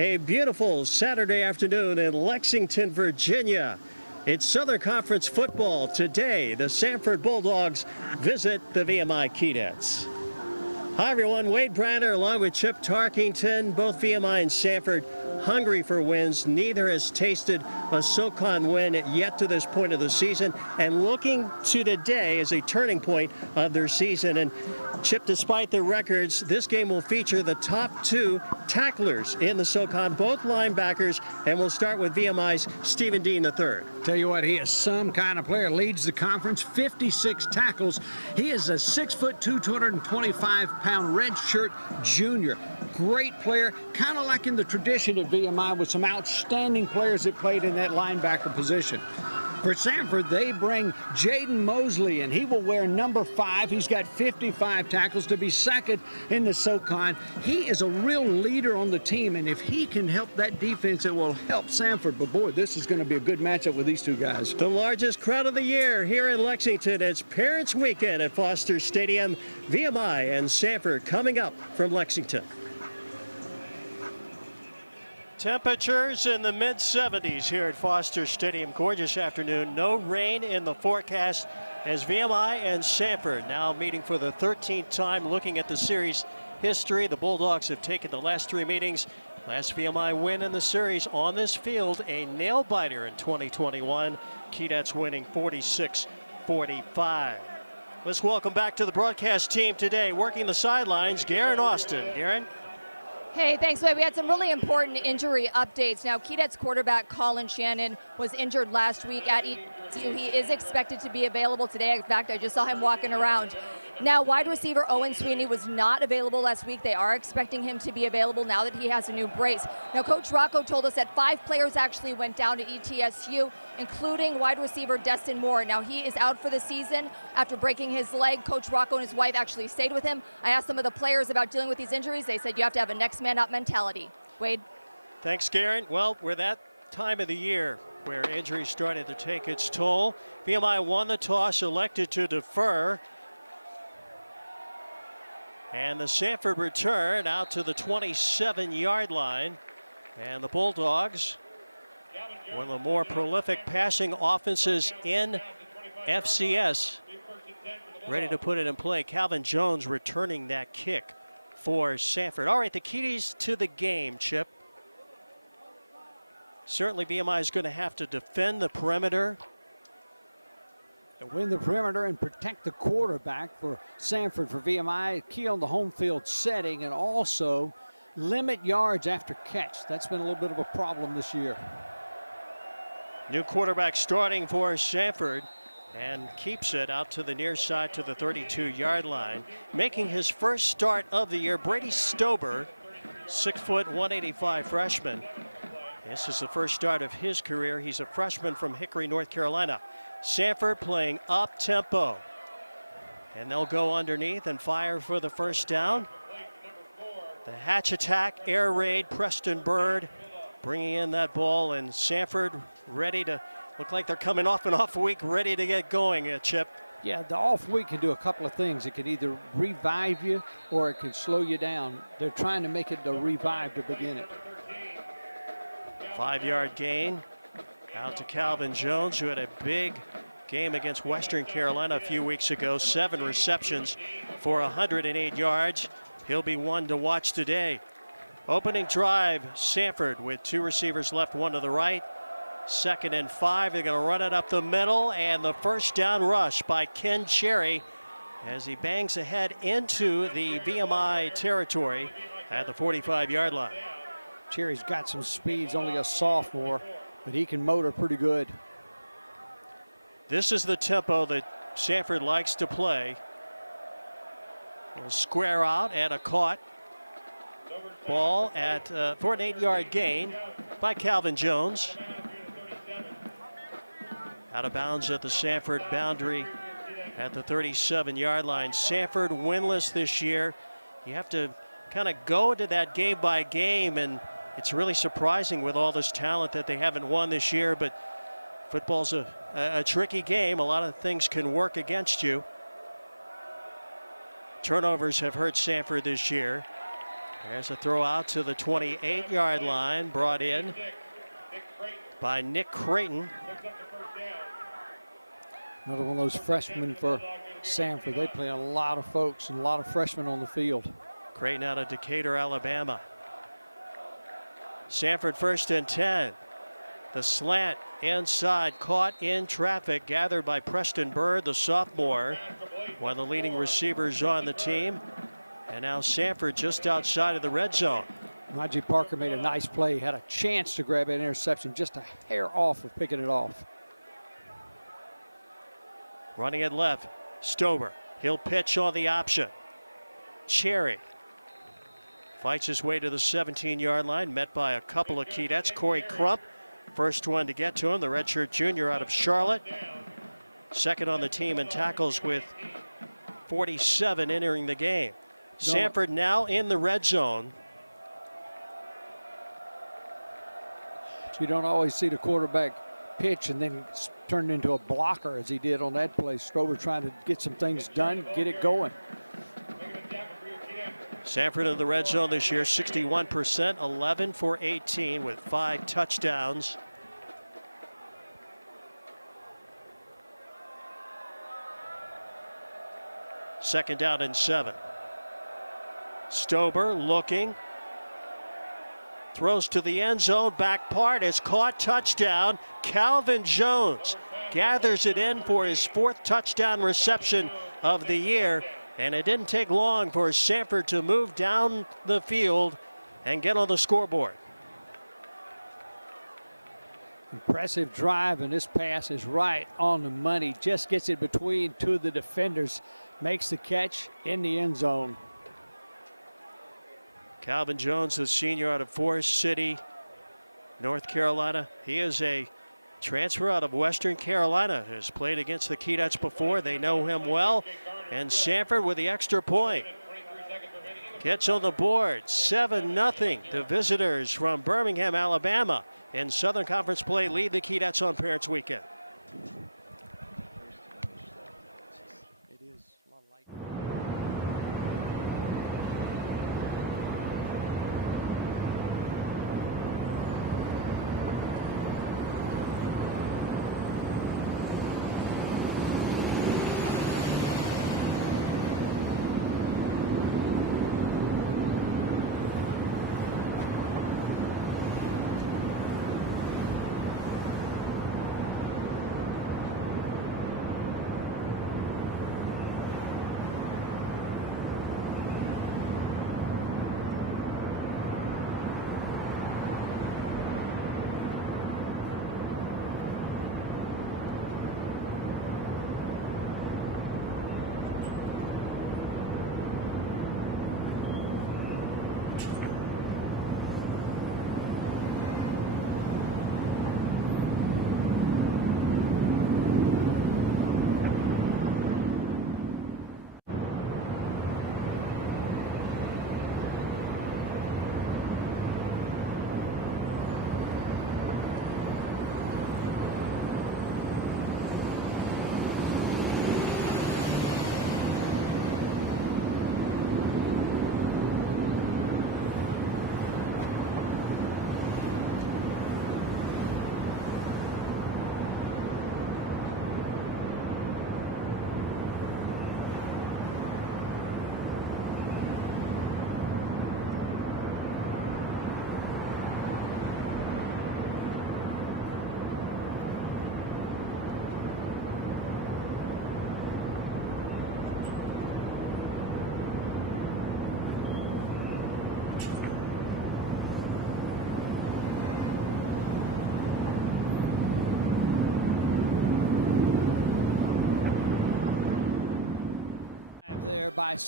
A beautiful Saturday afternoon in Lexington, Virginia. It's Southern Conference football. Today, the Samford Bulldogs visit the VMI Keydets. Hi, everyone. Wade Branner along with Chip Tarkington. Both VMI and Samford hungry for wins. Neither has tasted a SoCon win yet to this point of the season, and looking to the day as a turning point of their season. And Chip, despite the records, this game will feature the top two tacklers in the SoCon, both linebackers, and we'll start with VMI's Stephen Dean III. Tell you what, he is some kind of player. Leads the conference, 56 tackles. He is a 6'2", 225-pound redshirt junior. Great player, kind of like in the tradition of VMI with some outstanding players that played in that linebacker position. For Samford, they bring Jaden Mosley, and he will wear number 5. He's got 55 tackles to be second in the SoCon. He is a real leader on the team, and if he can help that defense, it will help Samford. But, boy, this is going to be a good matchup with these two guys. The largest crowd of the year here in Lexington as Parents Weekend at Foster Stadium. VMI and Samford coming up from Lexington. Temperatures in the mid-70s here at Foster Stadium. Gorgeous afternoon. No rain in the forecast as VMI and Samford now meeting for the 13th time. Looking at the series history, the Bulldogs have taken the last 3 meetings. Last VMI win in the series on this field, a nail-biter in 2021. Keydets winning 46-45. Let's welcome back to the broadcast team today. Working the sidelines, Garen Austin. Garen? Hey, thanks, Ed. We had some really important injury updates. Now, Keydets quarterback Colin Shannon was injured last week at ECU. He is expected to be available today. In fact, I just saw him walking around. Now, wide receiver Owen Sweeney was not available last week. They are expecting him to be available now that he has a new brace. Now, Coach Rocco told us that 5 players actually went down to ETSU, including wide receiver Destin Moore. Now, he is out for the season after breaking his leg. Coach Rocco and his wife actually stayed with him. I asked some of the players about dealing with these injuries. They said you have to have a next man up mentality. Wade? Thanks, Garen. Well, we're that time of the year where injuries started to take its toll. VMI won the toss, elected to defer. And the Samford return out to the 27-yard line. And the Bulldogs, one of the more prolific passing offenses in FCS, ready to put it in play. Calvin Jones returning that kick for Samford. All right, the keys to the game, Chip. Certainly VMI is going to have to defend the perimeter. Win the perimeter and protect the quarterback for Samford. For VMI, heal the home field setting and also limit yards after catch. That's been a little bit of a problem this year. New quarterback starting for Samford and keeps it out to the near side to the 32-yard line. Making his first start of the year, Brady Stober, 6', 185 freshman. This is the first start of his career. He's a freshman from Hickory, North Carolina. Samford playing up-tempo. And they'll go underneath and fire for the first down. The hatch attack, air raid, Preston Bird bringing in that ball, and Samford ready to look like they're coming off an off week, ready to get going, Chip. Yeah, the off week can do a couple of things. It could either revive you or it could slow you down. They're trying to make it the revive to begin it. 5-yard gain. Out to Calvin Jones, who had a big game against Western Carolina a few weeks ago. 7 receptions for 108 yards. He'll be one to watch today. Opening drive, Samford with 2 receivers left, 1 to the right. 2nd and 5. They're going to run it up the middle, and the first down rush by Ken Cherry as he bangs ahead into the VMI territory at the 45-yard line. Cherry's got some speed, only a sophomore, but he can motor pretty good. This is the tempo that Samford likes to play. Square out and a caught ball at for an 8-yard gain by Calvin Jones. Out of bounds at the Samford boundary at the 37-yard line. Samford winless this year. You have to kind of go to that game by game, and it's really surprising with all this talent that they haven't won this year, but football's a tricky game. A lot of things can work against you. Turnovers have hurt Samford this year. There's a throw out to the 28-yard line, brought in by Nick Creighton. Another one of those freshmen for Samford. They play a lot of folks and a lot of freshmen on the field. Creighton out of Decatur, Alabama. Samford first and 10. The slant inside, caught in traffic, gathered by Preston Bird, the sophomore, one of the leading receivers on the team. And now Samford just outside of the red zone. Najee Parker made a nice play, had a chance to grab an interception, just a hair off of picking it off. Running it left, Stover. He'll pitch on the option. Cherry fights his way to the 17-yard line, met by a couple of Keydets. Corey Crump, first one to get to him, the redshirt junior out of Charlotte. Second on the team in tackles with 47 entering the game. Samford now in the red zone. You don't always see the quarterback pitch and then he's turned into a blocker as he did on that play. Stover trying to get some things done, get it going. Samford in the red zone this year, 61%, 11 for 18 with 5 touchdowns. Second down and 7. Stover looking. Throws to the end zone, back part, it's caught, touchdown. Calvin Jones gathers it in for his 4th touchdown reception of the year, and it didn't take long for Samford to move down the field and get on the scoreboard. Impressive drive, and this pass is right on the money. Just gets it between two of the defenders, makes the catch in the end zone. Calvin Jones, a senior out of Forest City, North Carolina. He is a transfer out of Western Carolina. Has played against the Keydets before. They know him well. And Samford with the extra point. Gets on the board. 7-0. The visitors from Birmingham, Alabama, in Southern Conference play lead the Keydets on Parents Weekend.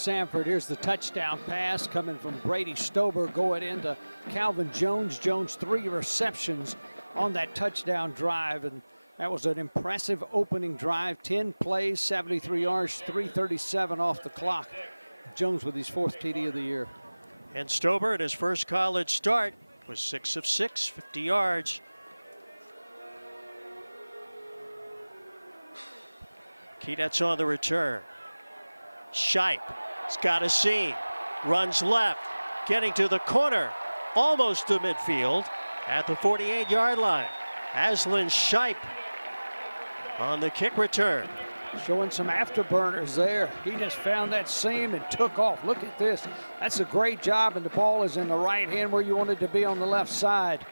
Samford. Here's the touchdown pass coming from Brady Stover going into Calvin Jones. Jones 3 receptions on that touchdown drive, and that was an impressive opening drive. 10 plays, 73 yards, 3:37 off the clock. Jones with his 4th TD of the year. And Stover at his first college start was 6 of 6, 50 yards. Keydets on the return. Shipe. He's got a seam. Runs left. getting to the corner, almost to midfield at the 48-yard line. Aslan Scheib on the kick return. Showing some afterburners there. He just found that seam and took off. Look at this. That's a great job, and the ball is in the right hand where you want it to be on the left side.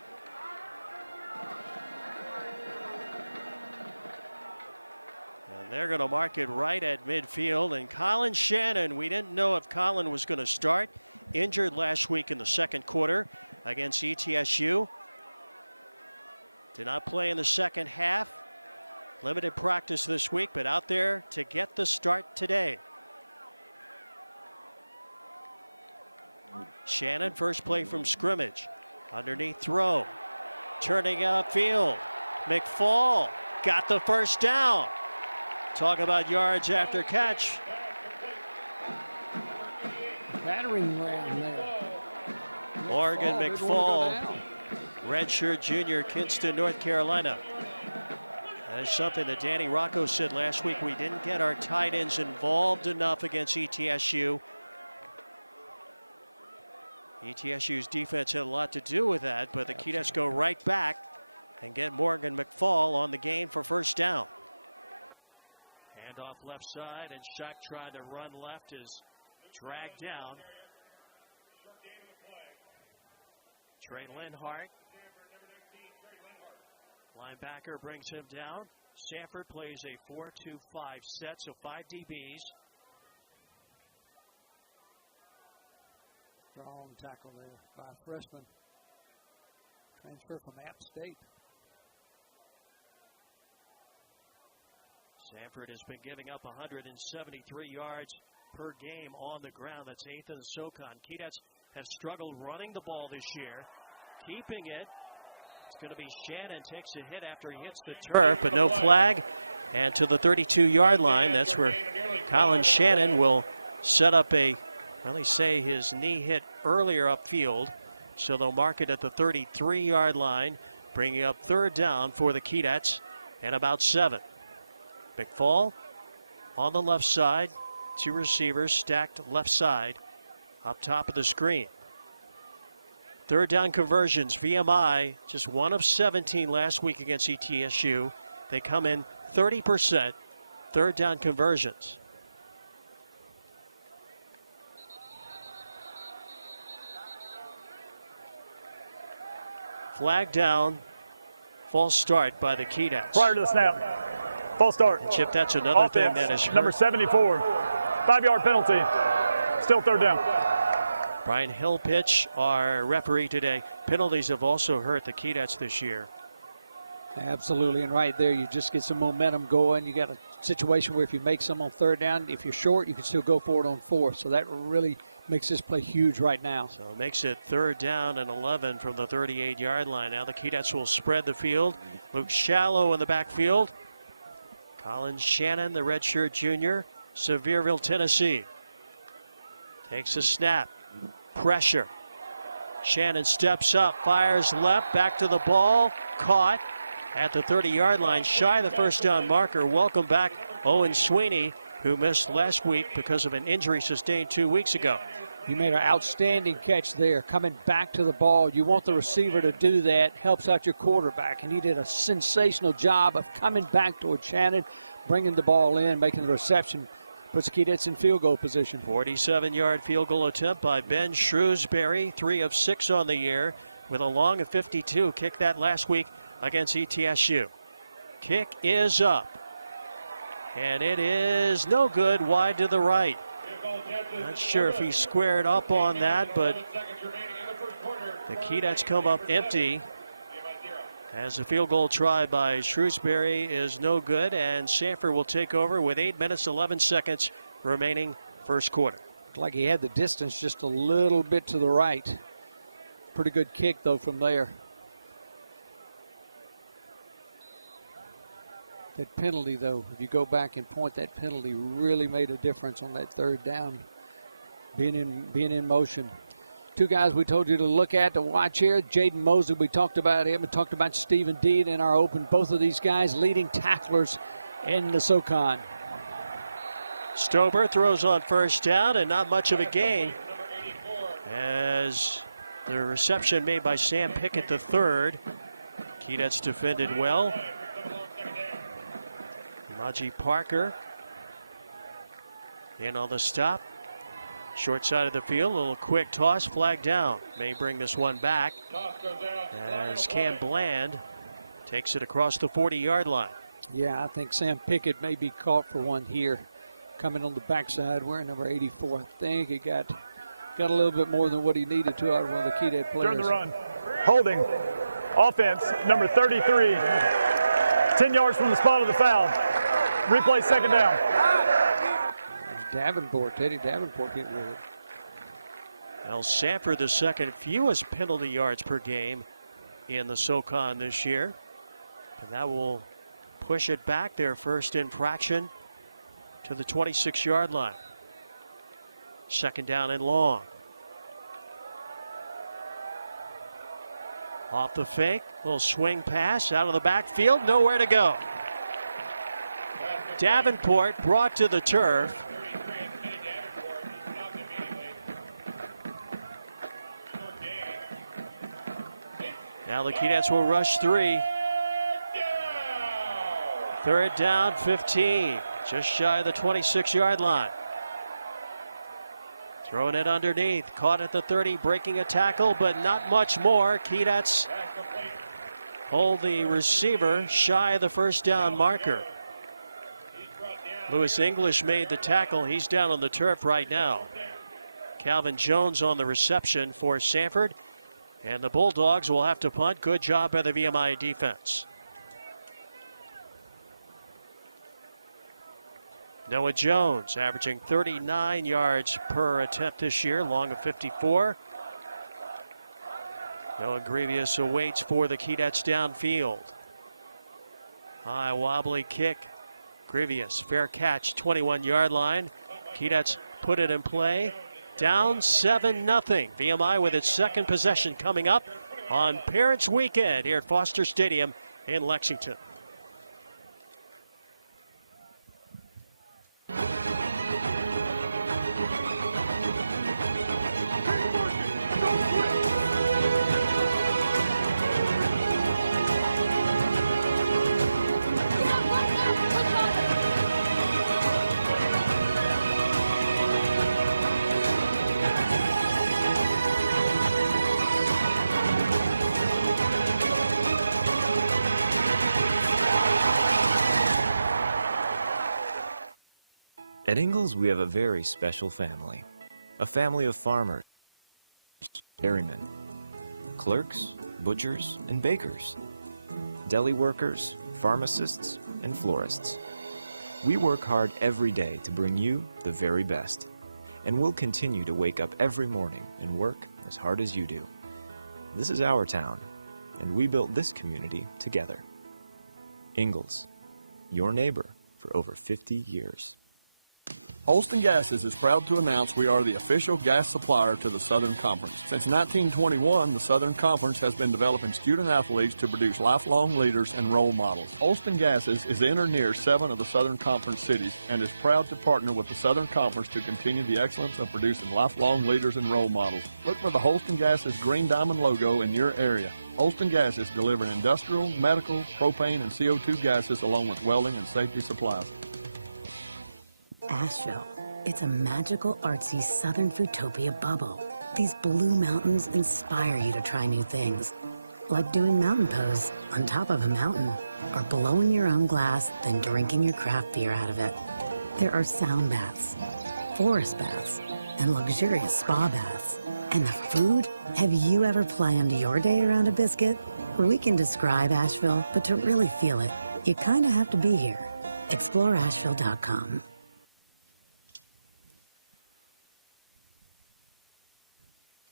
And they're going to mark it right at midfield. And Colin Shannon, we didn't know if Colin was going to start. Injured last week in the second quarter against ETSU. Did not play in the second half. Limited practice this week, but out there to get the start today. Shannon, first play from scrimmage. Underneath throw. Turning outfield. McFall got the first down. Talk about yards after catch. Battering ram there. Morgan McFall, redshirt junior, Kinston, North Carolina. That's something that Danny Rocco said last week. We didn't get our tight ends involved enough against ETSU. ETSU's defense had a lot to do with that, but the Keydets go right back and get Morgan McFall on the game for first down. Hand off left side, and Scheib trying to run left is dragged down. Trey Linhart. Linebacker brings him down. Samford plays a 4-2-5 set, so 5 DBs. Strong tackle there by a freshman. Transfer from App State. Samford has been giving up 173 yards per game on the ground. That's 8th in the SoCon. Keydets have struggled running the ball this year. Keeping it. It's going to be Shannon, takes a hit after he hits the turf, but no flag. And to the 32-yard line, that's where Colin Shannon will set up a, well, they say his knee hit earlier upfield. So they'll mark it at the 33-yard line, bringing up third down for the Keydets and about 7. McFall on the left side, 2 receivers stacked left side up top of the screen. Third down conversions, VMI, just 1 of 17 last week against ETSU. They come in 30% third down conversions. Flag down, false start by the Keydets. Prior to the snap, false start. And Chip, that's another thing that is number 74, 5-yard penalty, still third down. Brian Hillpitch, our referee today. Penalties have also hurt the Keydets this year. Absolutely, and right there, you just get some momentum going. You got a situation where if you make some on third down, if you're short, you can still go for it on fourth. So that really makes this play huge right now. So it makes it third down and 11 from the 38-yard line. Now the Keydets will spread the field. Luke Shallow in the backfield. Colin Shannon, the redshirt junior, Sevierville, Tennessee. Takes a snap. Pressure. Shannon steps up, fires left, back to the ball, caught at the 30-yard line, shy of the first down marker. Welcome back Owen Sweeney, who missed last week because of an injury sustained 2 weeks ago. You made an outstanding catch there, coming back to the ball. You want the receiver to do that, helps out your quarterback, and he did a sensational job of coming back towards Shannon, bringing the ball in, making the reception. Puts Keydets in field goal position. 47-yard field goal attempt by Ben Shrewsbury, 3 of 6 on the year, with a long of 52. Kicked that last week against ETSU. Kick is up. And it is no good, wide to the right. Not sure if he squared up on that, but the Keydets come up empty. As the field goal try by Shrewsbury is no good, and Samford will take over with 8 minutes, 11 seconds remaining first quarter. Like he had the distance just a little bit to the right. Pretty good kick, though, from there. That penalty, though, if you go back and point, that penalty really made a difference on that third down, being in motion. 2 guys we told you to look at, to watch here. Jaden Mosley, we talked about him. We talked about Stephen Deed in our open. Both of these guys leading tacklers in the SoCon. Stober throws on first down, and not much of a gain, as was the reception made by Sam Pickett the third. Keydets defended well. Maji Parker in on the stop. Short side of the field, a little quick toss, flag down. May bring this one back as Cam Bland takes it across the 40-yard line. Yeah, I think Sam Pickett may be caught for one here. Coming on the backside, wearing number 84. I think he got a little bit more than what he needed to out of one of the Keydat players. Turn the run. Holding. Offense, number 33. 10 yards from the spot of the foul. Replay second down. Davenport, Teddy Davenport getting rid of it. Well, Samford the second fewest penalty yards per game in the SoCon this year. And that will push it back, their first infraction, to the 26-yard line. Second down and long. Off the fake, little swing pass out of the backfield, nowhere to go. Davenport brought to the turf. Now the Keydets will rush three. Third down, 15. Just shy of the 26-yard line. Throwing it underneath. Caught at the 30, breaking a tackle, but not much more. Keydets hold the receiver shy of the first down marker. Lewis English made the tackle. He's down on the turf right now. Calvin Jones on the reception for Samford. And the Bulldogs will have to punt. Good job by the VMI defense. Noah Jones averaging 39 yards per attempt this year, long of 54. Noah Grievous awaits for the Keydets downfield. High wobbly kick. Grievous, fair catch, 21-yard line. Keydets put it in play. Down 7-0. VMI with its second possession coming up on Parents Weekend here at Foster Stadium in Lexington. At Ingalls, we have a very special family. A family of farmers, dairymen, clerks, butchers, and bakers, deli workers, pharmacists, and florists. We work hard every day to bring you the very best, and we'll continue to wake up every morning and work as hard as you do. This is our town, and we built this community together. Ingalls, your neighbor for over 50 years. Holston Gases is proud to announce we are the official gas supplier to the Southern Conference. Since 1921, the Southern Conference has been developing student-athletes to produce lifelong leaders and role models. Holston Gases is in or near 7 of the Southern Conference cities and is proud to partner with the Southern Conference to continue the excellence of producing lifelong leaders and role models. Look for the Holston Gases green diamond logo in your area. Holston Gases delivering industrial, medical, propane, and CO2 gases along with welding and safety supplies. Asheville. It's a magical, artsy southern Foodtopia bubble. These blue mountains inspire you to try new things, like doing mountain pose on top of a mountain, or blowing your own glass, then drinking your craft beer out of it. There are sound baths, forest baths, and luxurious spa baths. And the food? Have you ever planned your day around a biscuit? We can describe Asheville, but to really feel it, you kind of have to be here. ExploreAsheville.com.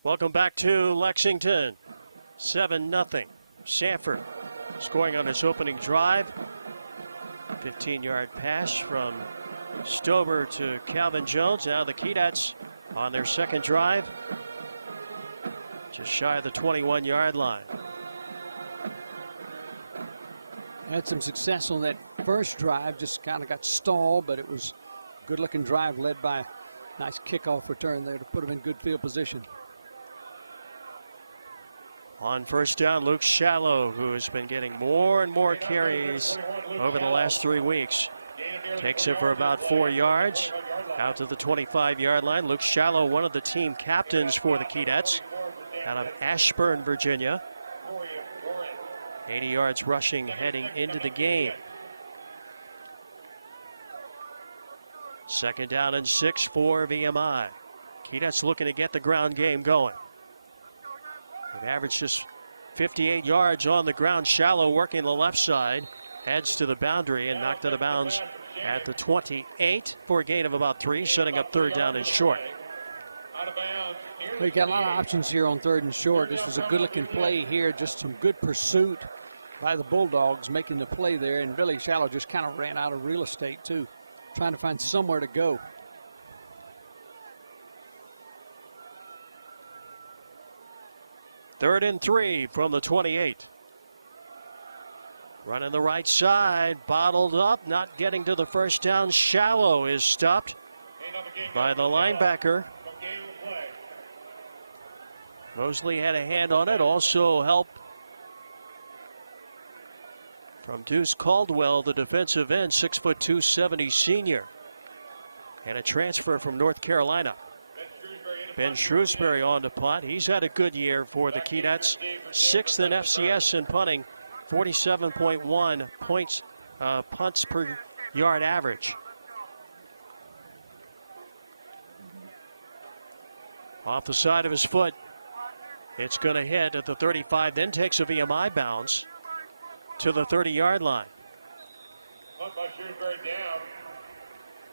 Welcome back to Lexington. 7-0. Samford scoring on its opening drive. 15-yard pass from Stover to Calvin Jones. Now the Keydets on their second drive. Just shy of the 21-yard line. Had some success on that first drive. Just kind of got stalled, but it was a good-looking drive led by a nice kickoff return there to put them in good field position. On first down, Luke Shallow, who has been getting more and more carries over the last 3 weeks. Takes it for about 4 yards out to the 25-yard line. Luke Shallow, one of the team captains for the Keydets out of Ashburn, Virginia. 80 yards rushing heading into the game. Second down and 6 for VMI. Keydets looking to get the ground game going. They've averaged just 58 yards on the ground. Shallow working the left side. Heads to the boundary and knocked out of bounds at the 28 for a gain of about 3, setting up third down and short. We've got a lot of options here on third and short. This was a good-looking play here. Just some good pursuit by the Bulldogs making the play there. And really, Shallow just kind of ran out of real estate, too, trying to find somewhere to go. Third and 3 from the 28. Running the right side, bottled up, not getting to the first down. Shallow is stopped by the linebacker. Mosley had a hand on it. Also help from Deuce Caldwell, the defensive end, 6'2", 270 senior. And a transfer from North Carolina. Ben Shrewsbury on the punt. He's had a good year for the Keydets. 6th in FCS in punting, 47.1 points, punts per yard average. Off the side of his foot. It's going to hit at the 35, then takes a VMI bounce to the 30-yard line. Punt by Shrewsbury down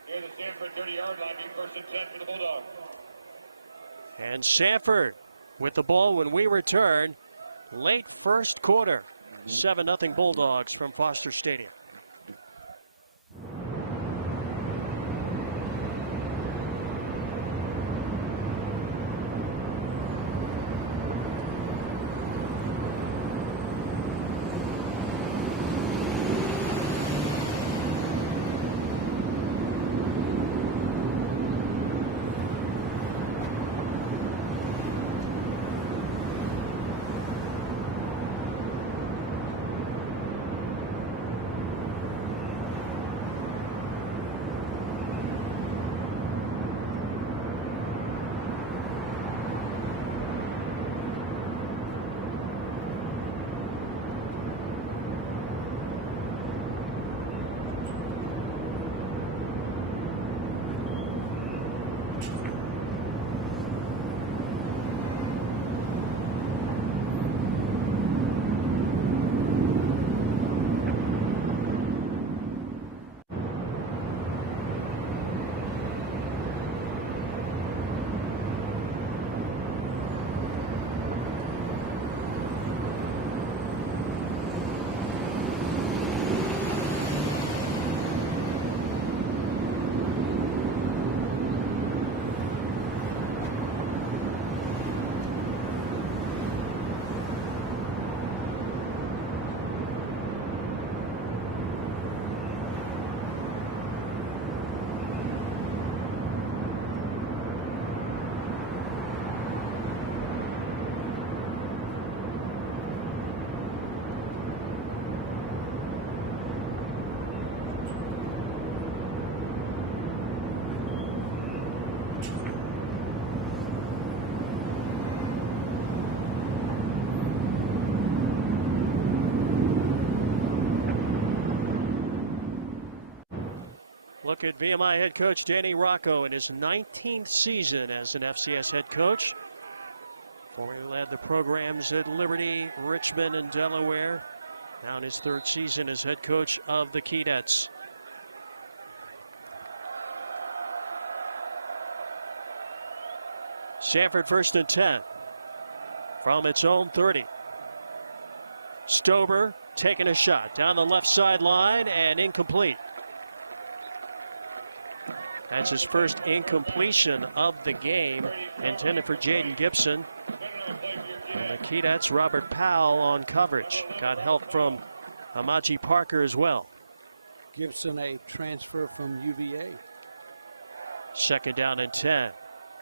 near the Samford 30-yard line. First and 10 for the Bulldogs. And Samford with the ball when we return. Late first quarter. 7-0 Bulldogs from Foster Stadium. Look at VMI head coach Danny Rocco in his 19th season as an FCS head coach. Formerly led the programs at Liberty, Richmond, and Delaware. Now in his 3rd season as head coach of the Keydets. Samford first and 10 from its own 30. Stober taking a shot down the left sideline and incomplete. That's his first incompletion of the game, intended for Jaden Gibson. And the Keydets, Robert Powell on coverage. Got help from Amaji Parker as well. Gibson, a transfer from UVA. Second down and 10.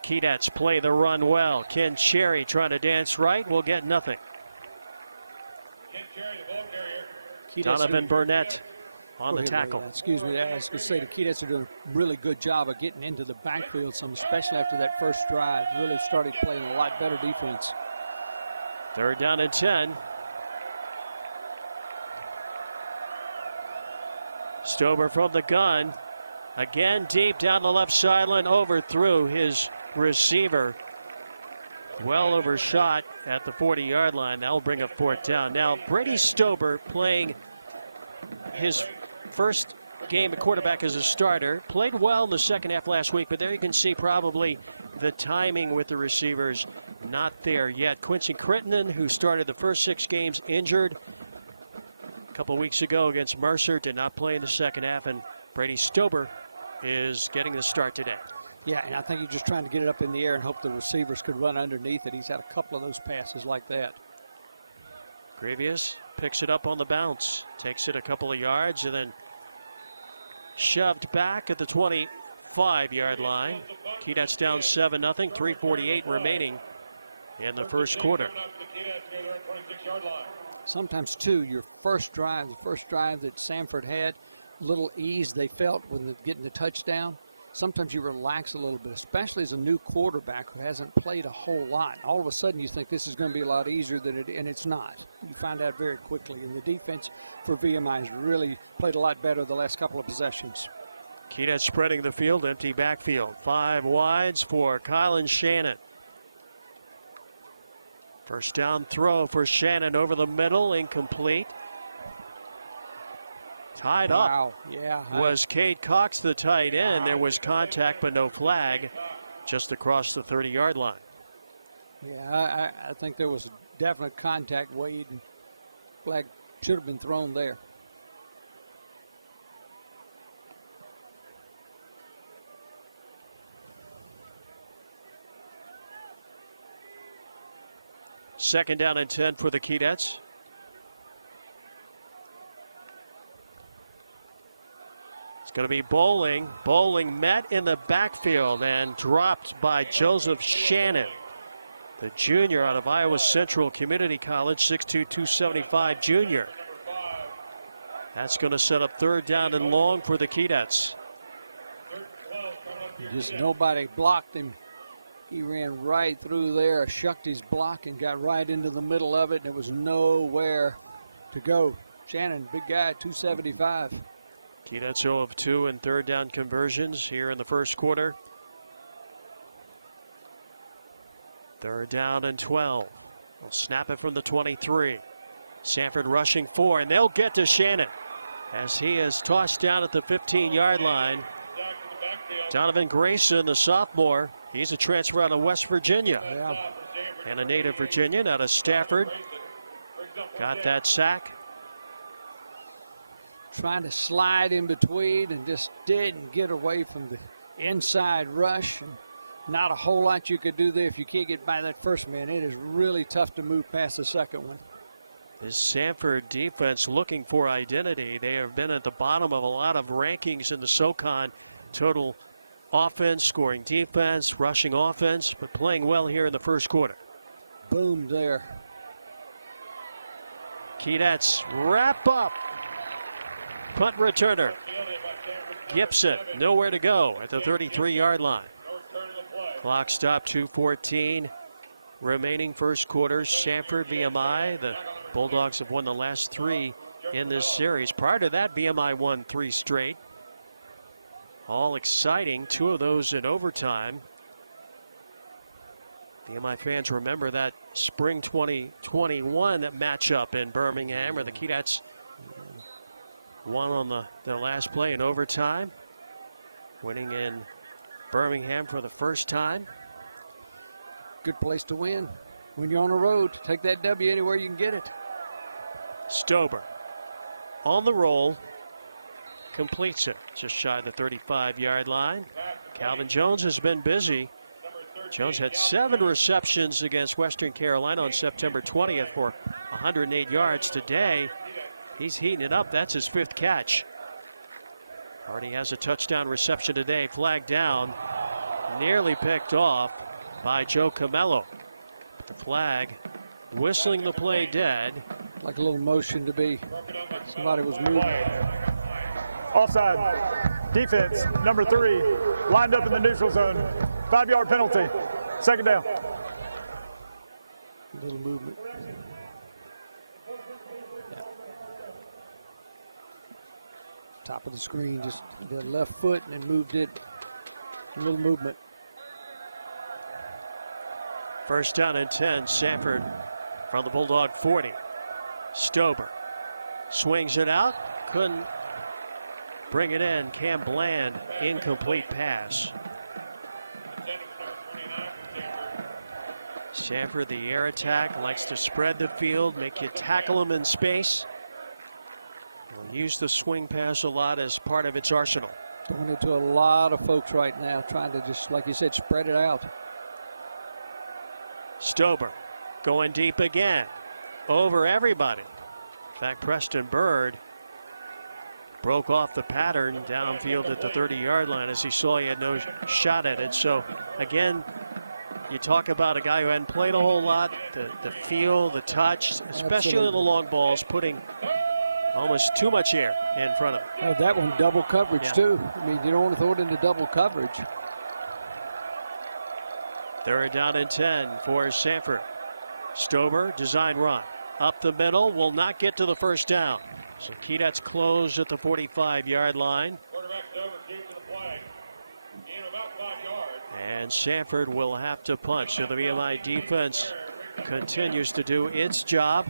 Keydets play the run well. Ken Cherry trying to dance right, will get nothing. Donovan Burnett on the tackle. Excuse me, I was going to say the Keydets are doing a really good job of getting into the backfield, especially after that first drive. Really started playing a lot better defense. 3rd down and 10. Stober from the gun. Again, deep down the left sideline, overthrew his receiver. Well overshot at the 40-yard line. That will bring up 4th down. Now, Brady Stober playing his first game at quarterback as a starter. Played well in the second half last week, but there you can see probably the timing with the receivers not there yet. Quincy Crittenden, who started the first 6 games injured a couple weeks ago against Mercer, did not play in the second half, and Brady Stober is getting the start today. Yeah, and I think he's just trying to get it up in the air and hope the receivers could run underneath it. He's had a couple of those passes like that. Gravius picks it up on the bounce, takes it a couple of yards, and then shoved back at the 25-yard line. Keydets down 7-0, 3:48 remaining in the first quarter. Sometimes, too, your first drive, the first drive that Samford had, little ease they felt when getting the touchdown. Sometimes you relax a little bit, especially as a new quarterback who hasn't played a whole lot. All of a sudden you think this is going to be a lot easier than it, and it's not. You find out very quickly. And the defense for VMI has really played a lot better the last couple of possessions. Keydets spreading the field, empty backfield. 5 wides for Kylan Shannon. First down throw for Shannon over the middle, incomplete. Tied up was Cade Cox, the tight end. There was contact, but no flag, just across the 30-yard line. Yeah, I think there was definite contact. Wade, flag should have been thrown there. Second down and 10 for the Keydets. Going to be Bowling. Bowling met in the backfield and dropped by Joseph Shannon, the junior out of Iowa Central Community College, 6'2", 275 junior. That's going to set up 3rd down and long for the Keydets. Just nobody blocked him. He ran right through there, shucked his block, and got right into the middle of it, and there was nowhere to go. Shannon, big guy, 275. Keydets 0 of 2 in 3rd down conversions here in the first quarter. 3rd down and 12. They'll snap it from the 23. Samford rushing 4, and they'll get to Shannon as he is tossed down at the 15-yard line. Donovan Grayson, the sophomore, he's a transfer out of West Virginia. And a native Virginian out of Stafford. Got that sack. Trying to slide in between and just didn't get away from the inside rush. And not a whole lot you could do there if you can't get by that first man. It is really tough to move past the second one. This Samford defense looking for identity. They have been at the bottom of a lot of rankings in the SoCon. Total offense, scoring defense, rushing offense, but playing well here in the first quarter. Boom there. Keydets wrap up. Punt returner. Gibson, nowhere to go at the 33-yard line. Clock stop, 2:14 remaining first quarter. Samford, VMI, the Bulldogs have won the last 3 in this series. Prior to that, VMI won 3 straight. All exciting, 2 of those in overtime. VMI fans remember that spring 2021 matchup in Birmingham where the Keydets won on the last play in overtime, winning in Birmingham for the first time. Good place to win when you're on the road. Take that W anywhere you can get it. Stober on the roll, completes it just shy of the 35-yard line. Calvin Jones has been busy. Jones had 7 receptions against Western Carolina on September 20th for 108 yards. Today, he's heating it up. That's his 5th catch. Already has a touchdown reception today. Flagged down. Nearly picked off by Joe Camello. The flag whistling the play dead. Like a little motion to be somebody was moving. Offside. Defense, number 3, lined up in the neutral zone. 5-yard penalty. Second down. A little movement. Top of the screen, just their left foot and moved it. A little movement. First down and 10, Samford from the Bulldog 40. Stober swings it out, couldn't bring it in. Cam Bland, incomplete pass. Samford, the air attack, likes to spread the field, make you tackle him in space. Will use the swing pass a lot as part of its arsenal. Throwing it to a lot of folks right now, trying to just, like you said, spread it out. Stober going deep again, over everybody. In fact, Preston Bird broke off the pattern downfield at the 30-yard line as he saw he had no shot at it. So, again, you talk about a guy who hadn't played a whole lot, the feel, the touch, especially on the long balls, putting almost too much air in front of him. Oh, that one double coverage, too. I mean, you don't want to throw it into double coverage. Third down and 10 for Samford. Stober, design run. Up the middle, will not get to the first down. So Keydet's closed at the 45-yard line. And Samford will have to punch. So the VMI defense continues to do its job.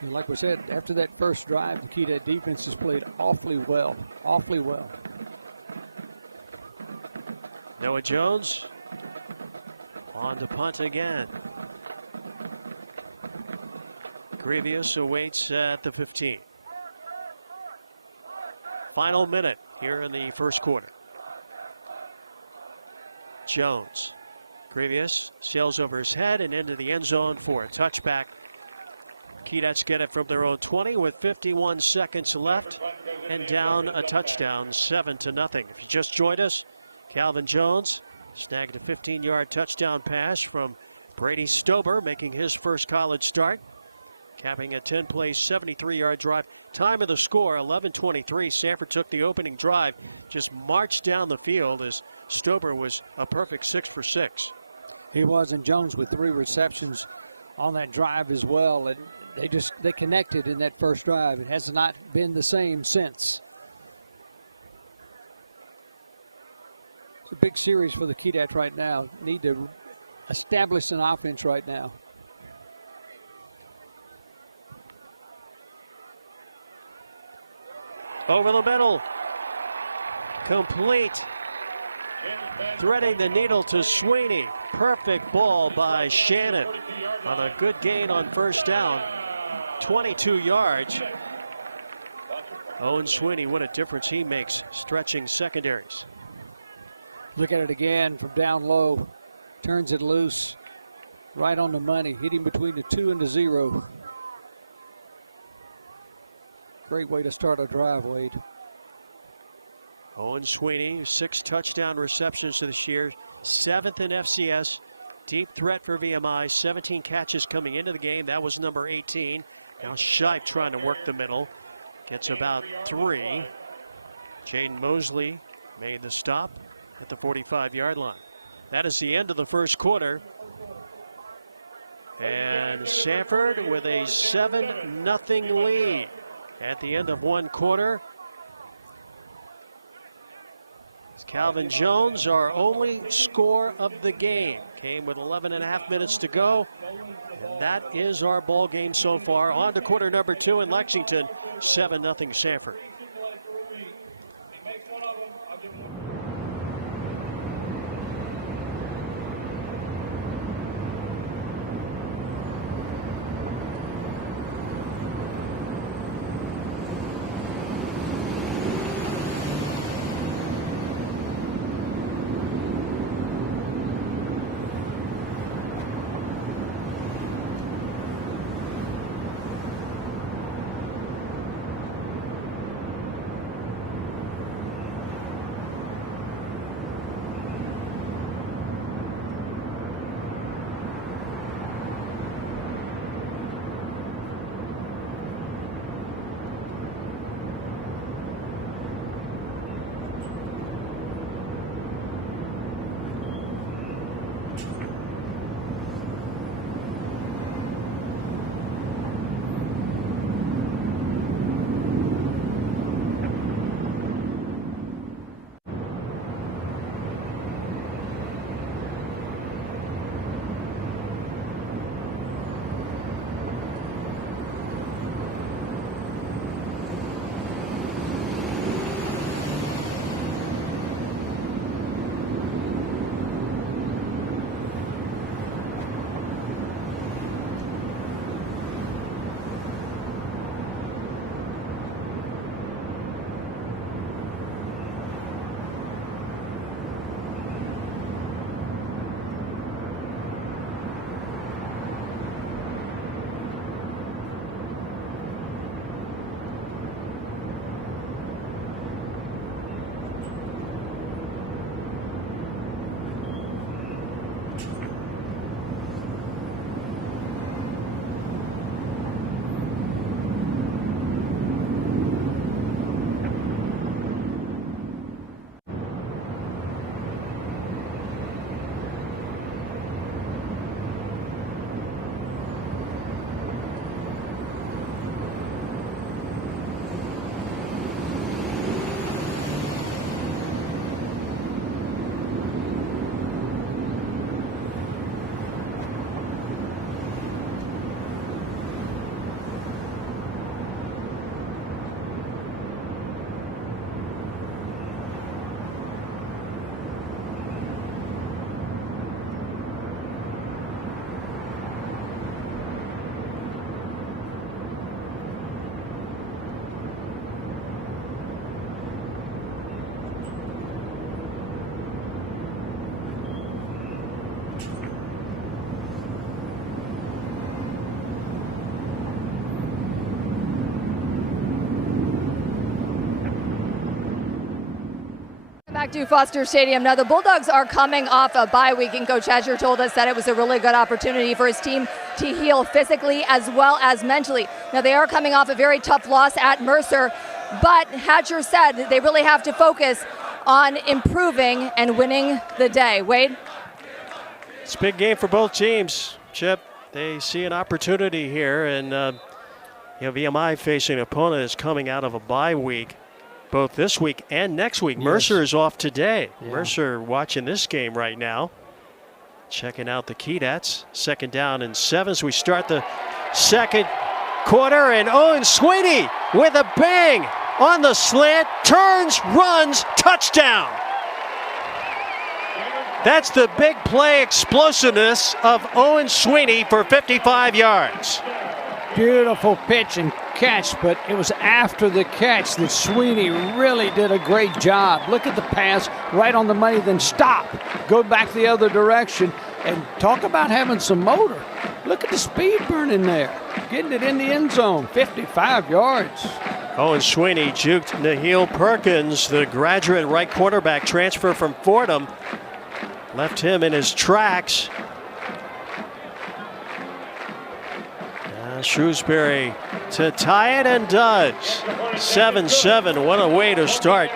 And like we said, after that first drive, the Keydet defense has played awfully well. Awfully well. Noah Jones on to punt again. Grievous awaits at the 15. Final minute here in the first quarter. Jones. Grievous sails over his head and into the end zone for a touchback. Keydets get it from their own 20 with 51 seconds left and down a touchdown, 7-0. If you just joined us, Calvin Jones snagged a 15-yard touchdown pass from Brady Stober, making his first college start, capping a 10-play, 73-yard drive. Time of the score, 11:23. Samford took the opening drive, just marched down the field as Stober was a perfect 6 for 6. He was, and Jones with 3 receptions on that drive as well. And they connected in that first drive. It has not been the same since. It's a big series for the Keydets right now. Need to establish an offense right now. Over the middle. Complete. Threading the needle to Sweeney. Perfect ball by Shannon on a good gain on first down. 22 yards. Owen Sweeney, what a difference he makes stretching secondaries. Look at it again from down low. Turns it loose. Right on the money. Hitting between the 2 and the 0. Great way to start a drive, Wade. Owen Sweeney, 6 touchdown receptions this year. 7th in FCS. Deep threat for VMI. 17 catches coming into the game. That was number 18. Now Shipe trying to work the middle. Gets about 3. Jaden Mosley made the stop at the 45-yard line. That is the end of the first quarter. And Samford with a 7-0 lead at the end of one quarter. Calvin Jones, our only score of the game, came with 11.5 minutes to go. And that is our ball game so far. On to quarter number 2 in Lexington, 7-0 Samford. back to Foster Stadium. Now, the Bulldogs are coming off a bye week, and Coach Hatcher told us that it was a really good opportunity for his team to heal physically as well as mentally. Now, they are coming off a very tough loss at Mercer, but Hatcher said that they really have to focus on improving and winning the day. Wade? It's a big game for both teams, Chip. They see an opportunity here, and VMI facing an opponent that's coming out of a bye week, both this week and next week. Yes. Mercer is off today. Yeah. Mercer watching this game right now, checking out the Keydets. 2nd down and 7 as we start the second quarter, and Owen Sweeney with a bang on the slant, turns, runs, touchdown. That's the big play explosiveness of Owen Sweeney for 55 yards. Beautiful pitch and catch, but it was after the catch that Sweeney really did a great job. Look at the pass, right on the money, then stop, go back the other direction, and talk about having some motor. Look at the speed burning there, getting it in the end zone, 55 yards. Owen Sweeney juked Nahil Perkins, the graduate right quarterback transfer from Fordham, left him in his tracks. Shrewsbury to tie it, and does. 7-7. What a way to start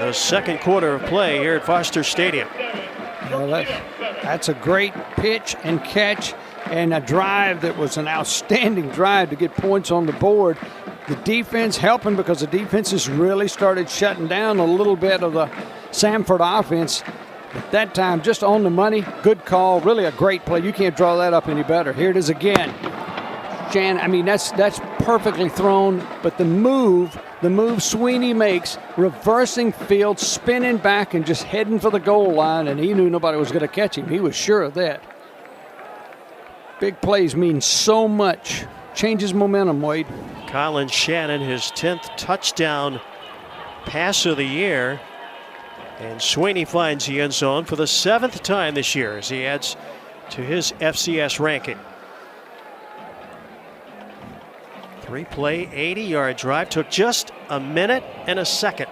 the second quarter of play here at Foster Stadium. Well, that's a great pitch and catch, and a drive that was an outstanding drive to get points on the board. The defense helping, because the defense has really started shutting down a little bit of the Samford offense. At that time, just on the money, good call, really a great play. You can't draw that up any better. Here it is again. Jan, I mean, that's perfectly thrown, but the move Sweeney makes, reversing field, spinning back, and just heading for the goal line, and he knew nobody was going to catch him. He was sure of that. Big plays mean so much. Changes momentum, Wade. Colin Shannon, his 10th touchdown pass of the year. And Sweeney finds the end zone for the 7th time this year as he adds to his FCS ranking. 3-play, 80-yard drive. Took just a minute and a second.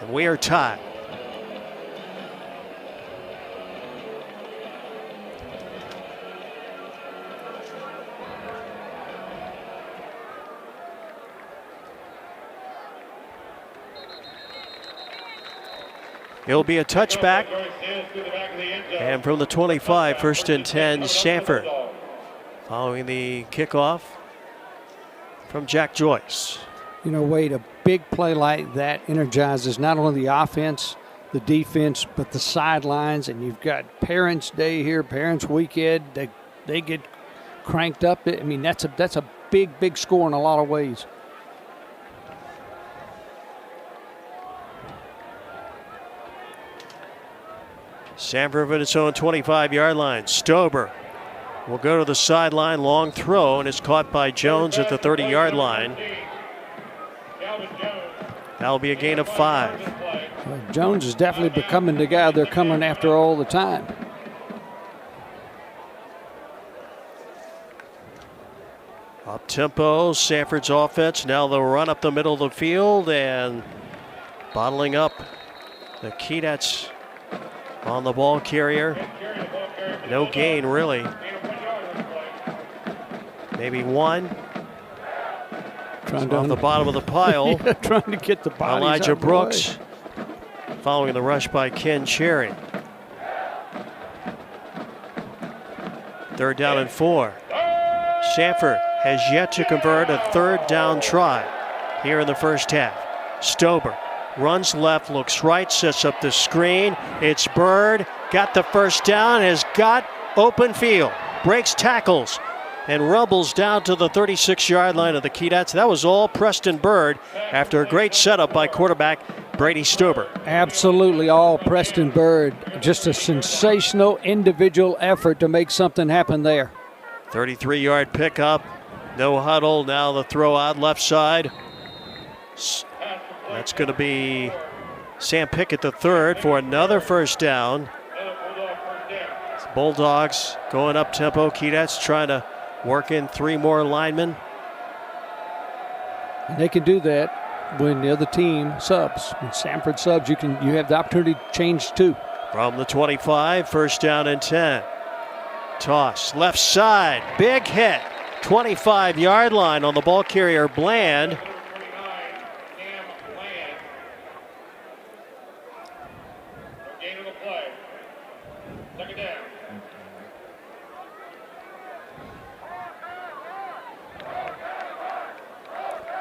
And we are tied. It'll be a touchback. And from the 25, 1st and 10, Samford. Following the kickoff from Jack Joyce. You know, Wade, a big play like that energizes not only the offense, the defense, but the sidelines. And you've got Parents' Day here, Parents' Weekend. They get cranked up. I mean, that's a big score in a lot of ways. Samford at its own 25-yard line. Stober will go to the sideline, long throw, and it's caught by Jones at the 30-yard line. That'll be a gain of 5. Well, Jones is definitely becoming the guy they're coming after all the time. Up tempo, Samford's offense. Now they'll run up the middle of the field and bottling up the Keydets on the ball carrier. No gain, really. Maybe one. Off the bottom of the pile. Yeah, trying to get the bodies Elijah out Brooks following the rush by Ken Cherry. 3rd down and 4. Samford has yet to convert a 3rd down try here in the first half. Stober runs left, looks right, sets up the screen. It's Bird, got the 1st down, has got open field, breaks tackles, and rumbles down to the 36-yard line of the Keydets. That was all Preston Bird after a great setup by quarterback Brady Stober. Absolutely all Preston Bird. Just a sensational individual effort to make something happen there. 33-yard pickup, no huddle. Now the throw out left side. That's going to be Sam Pickett the 3rd for another 1st down. Bulldogs going up tempo. Keydets trying to work in 3 more linemen. They can do that. when the other team subs. When Samford subs, you have the opportunity to change too. From the 25, first down and 10. Toss, left side, big hit. 25-yard line on the ball carrier, Bland.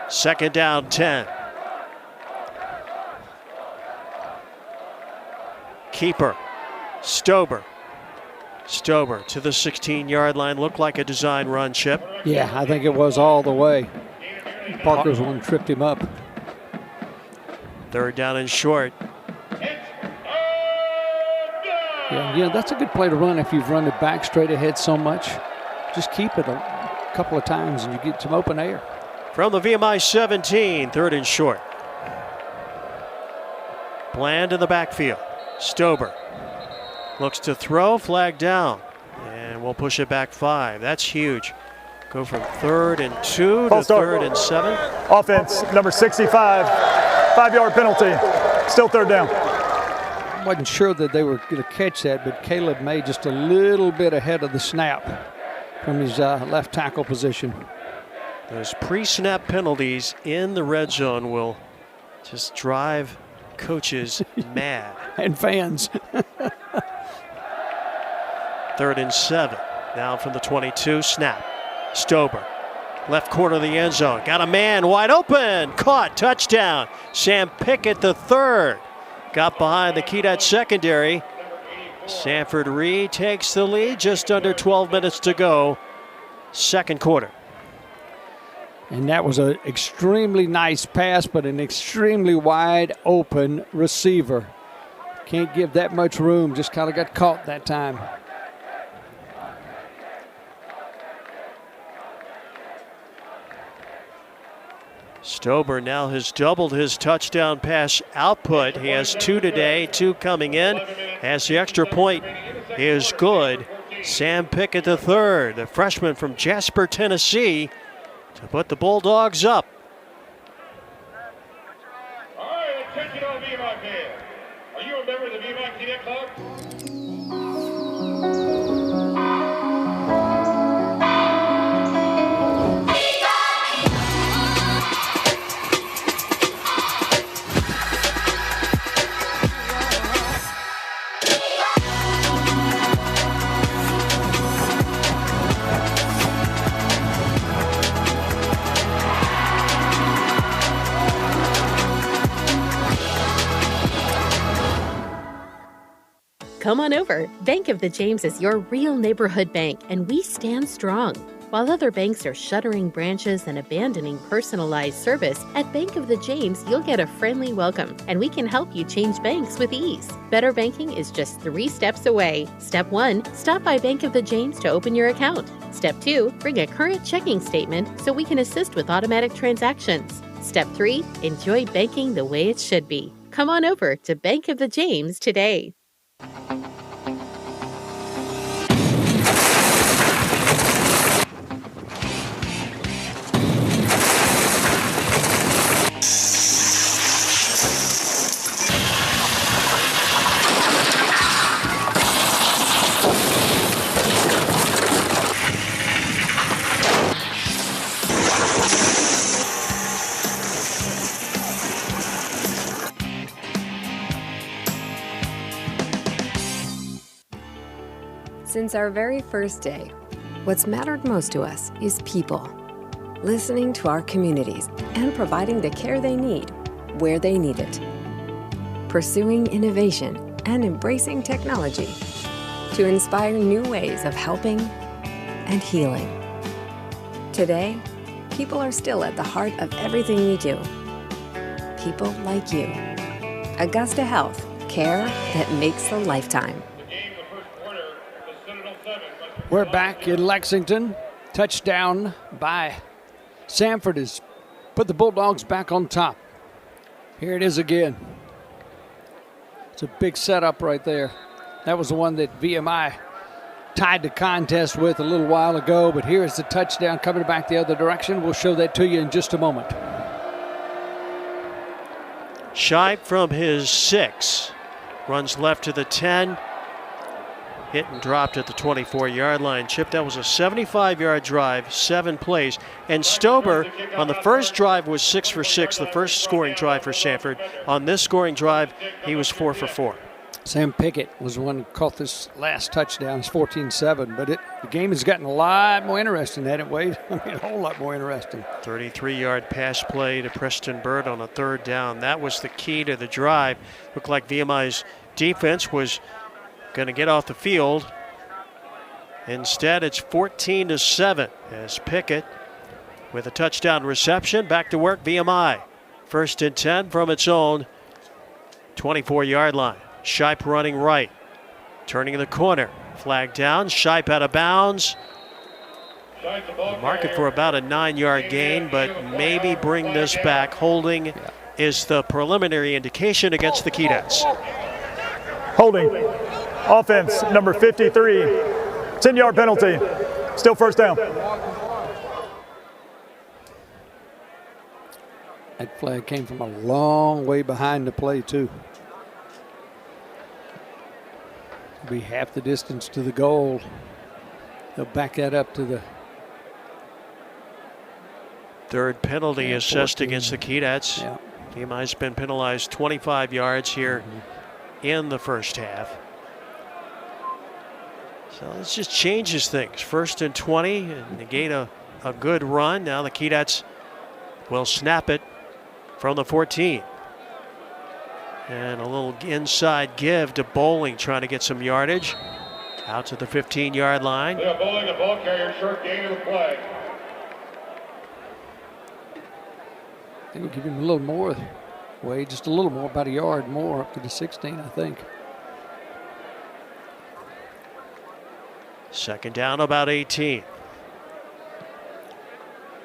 Second down, 10. Keeper, Stober. Stober to the 16-yard line. Looked like a design run, Chip. Yeah, I think it was all the way. Parker's one tripped him up. Third down and short. Yeah, that's a good play to run if you've run it back straight ahead so much. Just keep it a couple of times and you get some open air. From the VMI 17, third and short. Bland in the backfield. Stober looks to throw, flag down, and we'll push it back 5. That's huge. Go from 3rd and 2 to 3rd and 7. Offense, number 65, 5-yard penalty. Still third down. Wasn't sure that they were going to catch that, but Caleb made just a little bit ahead of the snap from his left tackle position. Those pre-snap penalties in the red zone will just drive coaches mad. And fans. 3rd and 7. Now from the 22, snap. Stober, left corner of the end zone. Got a man wide open. Caught, touchdown. Sam Pickett the third. Got behind the Kedat secondary. Samford retakes the lead. Just under 12 minutes to go. Second quarter. And that was an extremely nice pass, but an extremely wide open receiver. Can't give that much room, just kind of got caught that time. Stober now has doubled his touchdown pass output. He has 2 today, 2 coming in. As the extra point is good. Sam Pickett the third, the freshman from Jasper, Tennessee, to put the Bulldogs up. All right, attention all VMI fans. Are you a member of the VMI Cadet Club? Come on over. Bank of the James is your real neighborhood bank, and we stand strong. While other banks are shuttering branches and abandoning personalized service, at Bank of the James, you'll get a friendly welcome, and we can help you change banks with ease. Better banking is just 3 steps away. Step 1, stop by Bank of the James to open your account. Step 2, bring a current checking statement so we can assist with automatic transactions. Step 3, enjoy banking the way it should be. Come on over to Bank of the James today. Since our very first day, what's mattered most to us is people. Listening to our communities and providing the care they need, where they need it. Pursuing innovation and embracing technology to inspire new ways of helping and healing. Today, people are still at the heart of everything we do. People like you. Augusta Health, care that makes a lifetime. We're back in Lexington. Touchdown by Samford has put the Bulldogs back on top. Here it is again. It's a big setup right there. That was the one that VMI tied the contest with a little while ago, but here's the touchdown coming back the other direction. We'll show that to you in just a moment. Shipe from his 6. Runs left to the 10. Hit and dropped at the 24-yard line. Chip, that was a 75-yard drive, 7 plays. And Stober on the first drive was 6 for 6, the first scoring drive for Samford. On this scoring drive, he was 4 for 4. Sam Pickett was the one who caught this last touchdown. It's 14-7, but the game has gotten a lot more interesting, hasn't it, Wade? I mean, a whole lot more interesting. 33-yard pass play to Preston Bird on a 3rd down. That was the key to the drive. Looked like VMI's defense was going to get off the field. Instead, it's 14-7 as Pickett with a touchdown reception. Back to work, VMI. 1st and 10 from its own 24-yard line. Shipe running right, turning the corner. Flag down, Shipe out of bounds. Mark it for about a 9-yard gain, but maybe bring this back. Holding is the preliminary indication against the Keydets. Holding. Offense, number 53. 10-yard penalty. Still 1st down. That flag came from a long way behind the play, too. Be half the distance to the goal. They'll back that up to the 3rd penalty assessed against the Keydets. Yeah. VMI's been penalized 25 yards here in the first half. So this just changes things. 1st and 20, and negate a good run. Now the Keydets will snap it from the 14. And a little inside give to Bowling, trying to get some yardage. Out to the 15-yard line. Yeah, Bowling, the ball carrier, short gain of the flag. I think we'll give him a little more, Wade, just a little more, about a yard more, up to the 16, I think. 2nd down, about 18.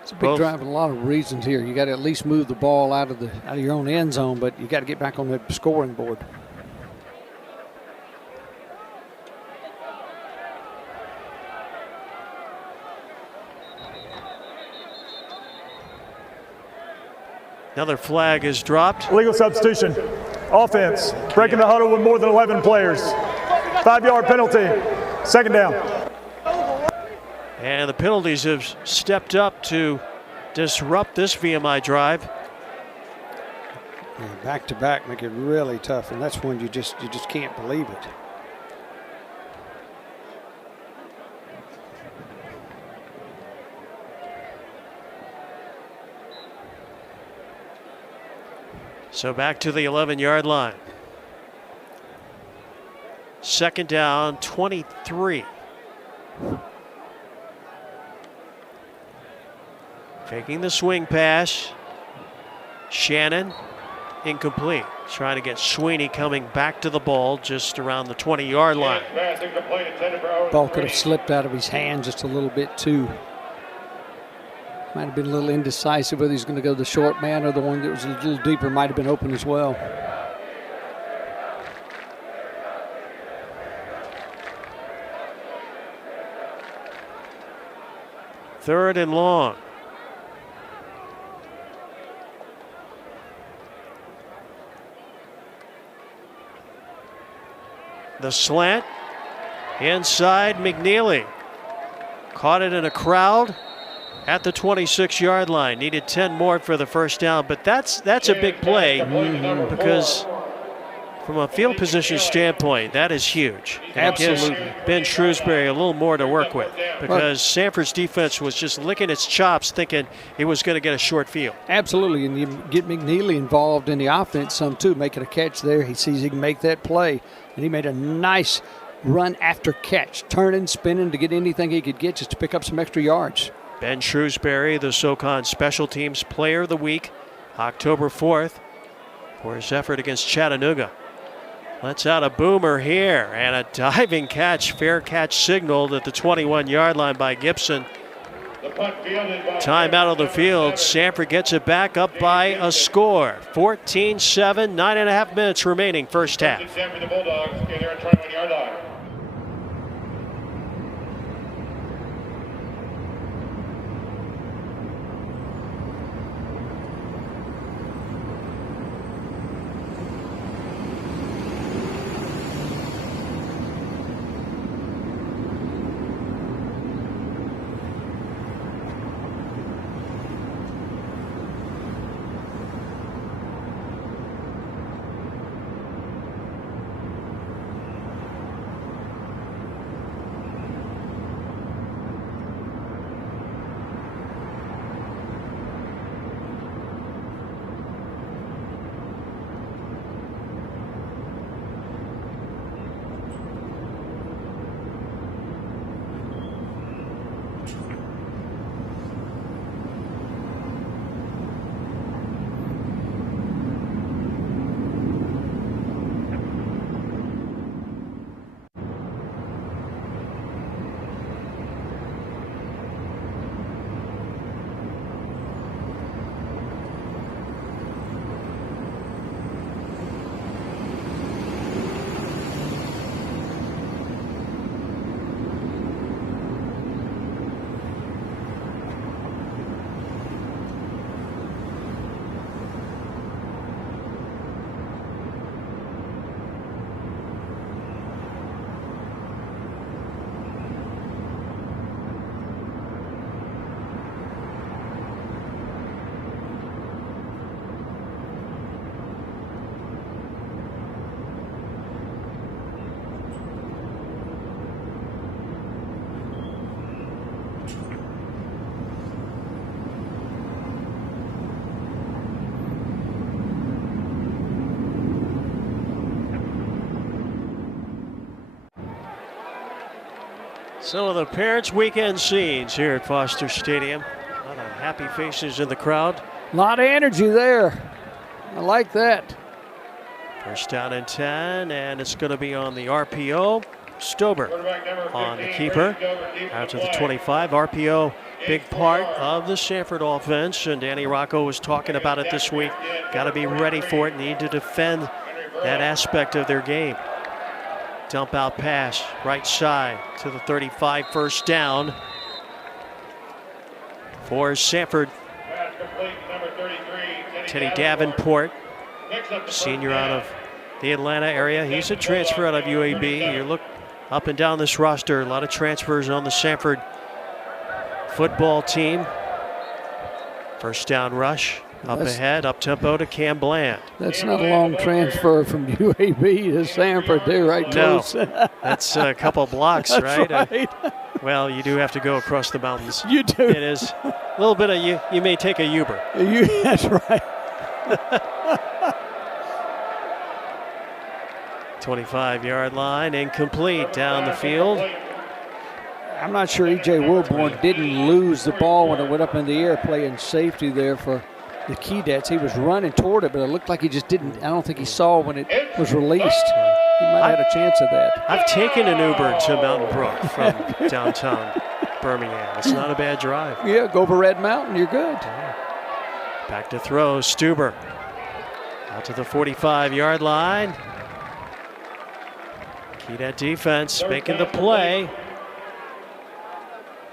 It's a big drive for a lot of reasons here. You got to at least move the ball out of your own end zone, but you got to get back on the scoring board. Another flag is dropped. Legal substitution. Offense, breaking the huddle with more than 11 players. 5-yard penalty. 2nd down. And the penalties have stepped up to disrupt this VMI drive. Yeah, back to back make it really tough, and that's when you just can't believe it. So back to the 11-yard line. 2nd down, 23. Taking the swing pass. Shannon, incomplete. Trying to get Sweeney coming back to the ball just around the 20-yard line. Ball could have slipped out of his hand just a little bit too. Might have been a little indecisive whether he's going to go the short man or the one that was a little deeper might have been open as well. Third and long. The slant inside McNeely. Caught it in a crowd at the 26-yard line. Needed 10 more for the 1st down, but that's a big play because from a field position standpoint, that is huge. And absolutely. It gives Ben Shrewsbury a little more to work with because Samford's defense was just licking its chops thinking it was going to get a short field. Absolutely, and you get McNeely involved in the offense some too, making a catch there. He sees he can make that play, and he made a nice run after catch, turning, spinning to get anything he could get just to pick up some extra yards. Ben Shrewsbury, the SoCon Special Teams Player of the Week, October 4th, for his effort against Chattanooga. Lets out a boomer here, and a diving catch, fair catch signaled at the 21-yard line by Gibson. Time out of the field. Samford gets it back up by a score. 14-7, 9.5 minutes remaining, first half. Some of the parents' weekend scenes here at Foster Stadium. A lot of happy faces in the crowd. A lot of energy there. I like that. First down and 10, and it's going to be on the RPO. Stober on the keeper. Out to the 25. RPO, big part of the Samford offense, and Danny Rocco was talking about it this week. Got to be ready for it, need to defend that aspect of their game. Dump out pass, right side to the 35, first down for Samford. Teddy Davenport, senior out of the Atlanta area. He's a transfer out of UAB. You look up and down this roster, a lot of transfers on the Samford football team. First down rush, up ahead, up tempo to Cam Bland. That's not a long transfer from UAB to Samford. They're right close. No, that's a couple blocks, right? Right. Well, you do have to go across the mountains. You do. It is a little bit of you may take a Uber. That's right. 25-yard line, incomplete down the field. I'm not sure E.J. Wilborn didn't lose the ball when it went up in the air, playing safety there for the Keydets. He was running toward it, but it looked like he just didn't. I don't think he saw when it was released. He might have had a chance of that. I've taken an Uber to Mountain Brook from downtown Birmingham. It's not a bad drive. Yeah, go over Red Mountain, you're good. Back to throw, Stuber. Out to the 45-yard line. Keydat defense making the play.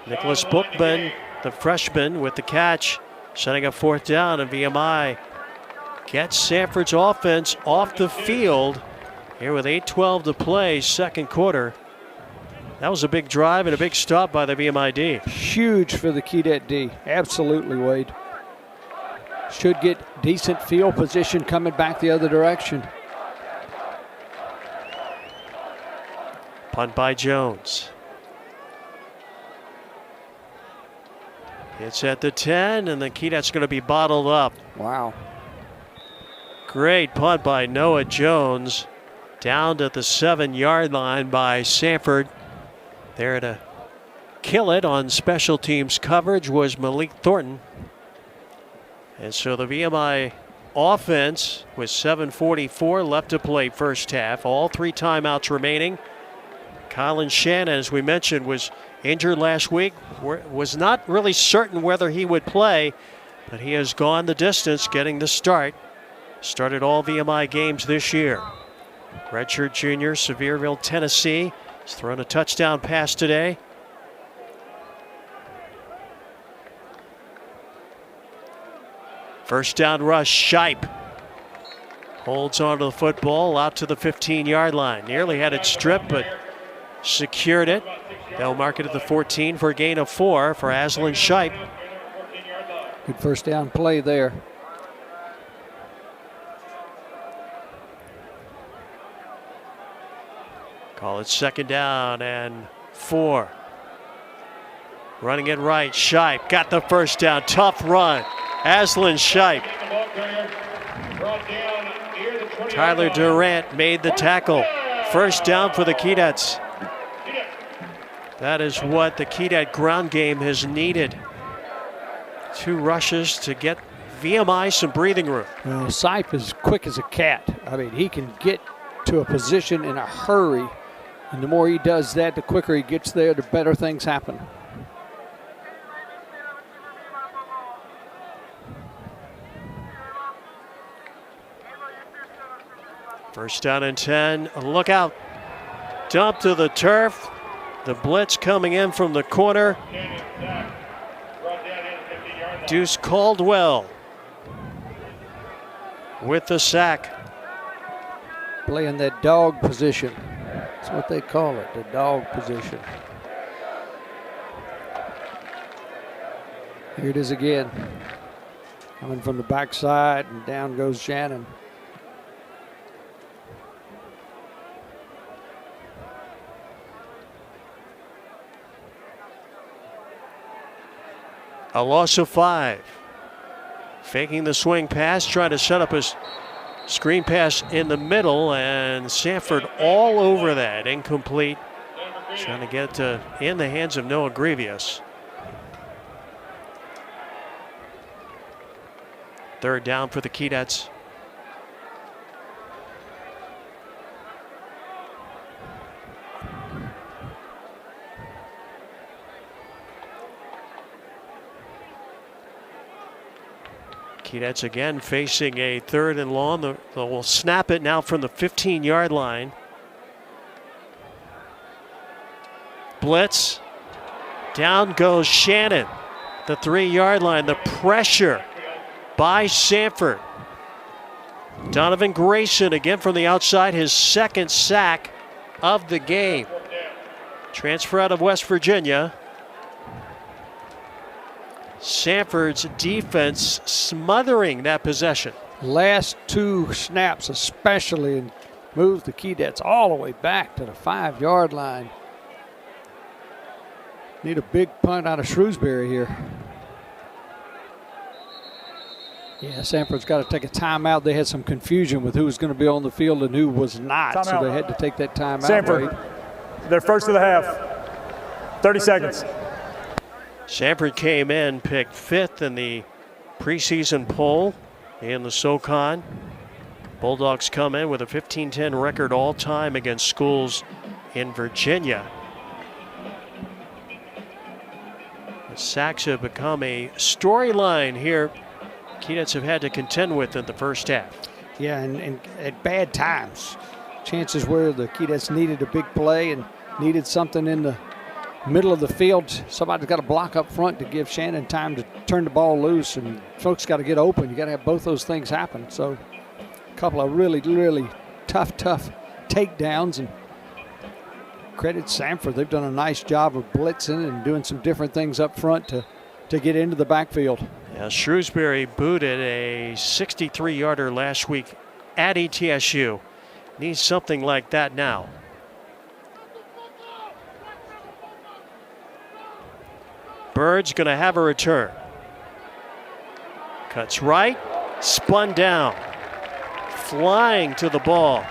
Nicholas Bookman, the freshman, with the catch, setting up fourth down, and VMI gets Samford's offense off the field here with 8:12 to play, second quarter. That was a big drive and a big stop by the VMI D. Huge for the Keydat D. Absolutely, Wade. Should get decent field position coming back the other direction. Punt by Jones. It's at the 10, and the Keydat's going to be bottled up. Wow. Great punt by Noah Jones. Down to the 7-yard line by Samford. There to kill it on special teams coverage was Malik Thornton. And so the VMI offense with 7:44 left to play first half. All 3 timeouts remaining. Colin Shannon, as we mentioned, was injured last week. Was not really certain whether he would play, but he has gone the distance getting the start. Started all VMI games this year. Redshirt junior, Sevierville, Tennessee. He's thrown a touchdown pass today. First down rush, Shipe. Holds onto the football out to the 15-yard line. Nearly had it stripped, but secured it. They'll mark it at the 14 for a gain of 4 for Aslan Shipe. Good first down play there. Call it second down and 4. Running it right, Shipe got the first down. Tough run, Aslan Shipe. Tyler Durant made the tackle. First down for the Keydets. That is what the Keydat ground game has needed. 2 rushes to get VMI some breathing room. Well, Sipe is quick as a cat. I mean, he can get to a position in a hurry. And the more he does that, the quicker he gets there, the better things happen. First down and 10. Look out. Dump to the turf. The blitz coming in from the corner. Deuce Caldwell with the sack. Playing that dog position. That's what they call it, the dog position. Here it is again. Coming from the backside, and down goes Shannon. A loss of 5. Faking the swing pass, trying to set up his screen pass in the middle, and Samford all over that. Incomplete Trying to get in the hands of Noah Grievous. Third down for the Keydets. Keydets again facing a 3rd and long. They'll snap it now from the 15-yard line. Blitz. Down goes Shannon. The 3-yard line. The pressure by Samford. Donovan Grayson again from the outside. His 2nd sack of the game. Transfer out of West Virginia. Samford's defense smothering that possession. Last 2 snaps especially, and moves the Keydets all the way back to the 5-yard line. Need a big punt out of Shrewsbury here. Yeah, Samford's got to take a timeout. They had some confusion with who was going to be on the field and who was not, so they had to take that timeout. Samford, they're first of the half. 30 seconds. Samford came in, picked 5th in the preseason poll in the SoCon. Bulldogs come in with a 15-10 record all-time against schools in Virginia. The sacks have become a storyline here Keydets have had to contend with in the first half. Yeah, and at bad times. Chances where the Keydets needed a big play and needed something in the middle of the field. Somebody's got to block up front to give Shannon time to turn the ball loose, and folks got to get open. You got to have both those things happen. So a couple of really, really tough takedowns, and credit Samford. They've done a nice job of blitzing and doing some different things up front to get into the backfield. Yeah, Shrewsbury booted a 63-yarder last week at ETSU. Needs something like that now. Bird's going to have a return. Cuts right, spun down, flying to the ball.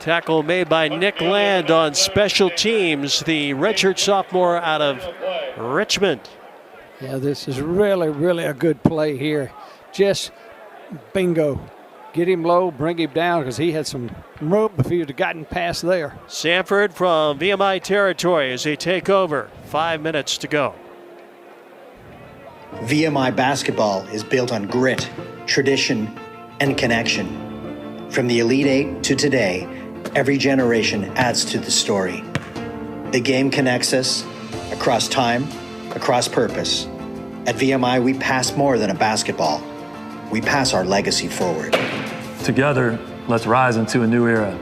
Tackle made by Nick Land on special teams, the redshirt sophomore out of Richmond. Yeah, this is really, really a good play here. Just bingo. Get him low, bring him down, because he had some room if he would have gotten past there. Samford from VMI territory as they take over. 5 minutes to go. VMI basketball is built on grit, tradition, and connection. From the Elite Eight to today, every generation adds to the story. The game connects us across time, across purpose. At VMI, we pass more than a basketball. We pass our legacy forward. Together, let's rise into a new era.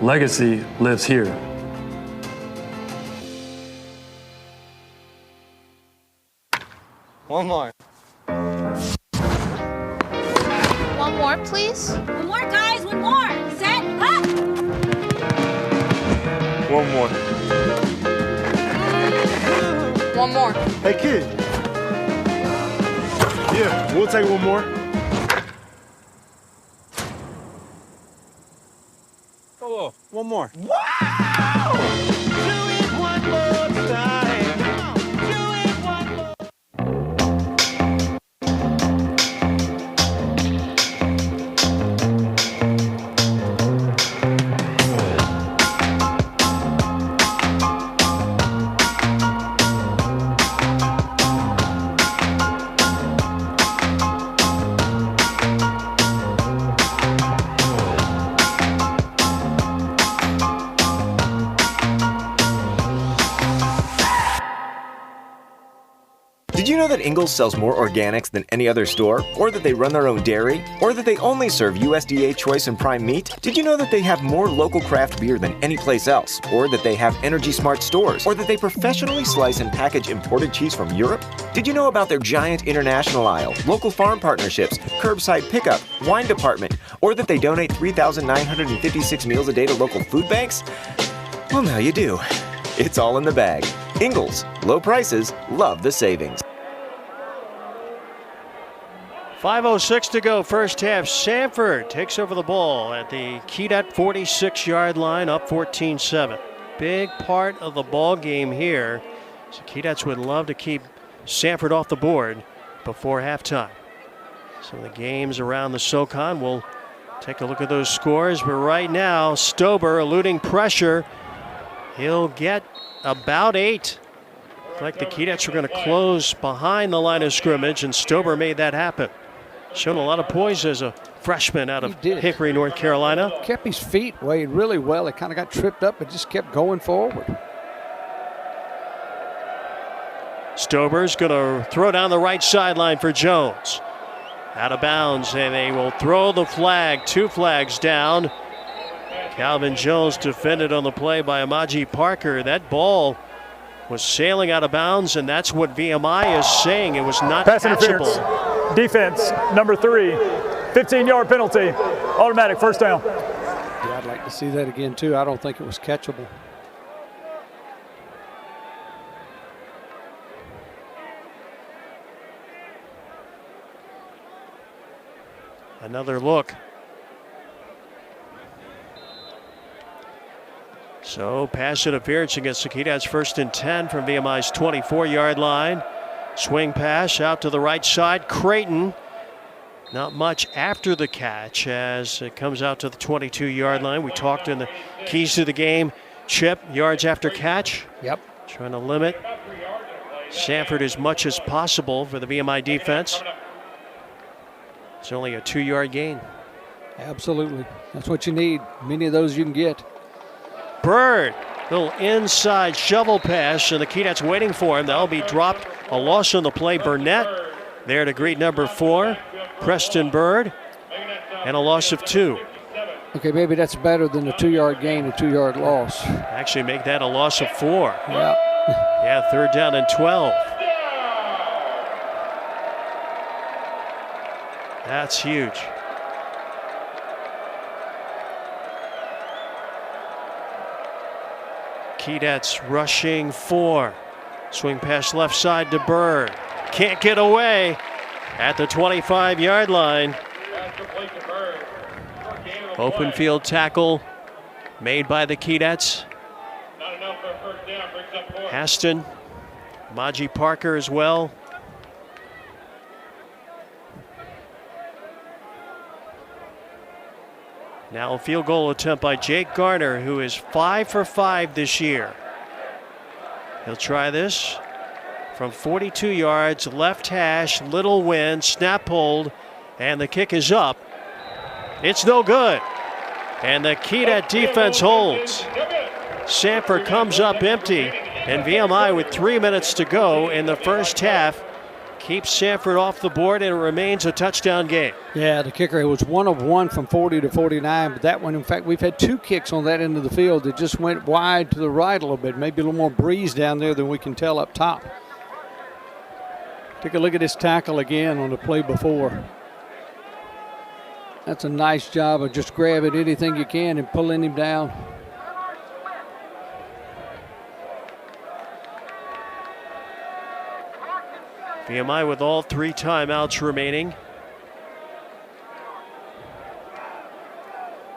Legacy lives here. One more. One more, please. One more, guys. One more. Set up. One more. One more. Hey, kid. Yeah, we'll take one more. Oh, one more. Wow! Do it one more time. Do it one more. Did you know that Ingles sells more organics than any other store? Or that they run their own dairy? Or that they only serve USDA choice and prime meat? Did you know that they have more local craft beer than any place else? Or that they have Energy Smart stores? Or that they professionally slice and package imported cheese from Europe? Did you know about their giant international aisle, local farm partnerships, curbside pickup, wine department? Or that they donate 3,956 meals a day to local food banks? Well, now you do. It's all in the bag. Ingles, low prices, love the savings. 5:06 to go, first half. Samford takes over the ball at the Kedat 46-yard line, up 14-7. Big part of the ball game here. So Keydets would love to keep Samford off the board before halftime. So the games around the SoCon, we'll take a look at those scores. But right now, Stober eluding pressure. He'll get about 8. Looks like the Keydets were going to close behind the line of scrimmage, and Stober made that happen. Shown a lot of poise as a freshman out of Hickory, North Carolina. Kept his feet weighed really well. It kind of got tripped up, but just kept going forward. Stober's going to throw down the right sideline for Jones. Out of bounds, and they will throw the flag. 2 flags down. Calvin Jones defended on the play by Amaji Parker. That ball was sailing out of bounds, and that's what VMI is saying. It was not pass catchable. Interference. Defense, number 3. 15-yard penalty. Automatic first down. Yeah, I'd like to see that again, too. I don't think it was catchable. Another look. So pass interference against the Keydets, 1st and 10 from VMI's 24-yard line. Swing pass out to the right side. Creighton, not much after the catch as it comes out to the 22-yard line. We talked in the keys to the game. Chip, yards after catch. Yep. Trying to limit Samford as much as possible for the VMI defense. It's only a 2-yard gain. Absolutely. That's what you need. Many of those you can get. Bird, little inside shovel pass, and the Keydets waiting for him. That'll be dropped. A loss on the play. Burnett there to greet number 4, Preston Bird, and a loss of 2. Okay, maybe that's better than a 2-yard gain, a 2-yard loss. Actually make that a loss of 4. Yeah. Yeah, 3rd down and 12. That's huge. Keydets rushing 4. Swing pass left side to Bird. Can't get away at the 25-yard line. Open field tackle made by the Keydets. Aston, Maji Parker as well. Now a field goal attempt by Jake Garner, who is 5 for 5 this year. He'll try this from 42 yards, left hash, little wind, snap hold, and the kick is up. It's no good. And the Keydat defense holds. Samford comes up empty, and VMI with 3 minutes to go in the first half keeps Samford off the board, and it remains a touchdown game. Yeah, the kicker was 1 of 1 from 40 to 49, but that one, in fact, we've had 2 kicks on that end of the field that just went wide to the right a little bit, maybe a little more breeze down there than we can tell up top. Take a look at this tackle again on the play before. That's a nice job of just grabbing anything you can and pulling him down. VMI with all 3 timeouts remaining.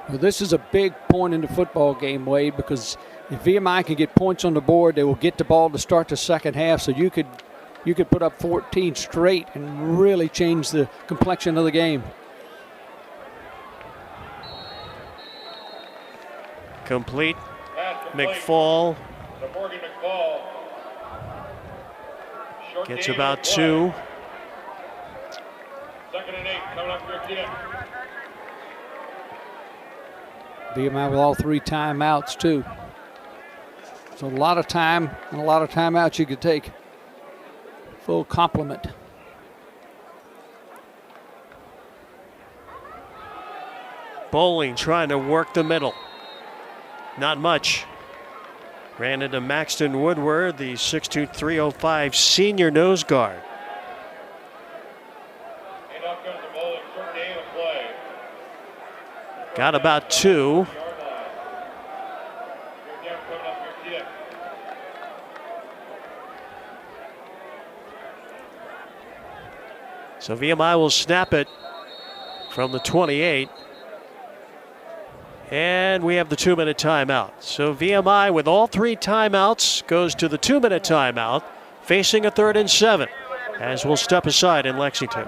Well, this is a big point in the football game, Wade, because if VMI can get points on the board, they will get the ball to start the second half. So you could put up 14 straight and really change the complexion of the game. Complete. McFall gets about 2. 2nd and 8 coming up here. VMI with all 3 timeouts, too. So a lot of time and a lot of timeouts you could take. Full complement. Bowling trying to work the middle. Not much. Ran into Maxton Woodward, the 6'2", 305 senior nose guard. Got about 2. So VMI will snap it from the 28. And we have the 2-minute timeout. So VMI with all 3 timeouts goes to the 2-minute timeout, facing a 3rd and 7, as we'll step aside in Lexington.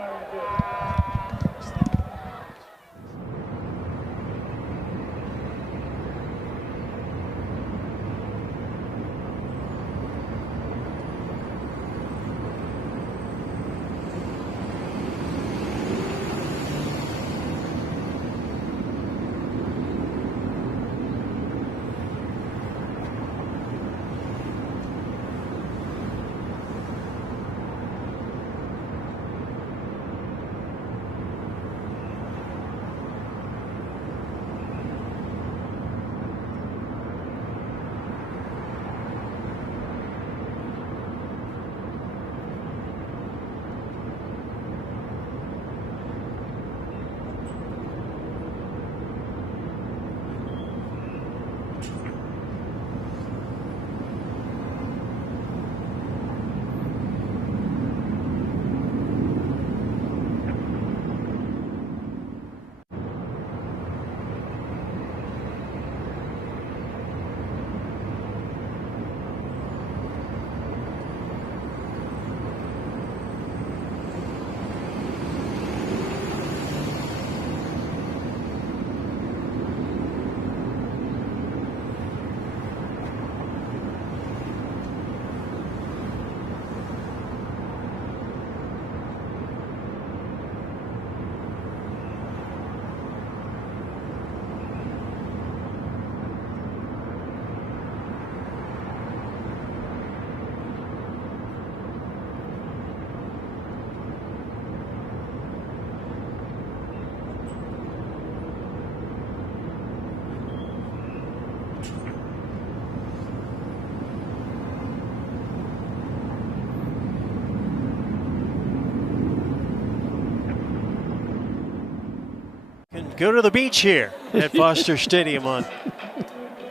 Go to the beach here at Foster Stadium on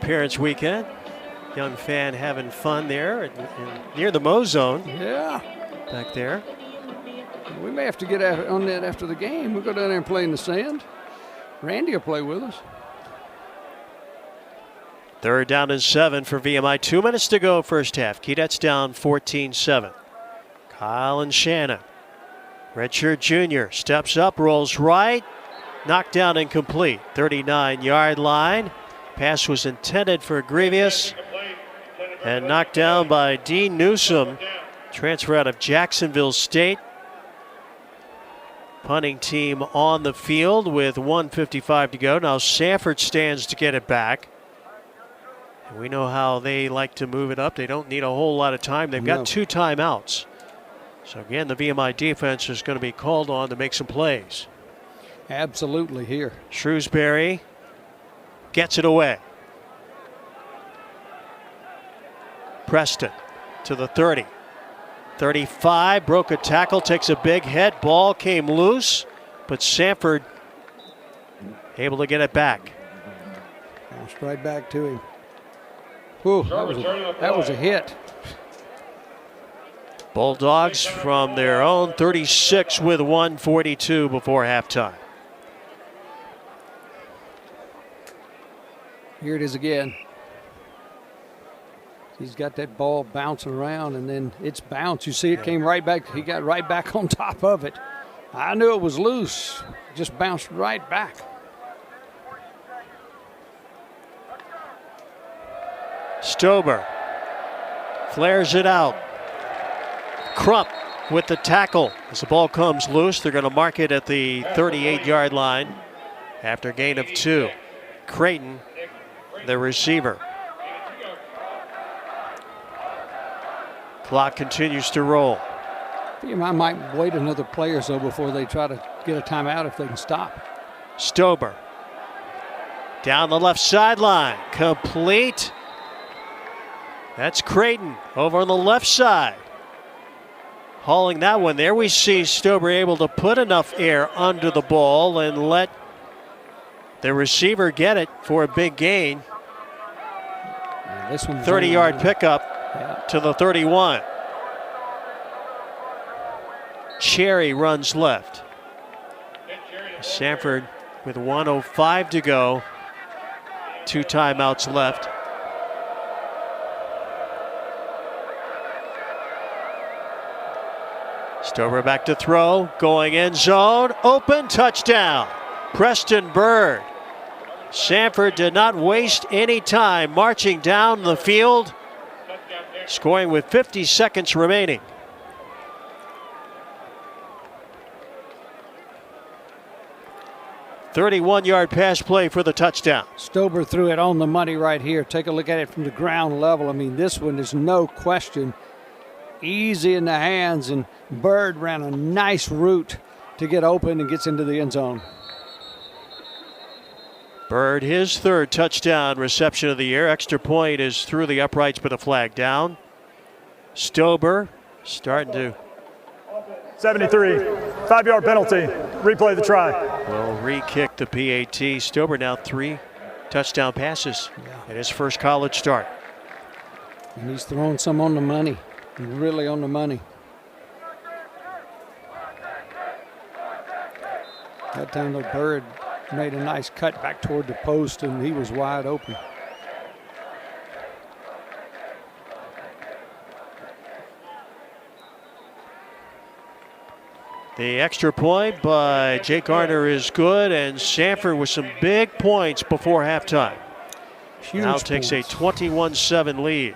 Parents Weekend. Young fan having fun there near the Mo Zone. Yeah. Back there. We may have to get on that after the game. We'll go down there and play in the sand. Randy will play with us. 3rd down and 7 for VMI. 2 minutes to go first half. Keydets down 14-7. Kyle Shannon, redshirt junior, steps up, rolls right. Knocked down incomplete. 39-yard line. Pass was intended for Grievous and knocked down by Dean Newsom, transfer out of Jacksonville State. Punting team on the field with 1:55 to go. Now Samford stands to get it back. And we know how they like to move it up. They don't need a whole lot of time. They've got 2 timeouts. So again, the VMI defense is going to be called on to make some plays. Absolutely here. Shrewsbury gets it away. Preston to the 30. 35, broke a tackle, takes a big hit. Ball came loose, but Samford able to get it back. Bounced right back to him. Whew, that was a hit. Bulldogs from their own 36 with 1:42 before halftime. Here it is again. He's got that ball bouncing around, and then it's bounced. You see it came right back. He got right back on top of it. I knew it was loose. Just bounced right back. Stober flares it out. Crump with the tackle. As the ball comes loose, they're going to mark it at the 38-yard line after a gain of 2. Creighton, the receiver. Clock continues to roll. I might wait another play or so before they try to get a timeout if they can stop. Stober down the left sideline, complete. That's Creighton over on the left side. Hauling that one there. We see Stober able to put enough air under the ball and let the receiver get it for a big gain. Yeah, this one's 30-yard pickup to the 31. Cherry runs left. Samford with 1:05 to go. 2 timeouts left. Stover back to throw, going end zone, open, touchdown. Preston Bird. Samford did not waste any time marching down the field, scoring with 50 seconds remaining. "31-yard pass play for the touchdown." Stober threw it on the money right here. Take a look at it from the ground level. I mean, this one is no question easy in the hands, and Bird ran a nice route to get open and gets into the end zone. Bird, his 3rd touchdown reception of the year. Extra point is through the uprights with a flag down. Stober starting to. 73, 5-yard penalty. Replay the try. Well, re-kick the PAT. Stober now 3 touchdown passes at his first college start. And he's throwing some on the money, really on the money. That time the Bird made a nice cut back toward the post, and he was wide open. The extra point by Jake Garner is good, and Samford with some big points before halftime. Huge now takes points. a 21-7 lead,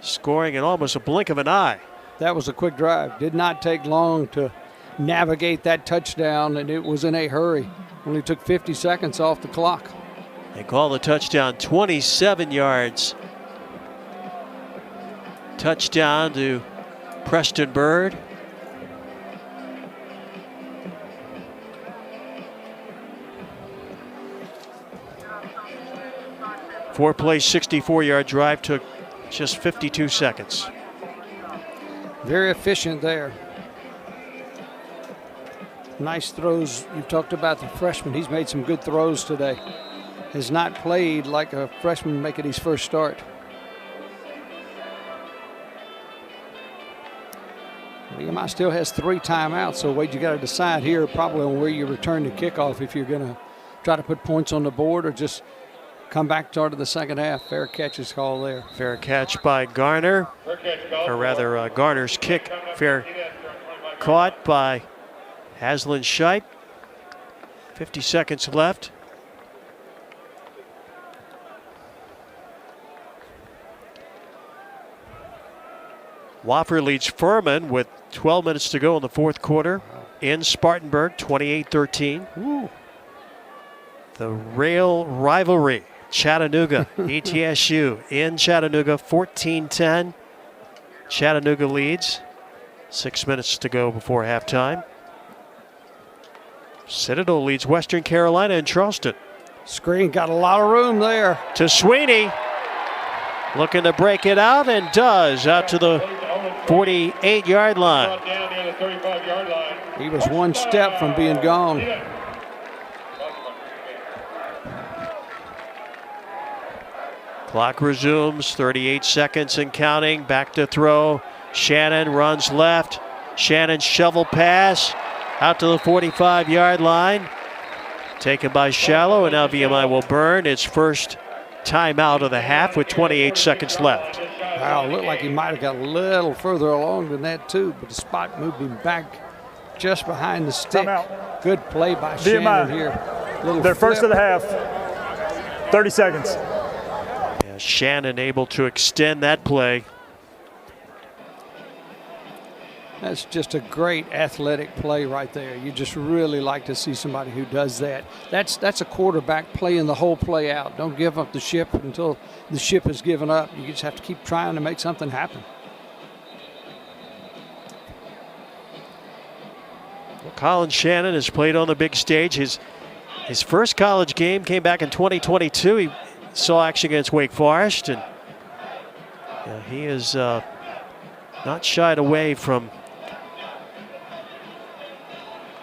scoring in almost a blink of an eye. That was a quick drive. Did not take long to navigate that touchdown, and it was in a hurry. Only took 50 seconds off the clock. They call the touchdown 27 yards. Touchdown to Preston Bird. Four-play, 64-yard drive took just 52 seconds. Very efficient there. Nice throws. You've talked about the freshman. He's made some good throws today. Has not played like a freshman making his first start. VMI still has 3 timeouts, so Wade, you got to decide here probably on where you return the kickoff if you're going to try to put points on the board or just come back toward the second half. Fair catch is called there. Fair catch by Garner, or rather Garner's kick. Fair caught by Haslan Scheib. 50 seconds left. Wofford leads Furman with 12 minutes to go in the 4th quarter in Spartanburg, 28-13. The rail rivalry, Chattanooga, ETSU in Chattanooga, 14-10. Chattanooga leads. 6 minutes to go before halftime. Citadel leads Western Carolina in Charleston. Screen got a lot of room there. To Sweeney. Looking to break it out, and does, out to the 48-yard line. He was one step from being gone. Clock resumes, 38 seconds and counting. Back to throw. Shannon runs left. Shannon shovel pass out to the 45-yard line. Taken by Shallow, and now VMI will burn its first timeout of the half with 28 seconds left. Wow, looked like he might have got a little further along than that too, but the spot moved him back just behind the stick. Good play by VMI. Shannon here. Their first of the half. 30 seconds. Yeah, Shannon able to extend that play. That's just a great athletic play right there. You just really like to see somebody who does that. That's a quarterback playing the whole play out. Don't give up the ship until the ship is given up. You just have to keep trying to make something happen. Well, Colin Shannon has played on the big stage. His first college game came back in 2022. He saw action against Wake Forest, and he is not shied away from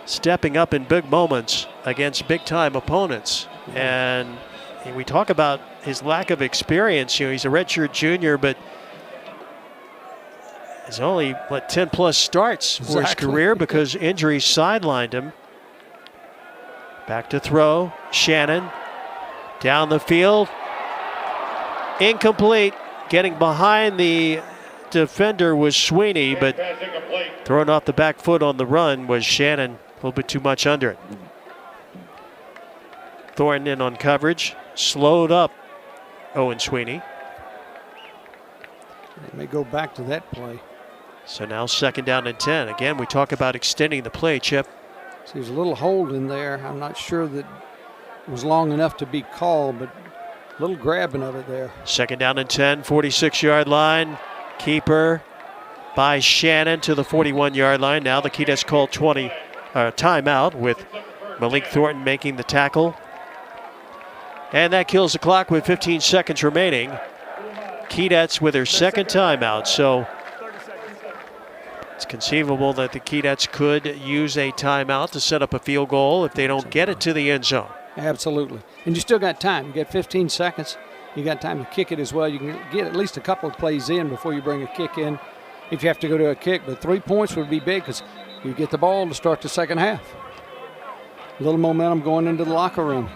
stepping up in big moments against big-time opponents. And we talk about his lack of experience. You know, he's a redshirt junior, but has only, 10-plus starts for his career because injuries sidelined him. Back to throw. Shannon down the field. Incomplete. Getting behind the defender was Sweeney, but throwing off the back foot on the run was Shannon. A little bit too much under it. Thornton in on coverage. Slowed up Owen Sweeney. They may go back to that play. So now 2nd down and 10. Again, we talk about extending the play, Chip. So there's a little hold in there. I'm not sure that it was long enough to be called, but a little grabbing of it there. 2nd down and 10, 46-yard line. Keeper by Shannon to the 41-yard line. Now the Keydets called timeout with Malik Thornton making the tackle. And that kills the clock with 15 seconds remaining. Keydets with their 2nd timeout. So it's conceivable that the Keydets could use a timeout to set up a field goal if they don't get it to the end zone. Absolutely. And you still got time. You got 15 seconds. You got time to kick it as well. You can get at least a couple of plays in before you bring a kick in if you have to go to a kick. But 3 points would be big because you get the ball to start the second half. A little momentum going into the locker room.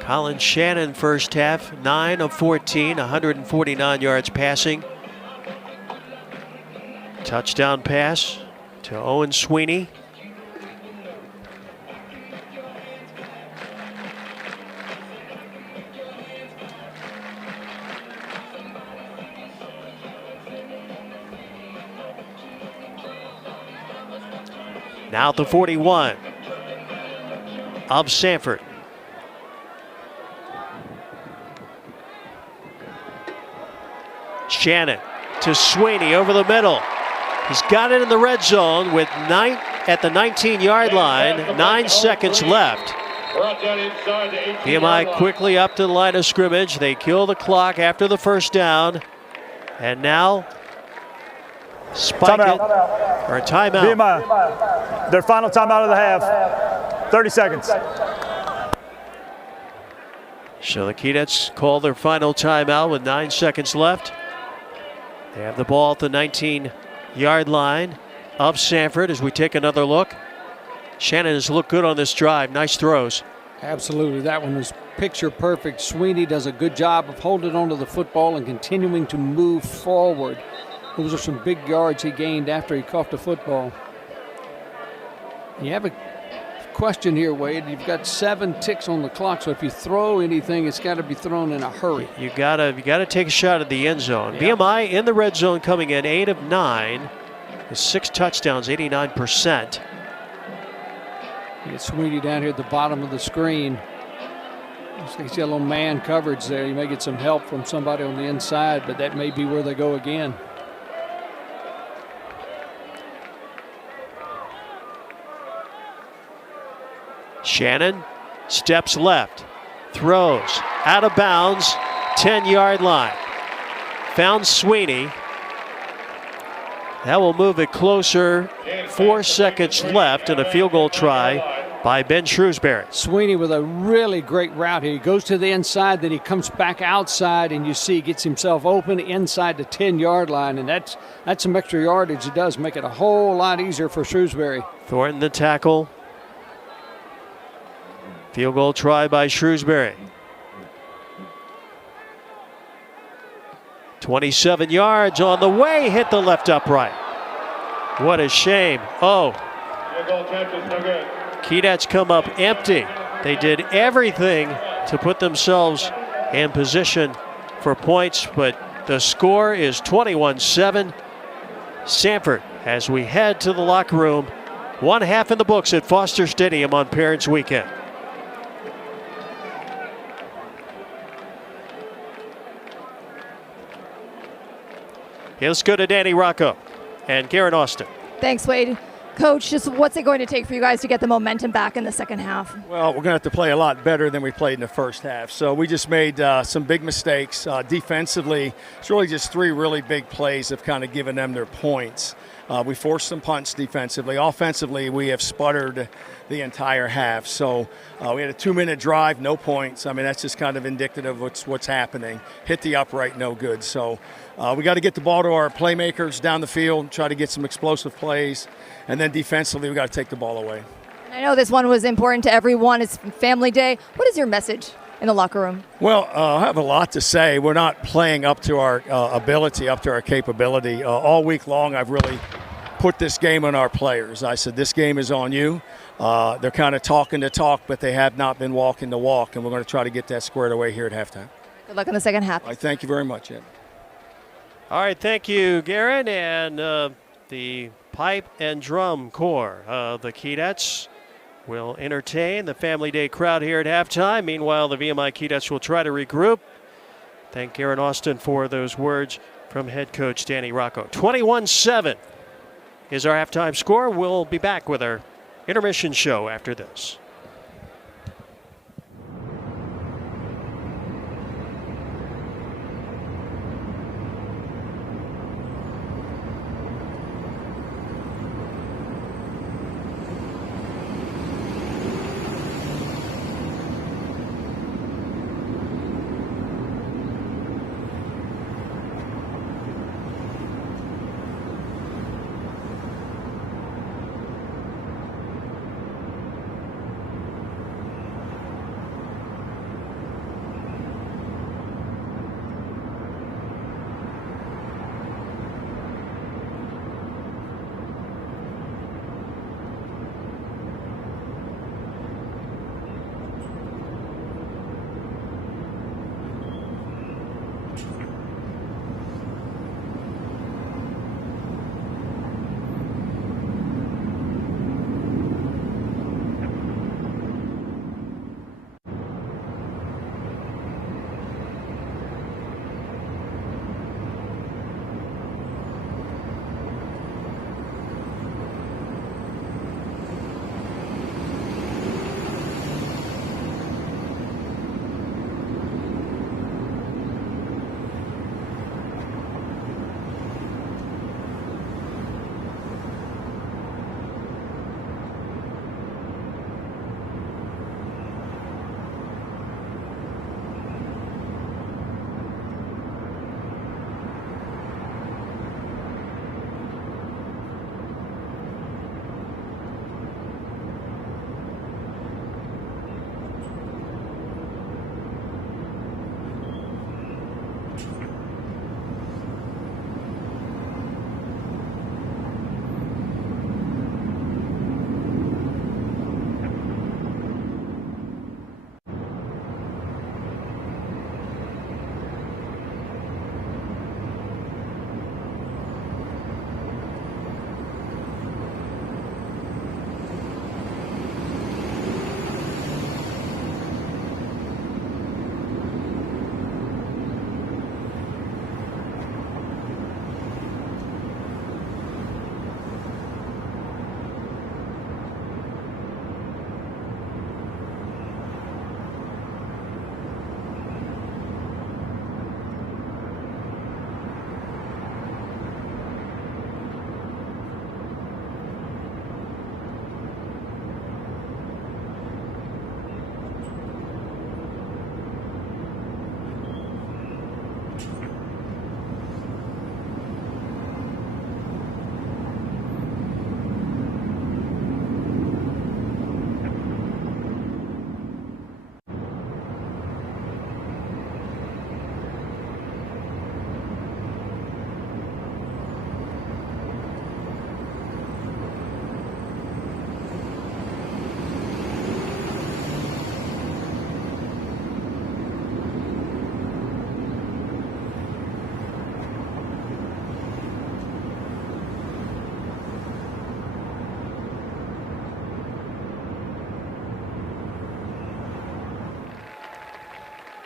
Colin Shannon first half, 9 of 14, 149 yards passing. Touchdown pass to Owen Sweeney. Now at the 41 of Samford. Shannon to Sweeney over the middle. He's got it in the red zone with at the 19-yard line, 9 seconds left. VMI quickly up to the line of scrimmage. They kill the clock after the first down. And now spike it, or a timeout. VMI, their final timeout of the half, 30 seconds. So the Keydets call their final timeout with 9 seconds left. They have the ball at the 19-yard line of Samford as we take another look. Shannon has looked good on this drive. Nice throws. Absolutely. That one was picture perfect. Sweeney does a good job of holding onto the football and continuing to move forward. Those are some big yards he gained after he caught the football. You have a question here, Wade. You've got 7 ticks on the clock, so if you throw anything, it's got to be thrown in a hurry. You gotta take a shot at the end zone. Yeah. VMI in the red zone coming in 8 of 9 with 6 touchdowns, 89%. You get Sweeney down here at the bottom of the screen. He's got a little man coverage there. You may get some help from somebody on the inside, but that may be where they go again. Shannon steps left, throws out of bounds, 10-yard line. Found Sweeney. That will move it closer. 4 seconds left and a field goal try by Ben Shrewsbury. Sweeney with a really great route here. He goes to the inside, then he comes back outside, and you see he gets himself open inside the 10-yard line, and that's some extra yardage. It does make it a whole lot easier for Shrewsbury. Thornton the tackle. Field goal try by Shrewsbury. 27 yards on the way, hit the left upright. What a shame. Keydets come up empty. They did everything to put themselves in position for points, but the score is 21-7. Samford as we head to the locker room. 1 half in the books at Foster Stadium on Parents Weekend. Okay, let's go to Danny Rocco and Karen Austin. Thanks, Wade. Coach, just what's it going to take for you guys to get the momentum back in the second half? Well, we're going to have to play a lot better than we played in the first half. So we just made some big mistakes defensively. It's really just 3 really big plays have kind of given them their points. We forced some punts defensively. Offensively, we have sputtered the entire half. So we had a 2-minute drive, no points. I mean, that's just kind of indicative of what's happening. Hit the upright, no good. So we got to get the ball to our playmakers down the field, try to get some explosive plays, and then defensively, we got to take the ball away. And I know this one was important to everyone. It's Family Day. What is your message in the locker room? Well, I have a lot to say. We're not playing up to our ability, up to our capability. All week long, I've really put this game on our players. I said, this game is on you. They're kind of talking the talk, but they have not been walking the walk, and we're going to try to get that squared away here at halftime. Good luck in the second half. All right, thank you very much, Ed. All right, thank you, Garrett. And the pipe and drum corps of the Keydets will entertain the Family Day crowd here at halftime. Meanwhile, the VMI Keydets will try to regroup. Thank Garrett Austin for those words from head coach Danny Rocco. 21-7 is our halftime score. We'll be back with our intermission show after this.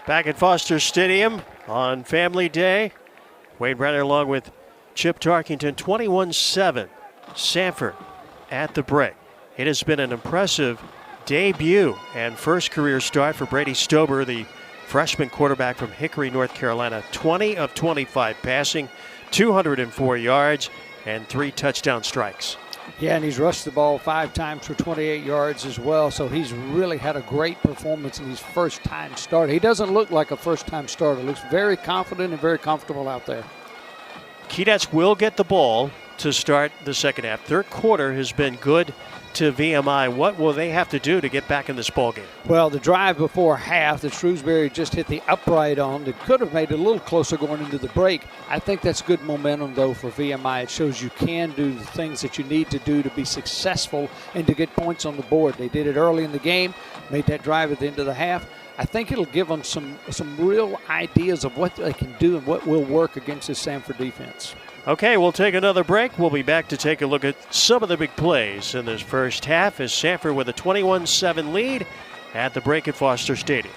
Back at Foster Stadium on Family Day. Wade Brenner along with Chip Tarkington, 21-7. Samford at the break. It has been an impressive debut and first career start for Brady Stober, the freshman quarterback from Hickory, North Carolina. 20 of 25 passing, 204 yards, and 3 touchdown strikes. Yeah, and he's rushed the ball 5 times for 28 yards as well, so he's really had a great performance in his first-time start. He doesn't look like a first-time starter. Looks very confident and very comfortable out there. Keydets will get the ball to start the second half. Third quarter has been good to VMI. What will they have to do to get back in this ball game? Well, the drive before half that Shrewsbury just hit the upright on, that could have made it a little closer going into the break. I think that's good momentum, though, for VMI. It shows you can do the things that you need to do to be successful and to get points on the board. They did it early in the game, made that drive at the end of the half. I think it'll give them some real ideas of what they can do and what will work against this Samford defense. Okay, we'll take another break. We'll be back to take a look at some of the big plays in this first half as Samford with a 21-7 lead at the break at Foster Stadium.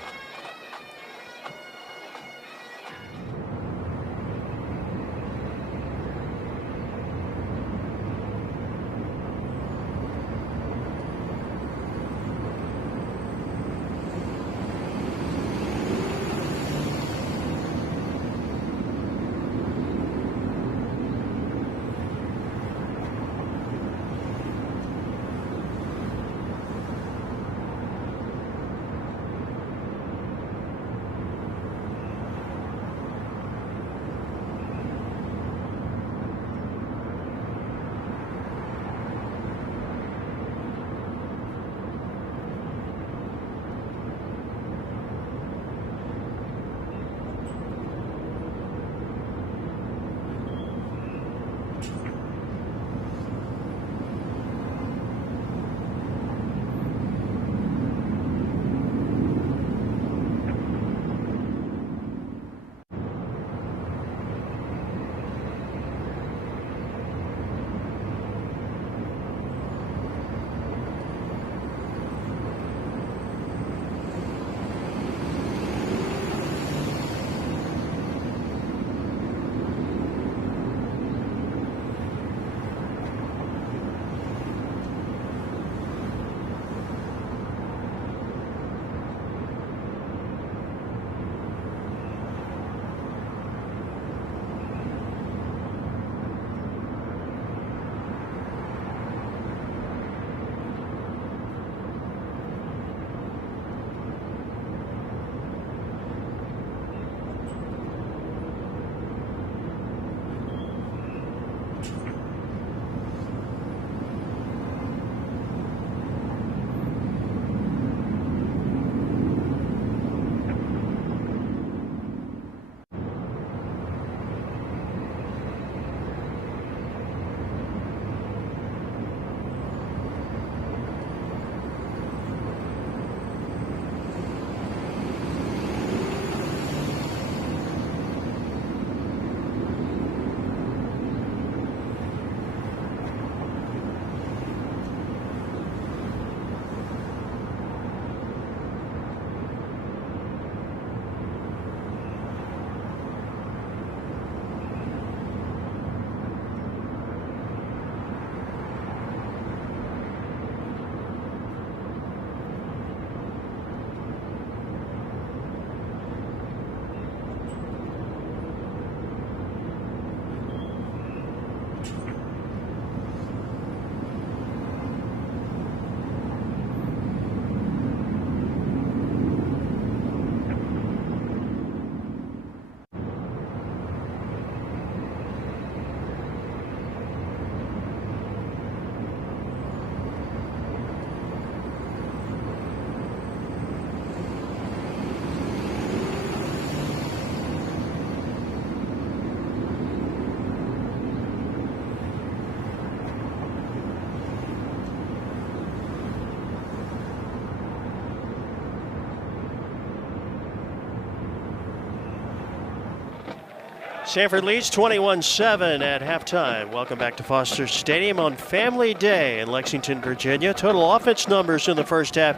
Samford leads 21-7 at halftime. Welcome back to Foster Stadium on Family Day in Lexington, Virginia. Total offense numbers in the first half.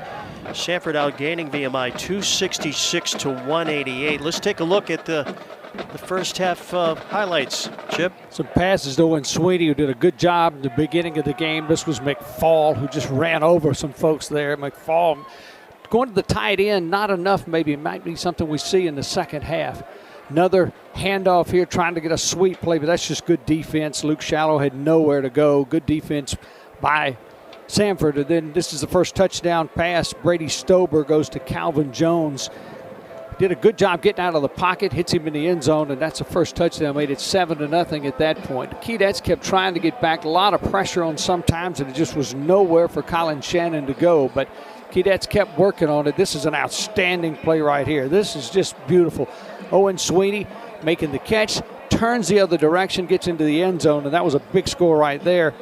Samford outgaining VMI 266 to 188. Let's take a look at the first half highlights, Chip. Some passes to Owen Sweeney, who did a good job in the beginning of the game. This was McFall, who just ran over some folks there. McFall going to the tight end, not enough maybe. It might be something we see in the second half. Another handoff here trying to get a sweep play, but that's just good defense. Luke Shallow had nowhere to go. Good defense by Samford. And then this is the first touchdown pass. Brady Stober goes to Calvin Jones. Did a good job getting out of the pocket, hits him in the end zone, and that's the first touchdown. Made it 7-0 at that point. The Keydets kept trying to get back. A lot of pressure on sometimes, and it just was nowhere for Colin Shannon to go. But Keydets kept working on it. This is an outstanding play right here. This is just beautiful. Owen Sweeney making the catch, turns the other direction, gets into the end zone, and that was a big score right there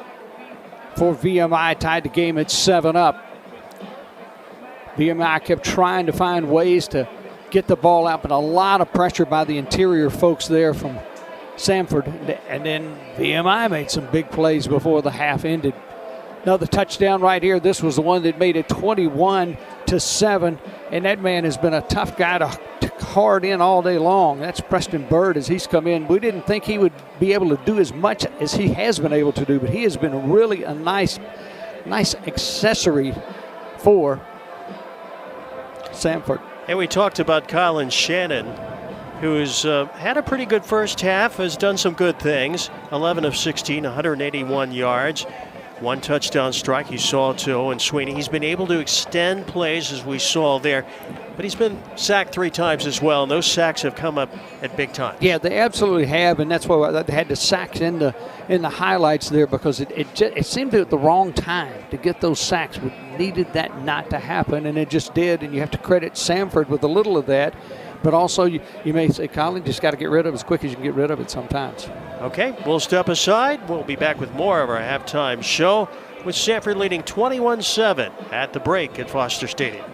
for VMI. Tied the game at 7-up. VMI kept trying to find ways to get the ball out, but a lot of pressure by the interior folks there from Samford. And then VMI made some big plays before the half ended. Another touchdown right here. This was the one that made it 21-7. And that man has been a tough guy to hard in all day long. That's Preston Bird as he's come in. We didn't think he would be able to do as much as he has been able to do, but he has been really a nice accessory for Samford. And we talked about Colin Shannon, who's had a pretty good first half, has done some good things. 11 of 16, 181 yards. One touchdown strike you saw to Owen Sweeney. He's been able to extend plays as we saw there, but he's been sacked 3 times as well, and those sacks have come up at big times. Yeah, they absolutely have, and that's why they had the sacks in the highlights there, because it seemed at the wrong time to get those sacks. We needed that not to happen, and it just did, and you have to credit Samford with a little of that. But also, you may say, Colin, just got to get rid of it as quick as you can get rid of it sometimes. Okay, we'll step aside. We'll be back with more of our halftime show with Samford leading 21-7 at the break at Foster Stadium.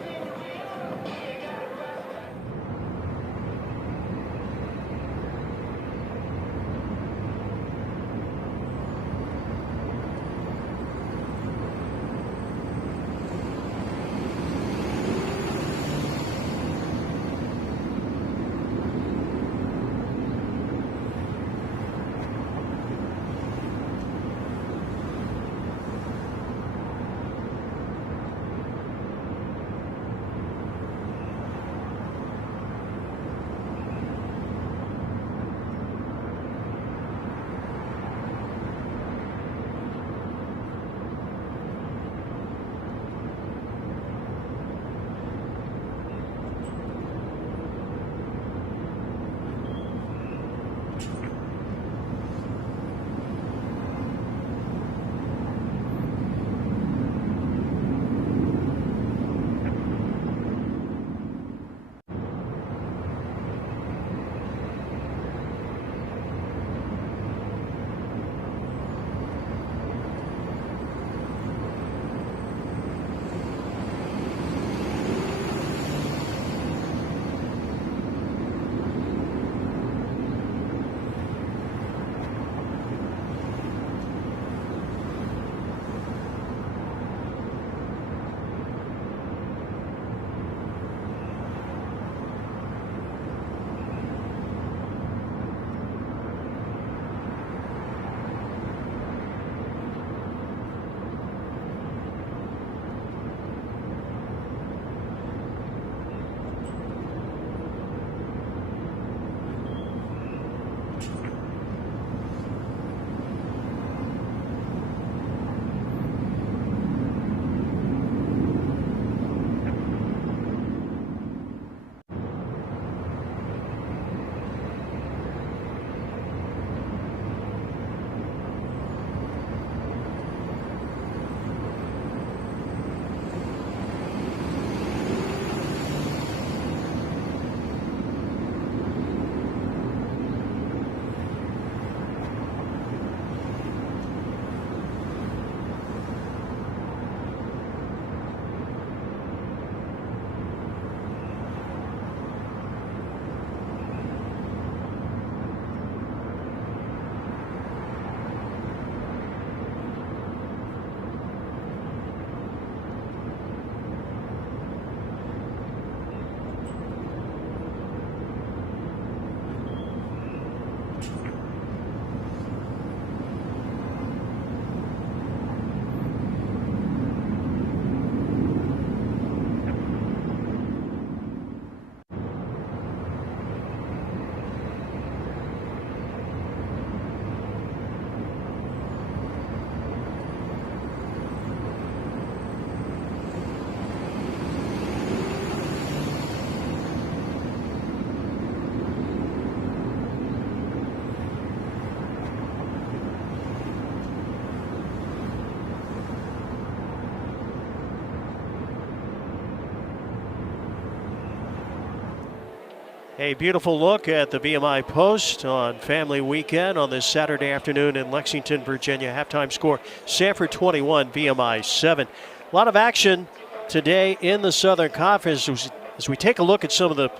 A beautiful look at the VMI Post on Family Weekend on this Saturday afternoon in Lexington, Virginia. Halftime score, Samford 21, VMI 7. A lot of action today in the Southern Conference as we take a look at some of the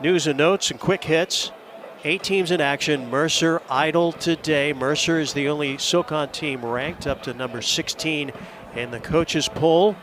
news and notes and quick hits. 8 teams in action. Mercer idle today. Mercer is the only SoCon team ranked up to number 16 in the coaches poll.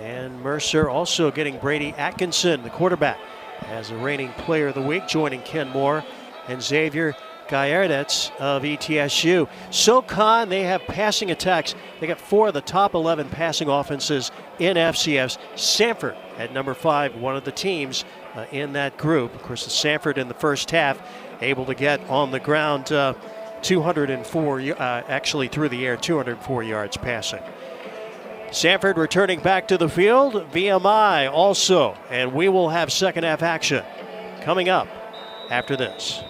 And Mercer also getting Brady Atkinson, the quarterback, as a reigning player of the week, joining Ken Moore and Xavier Gallardetz of ETSU. SoCon, they have passing attacks. They got 4 of the top 11 passing offenses in FCS. Samford at number 5, one of the teams in that group. Of course, the Samford in the first half able to get on the ground 204, actually through the air, 204 yards passing. Samford returning back to the field, VMI also, and we will have second half action coming up after this.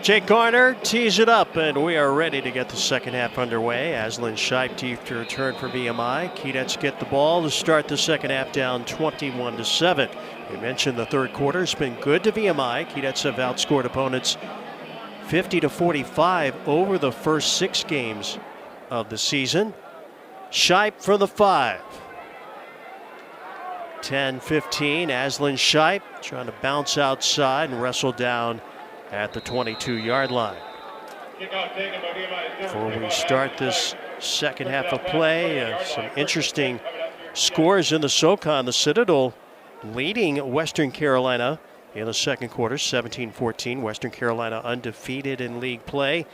Jake Garner tees it up, and we are ready to get the second half underway. Aslan Shipe to return for VMI. Keydets get the ball to start the second half down 21-7. We mentioned the third quarter has been good to VMI. Keydets have outscored opponents 50-45 over the first 6 games of the season. Shipe for the 5. 10-15. Aslan Shipe trying to bounce outside and wrestle down at the 22-yard line. Before we start this second half of play, some interesting scores in the SoCon. The Citadel leading Western Carolina in the second quarter, 17-14. Western Carolina undefeated in league play.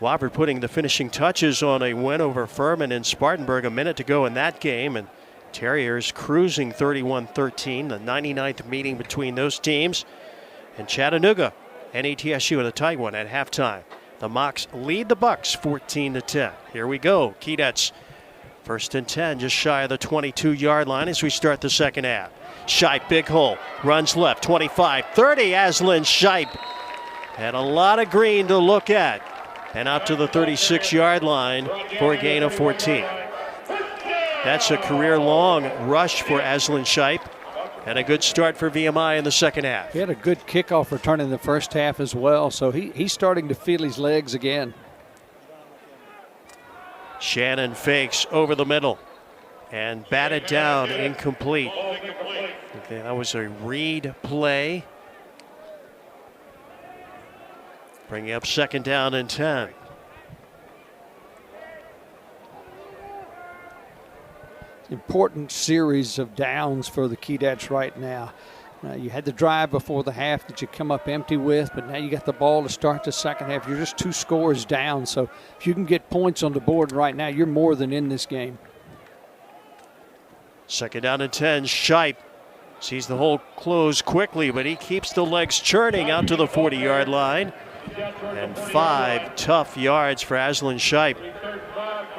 Wofford putting the finishing touches on a win over Furman in Spartanburg. A minute to go in that game, and Terriers cruising 31-13. The 99th meeting between those teams. And Chattanooga and ETSU in a tight one at halftime. The Mocs lead the Bucks 14-10. Here we go. Keydets first and 10, just shy of the 22-yard line as we start the second half. Shipe, big hole, runs left, 25, 30. Aslan Shipe had a lot of green to look at, and out to the 36-yard line for a gain of 14. That's a career-long rush for Aslan Shipe, and a good start for VMI in the second half. He had a good kickoff return in the first half as well, so he's starting to feel his legs again. Shannon fakes over the middle and batted down, incomplete. Okay, that was a read play. Bringing up second down and 10. Important series of downs for the Keydets right now. You had the drive before the half that you come up empty with, but now you got the ball to start the second half. You're just 2 scores down, so if you can get points on the board right now, you're more than in this game. Second down and 10. Shipe sees the hole close quickly, but he keeps the legs churning out to the 40-yard line. And 5 tough yards for Aslan Shipe.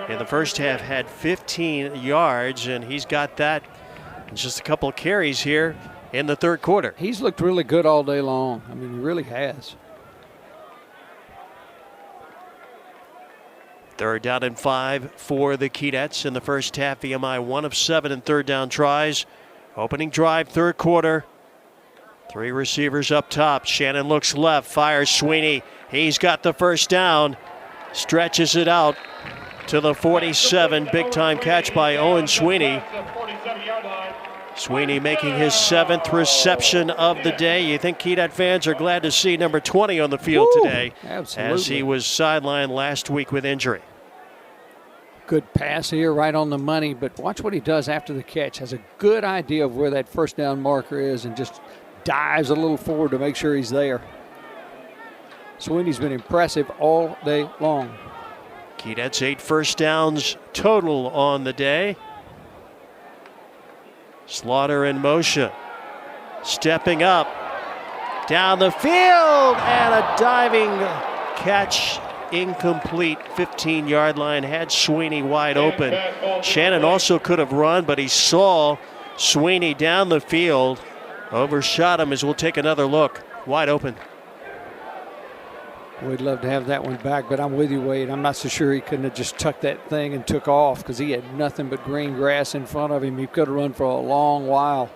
In the first half had 15 yards, and he's got that in just a couple of carries here in the third quarter. He's looked really good all day long. I mean, he really has. Third down and 5 for the Keydets in the first half. VMI 1 of 7 in third down tries. Opening drive, third quarter. 3 receivers up top. Shannon looks left, fires Sweeney. He's got the first down. Stretches it out to the 47. Big time catch by Owen Sweeney. Sweeney making his 7th reception of the day. You think Keydet fans are glad to see number 20 on the field today. Absolutely. As he was sidelined last week with injury. Good pass here, right on the money, but watch what he does after the catch. Has a good idea of where that first down marker is and just dives a little forward to make sure he's there. Sweeney's been impressive all day long. Keydets 8 first downs total on the day. Slaughter in motion. Stepping up. Down the field. And a diving catch. Incomplete. 15-yard line. Had Sweeney wide open. Shannon also could have run, but he saw Sweeney down the field. Overshot him as we'll take another look. Wide open. We'd love to have that one back, but I'm with you, Wade. I'm not so sure he couldn't have just tucked that thing and took off because he had nothing but green grass in front of him. He could have run for a long while.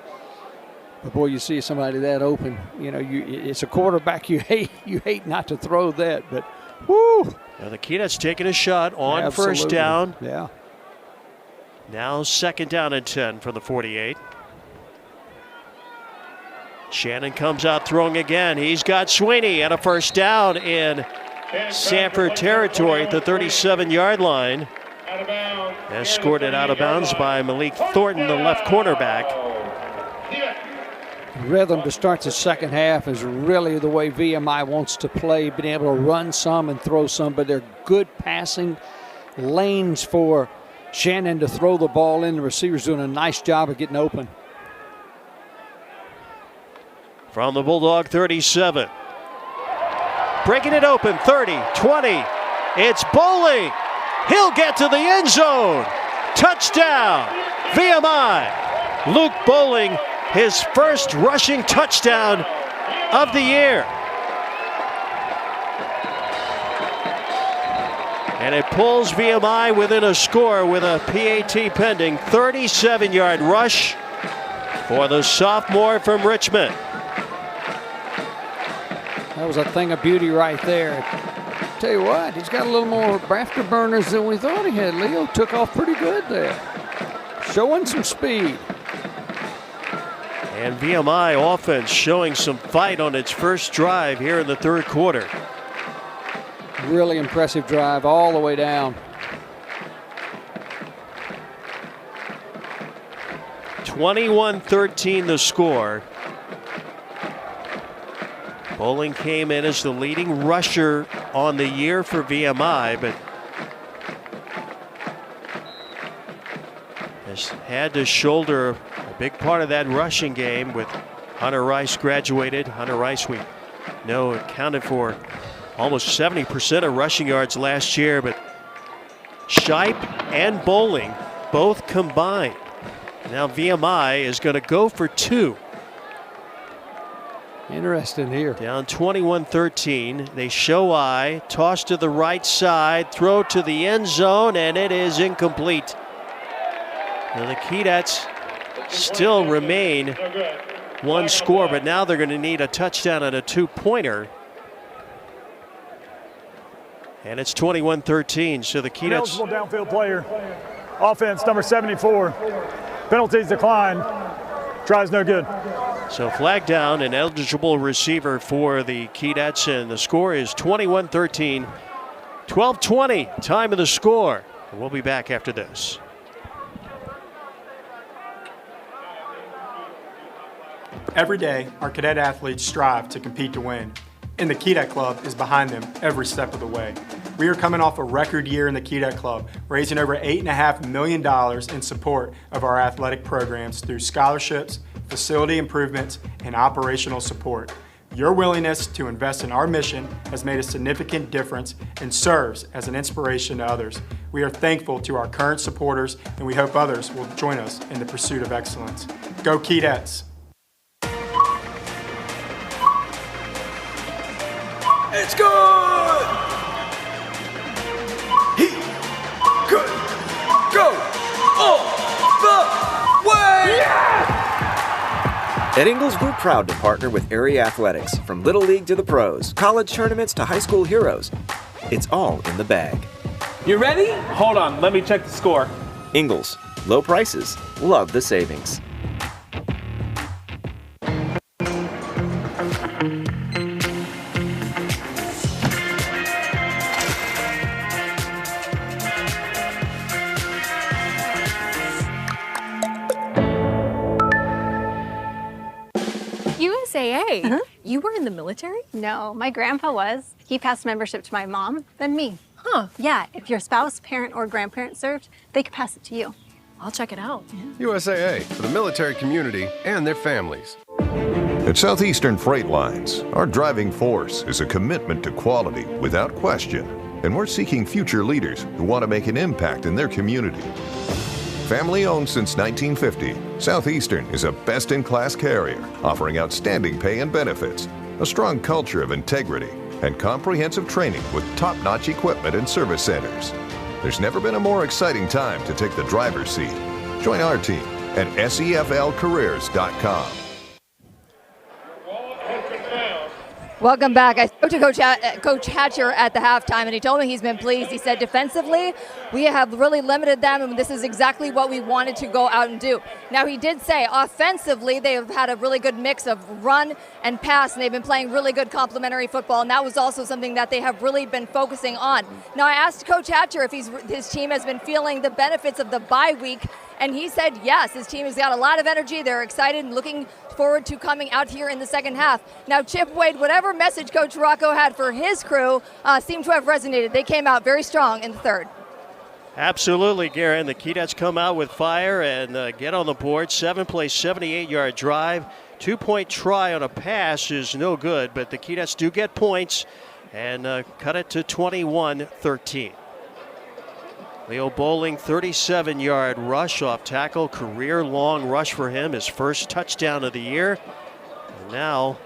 But boy, you see somebody that open, you know, it's a quarterback. You hate not to throw that, but whoo! Now the Keydets taking a shot on Absolutely. First down. Yeah. Now second down and 10 from the 48. Shannon comes out throwing again. He's got Sweeney and a first down in Samford territory at the 37-yard line. Escorted out of bounds by Malik Thornton, the left cornerback. Rhythm to start the second half is really the way VMI wants to play, being able to run some and throw some, but they're good passing lanes for Shannon to throw the ball in. The receiver's doing a nice job of getting open. From the Bulldog 37. Breaking it open, 30, 20. It's Bowling. He'll get to the end zone. Touchdown, VMI. Luke Bowling, his first rushing touchdown of the year. And it pulls VMI within a score with a PAT pending. 37-yard rush for the sophomore from Richmond. That was a thing of beauty right there. Tell you what, he's got a little more afterburners than we thought he had. Leo took off pretty good there. Showing some speed. And VMI offense showing some fight on its first drive here in the third quarter. Really impressive drive all the way down. 21-13 the score. Bowling came in as the leading rusher on the year for VMI, but has had to shoulder a big part of that rushing game with Hunter Rice graduated. Hunter Rice, we know, accounted for almost 70% of rushing yards last year, but Shipe and Bowling both combined. Now VMI is going to go for 2. Interesting here. Down 21-13. They show I, toss to the right side, throw to the end zone, and it is incomplete. Now the Keydets still remain one score, but now they're going to need a touchdown and a 2-pointer. And it's 21-13, so the Keydets. Eligible downfield player. Offense, number 74. Penalties declined. Tries no good. So flag down, an eligible receiver for the Keydets, and the score is 21-13. 12:20, time of the score. And we'll be back after this. Every day, our cadet athletes strive to compete to win, and the Keydets Club is behind them every step of the way. We are coming off a record year in the Keydets Club, raising over $8.5 million in support of our athletic programs through scholarships, facility improvements, and operational support. Your willingness to invest in our mission has made a significant difference and serves as an inspiration to others. We are thankful to our current supporters, and we hope others will join us in the pursuit of excellence. Go Keydets! It's good! He could go all the way! Yeah! At Ingles, we're proud to partner with area athletics, from Little League to the pros, college tournaments to high school heroes. It's all in the bag. You ready? Hold on, let me check the score. Ingles, low prices, love the savings. NCAA. You were in the military? No, my grandpa was. He passed membership to my mom, then me. Huh. Yeah, if your spouse, parent, or grandparent served, they could pass it to you. I'll check it out. USAA, for the military community and their families. At Southeastern Freight Lines, our driving force is a commitment to quality without question, and we're seeking future leaders who want to make an impact in their community. Family owned since 1950, Southeastern is a best-in-class carrier, offering outstanding pay and benefits, a strong culture of integrity, and comprehensive training with top-notch equipment and service centers. There's never been a more exciting time to take the driver's seat. Join our team at SEFLcareers.com. Welcome back. I spoke to Coach Hatcher at the halftime, and he told me he's been pleased. He said defensively, we have really limited them, and this is exactly what we wanted to go out and do. Now, he did say offensively, they have had a really good mix of run and pass, and they've been playing really good complementary football, and that was also something that they have really been focusing on. Now, I asked Coach Hatcher if his team has been feeling the benefits of the bye week, and he said yes, his team has got a lot of energy. They're excited and looking forward to coming out here in the second half. Now, Chip Wade, whatever message Coach Rocco had for his crew seemed to have resonated. They came out very strong in the third. Absolutely, Garen. The Keydets come out with fire and get on the board. 7-play, 78-yard drive. 2-point try on a pass is no good, but the Keydets do get points and cut it to 21-13. Leo Bowling, 37-yard rush off tackle, career-long rush for him, his first touchdown of the year. And now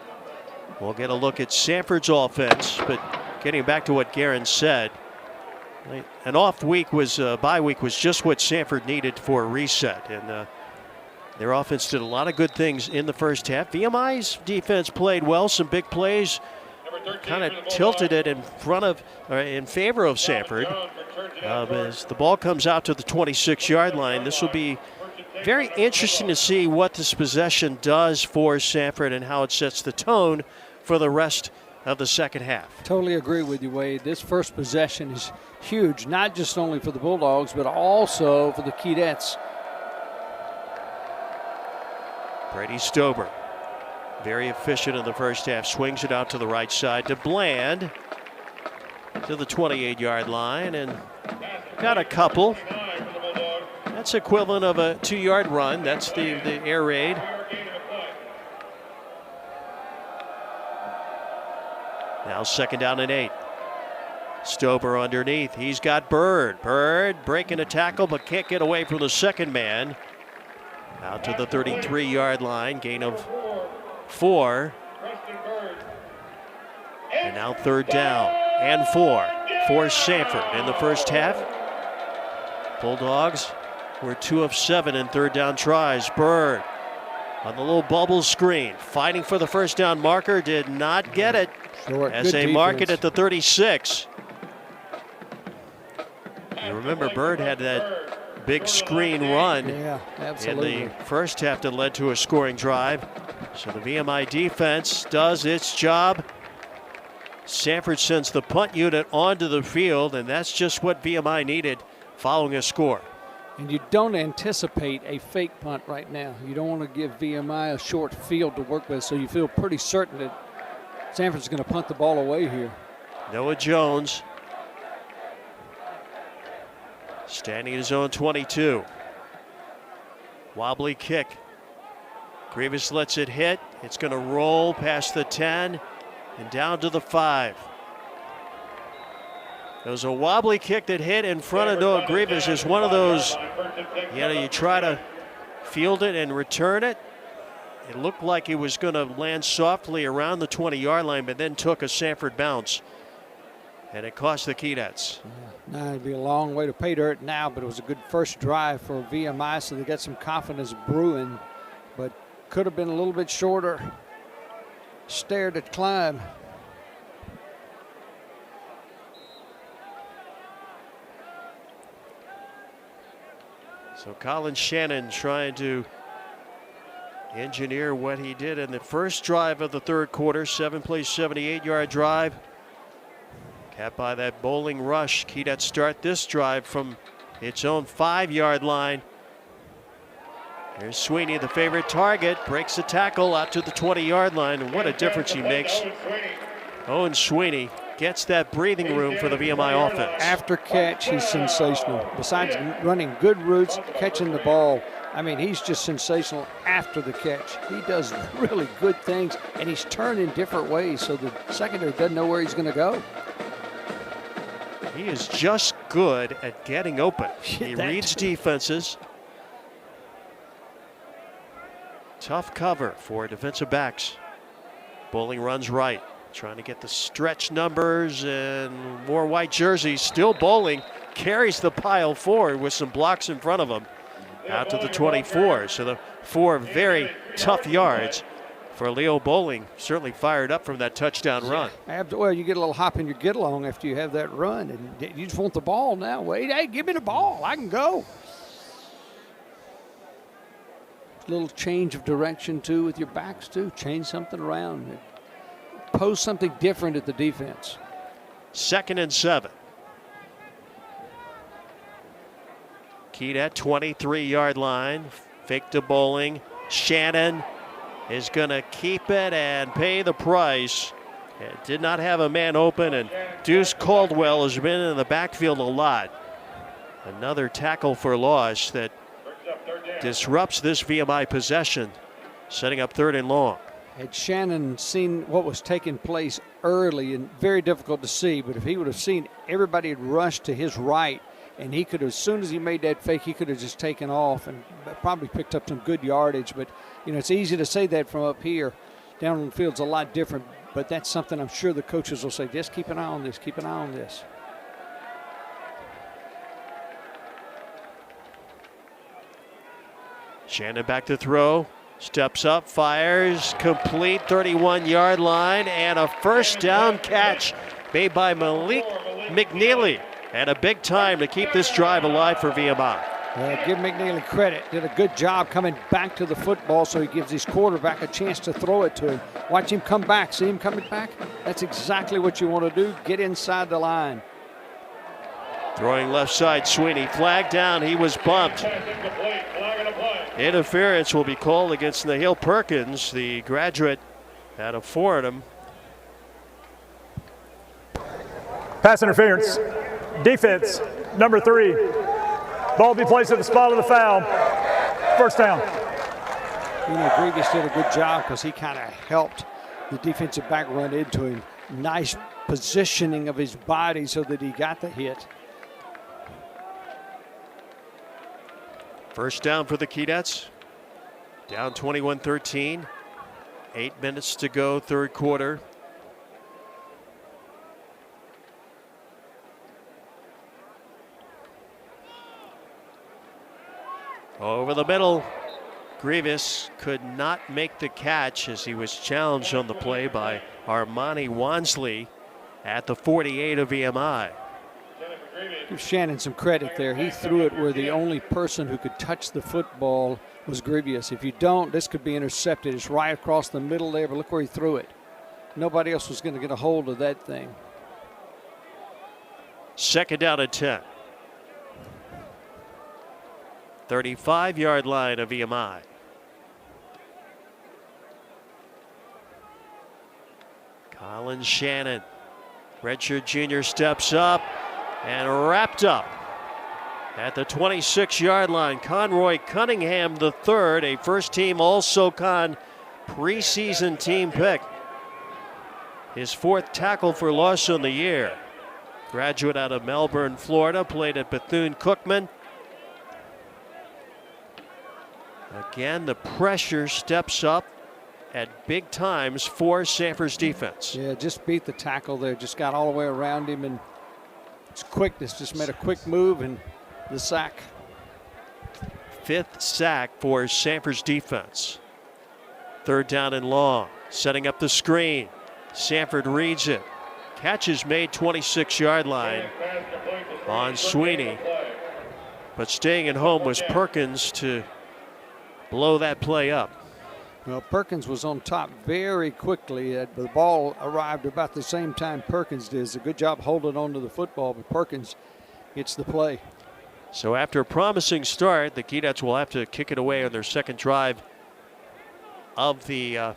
we'll get a look at Samford's offense, but getting back to what Garen said, an off week was, bye week was just what Samford needed for a reset, and their offense did a lot of good things in the first half. VMI's defense played well, some big plays, kind of tilted it in favor of Samford. As the ball comes out to the 26-yard line, this will be very interesting to see what this possession does for Samford and how it sets the tone for the rest of the second half. Totally agree with you, Wade. This first possession is huge, not just only for the Bulldogs, but also for the Keydets. Brady Stober, very efficient in the first half, swings it out to the right side to Bland, to the 28-yard line, and got a couple. That's equivalent of a 2-yard run. That's the air raid. Now 2nd down and 8. Stober underneath. He's got Bird. Bird breaking a tackle but can't get away from the second man. Out to the 33-yard line. Gain of 4. And now 3rd down and 4 for Samford in the first half. Bulldogs were 2 of 7 in 3rd down tries. Bird on the little bubble screen, fighting for the first down marker, did not get it. Short. As they mark it at the 36. You remember Bird had that big screen run in the first half that led to a scoring drive. So the VMI defense does its job. Samford sends the punt unit onto the field, and that's just what VMI needed following a score. And you don't anticipate a fake punt right now. You don't want to give VMI a short field to work with, so you feel pretty certain that Samford's going to punt the ball away here. Noah Jones standing in his own 22. Wobbly kick. Grievous lets it hit. It's going to roll past the 10 and down to the 5. It was a wobbly kick that hit in front of Noah Grievous. Is one of those, you try to field it and return it. It looked like it was going to land softly around the 20-yard line, but then took a Samford bounce. And it cost the Keydets. Yeah. Now it'd be a long way to pay dirt now, but it was a good first drive for VMI, so they got some confidence brewing, but could have been a little bit shorter. Stair to climb. So Colin Shannon trying to engineer what he did in the first drive of the third quarter. 7-play, 78-yard drive. Capped by that bowling rush. Keydets start this drive from its own 5-yard line. Here's Sweeney, the favorite target. Breaks the tackle out to the 20-yard line. And what a difference he makes. Owen Sweeney gets that breathing room for the VMI offense. After catch, he's sensational. Besides running good routes, catching the ball, I mean, he's just sensational after the catch. He does really good things, and he's turned in different ways, so the secondary doesn't know where he's going to go. He is just good at getting open. He reads defenses. Tough cover for defensive backs. Bowling runs right. Trying to get the stretch numbers and more white jerseys. Still Bowling carries the pile forward with some blocks in front of him out to the 24. So the 4 very tough yards for Leo Bowling. Certainly fired up from that touchdown run. Well, you get a little hop in your get along after you have that run, and you just want the ball now. Wade, hey, give me the ball. I can go. Little change of direction too with your backs too. Change something around. Pose something different at the defense. 2nd and 7. Keyed 23-yard line. Fake to Bowling. Shannon is going to keep it and pay the price. It did not have a man open, and Deuce Caldwell has been in the backfield a lot. Another tackle for loss that disrupts this VMI possession, setting up 3rd and long. Had Shannon seen what was taking place early, and very difficult to see, but if he would have seen everybody had rushed to his right, and he could have, as soon as he made that fake, he could have just taken off and probably picked up some good yardage. But, it's easy to say that from up here. Down on the field's a lot different, but that's something I'm sure the coaches will say, just keep an eye on this, keep an eye on this. Shannon back to throw. Steps up, fires, complete 31-yard line, and a first down catch made by Malik McNeely. And a big time to keep this drive alive for VMI. Give McNeely credit. Did a good job coming back to the football, so he gives his quarterback a chance to throw it to him. Watch him come back. See him coming back? That's exactly what you want to do. Get inside the line. Throwing left side, Sweeney. Flag down. He was bumped. Interference will be called against Nahil Perkins, the graduate out of Fordham. Pass interference. Defense, number 3. Ball be placed at the spot of the foul. First down. You know, Grievous did a good job because he kind of helped the defensive back run into him. Nice positioning of his body so that he got the hit. First down for the Keydets. Down 21-13. 8 minutes to go, third quarter. Over the middle, Grievous could not make the catch as he was challenged on the play by Armani Wansley at the 48 of VMI. Give Shannon some credit there. He threw it where the only person who could touch the football was Grievous. If you don't, this could be intercepted. It's right across the middle there, but look where he threw it. Nobody else was going to get a hold of that thing. Second down and 10. 35-yard line of VMI. Colin Shannon, redshirt junior, steps up and wrapped up at the 26-yard line. Conroy Cunningham III, a first-team All-SoCon preseason team pick. His 4th tackle for loss on the year. Graduate out of Melbourne, Florida, played at Bethune-Cookman. Again, the pressure steps up at big times for Samford's defense. Yeah, just beat the tackle there. Just got all the way around him, and it's quickness. Just made a quick move and the sack. 5th sack for Samford's defense. Third down and long. Setting up the screen. Samford reads it. Catch is made 26-yard line on Sweeney. But staying at home was Perkins to blow that play up. Well, Perkins was on top very quickly. The ball arrived about the same time Perkins did. It's a good job holding on to the football, but Perkins gets the play. So after a promising start, the Keydets will have to kick it away on their second drive of the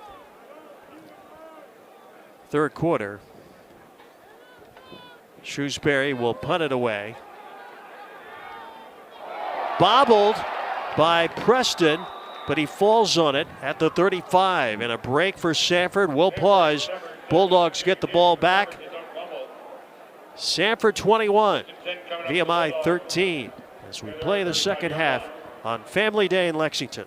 third quarter. Shrewsbury will punt it away. Bobbled by Preston, but he falls on it at the 35. And a break for Samford. We'll pause. Bulldogs get the ball back. Samford 21, VMI 13, as we play the second half on Family Day in Lexington.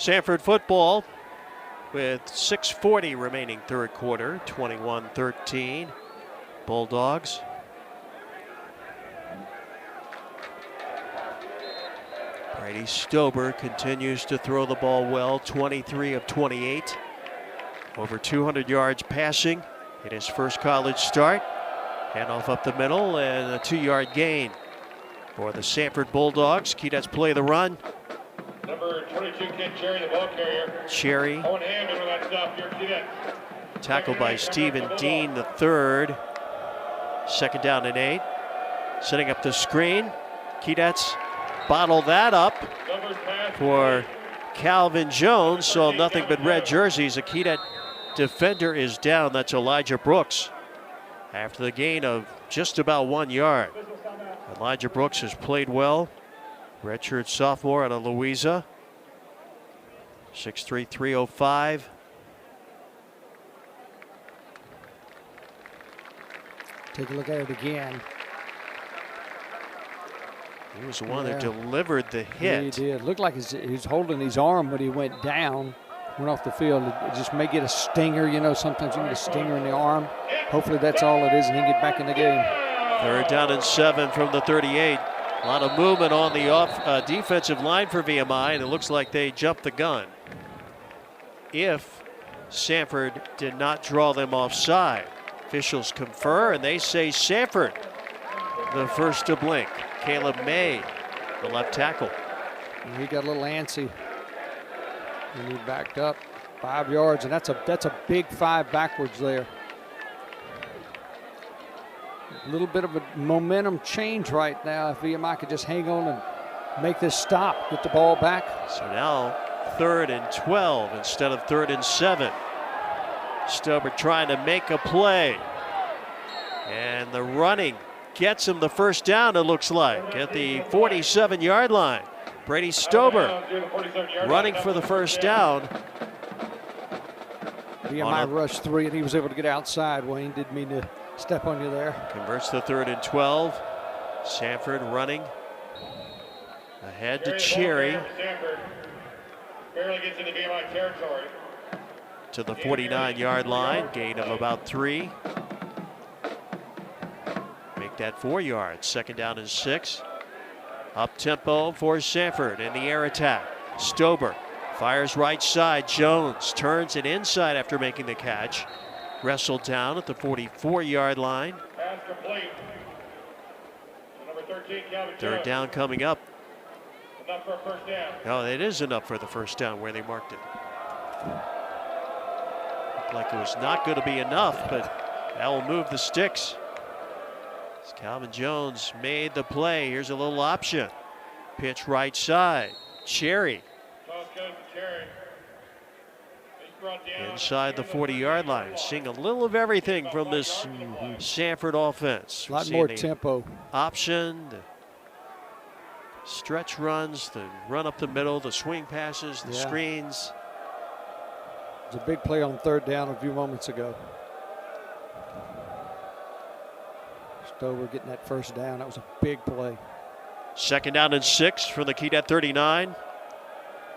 Samford football with 6:40 remaining third quarter, 21-13. Bulldogs. Brady Stober continues to throw the ball well, 23 of 28. Over 200 yards passing in his first college start. Handoff up the middle and a 2-yard gain for the Samford Bulldogs. Keydets play the run. Number 22, Ken Cherry, the ball carrier. Cherry. Owen Hammond with that stop here, Keydets. Tackled by Stephen Dean, the third. 2nd down and 8. Setting up the screen. Keydets bottle that up for Calvin Jones. So nothing but red jerseys. A Keydet defender is down. That's Elijah Brooks. After the gain of just about 1 yard. Elijah Brooks has played well. Redshirt sophomore out of Louisa. 6'3", 305. Take a look at it again. He was the one that delivered the hit. He did. Looked like he was holding his arm when he went down. Went off the field. It just may get a stinger. You know, sometimes you get a stinger in the arm. Hopefully that's all it is, and he can get back in the game. 3rd down and 7 from the 38. A lot of movement on the defensive line for VMI, and it looks like they jumped the gun. If Samford did not draw them offside. Officials confer, and they say Samford, the first to blink. Caleb May, the left tackle. He got a little antsy. And he backed up 5 yards, and that's a big 5 backwards there. A little bit of a momentum change right now. If VMI could just hang on and make this stop, get the ball back. So now 3rd and 12 instead of 3rd and 7. Stober trying to make a play. And the running gets him the first down, it looks like, at the 47-yard line. Brady Stober running for the first down. VMI rushed 3, and he was able to get outside. Wayne, didn't mean to step on you there. Converts the 3rd and 12. Samford running ahead to Cherry. Barely gets into VMI territory. To the 49-yard line, gain of about 3. Make that 4 yards. 2nd down and 6. Up tempo for Samford in the air attack. Stober fires right side. Jones turns it inside after making the catch. Wrestled down at the 44-yard line. Pass complete. Number 13, Calvin 3rd down coming up. Enough for a first down. Oh, it is enough for the first down where they marked it. Looked like it was not going to be enough, but that will move the sticks. As Calvin Jones made the play. Here's a little option. Pitch right side. Cherry. Inside the 40-yard line. Seeing a little of everything from this Samford offense. A lot more tempo. Option, the stretch runs, the run up the middle, the swing passes, the screens. It was a big play on 3rd down a few moments ago. Stober getting that first down. That was a big play. 2nd down and 6 from the Keydet 39.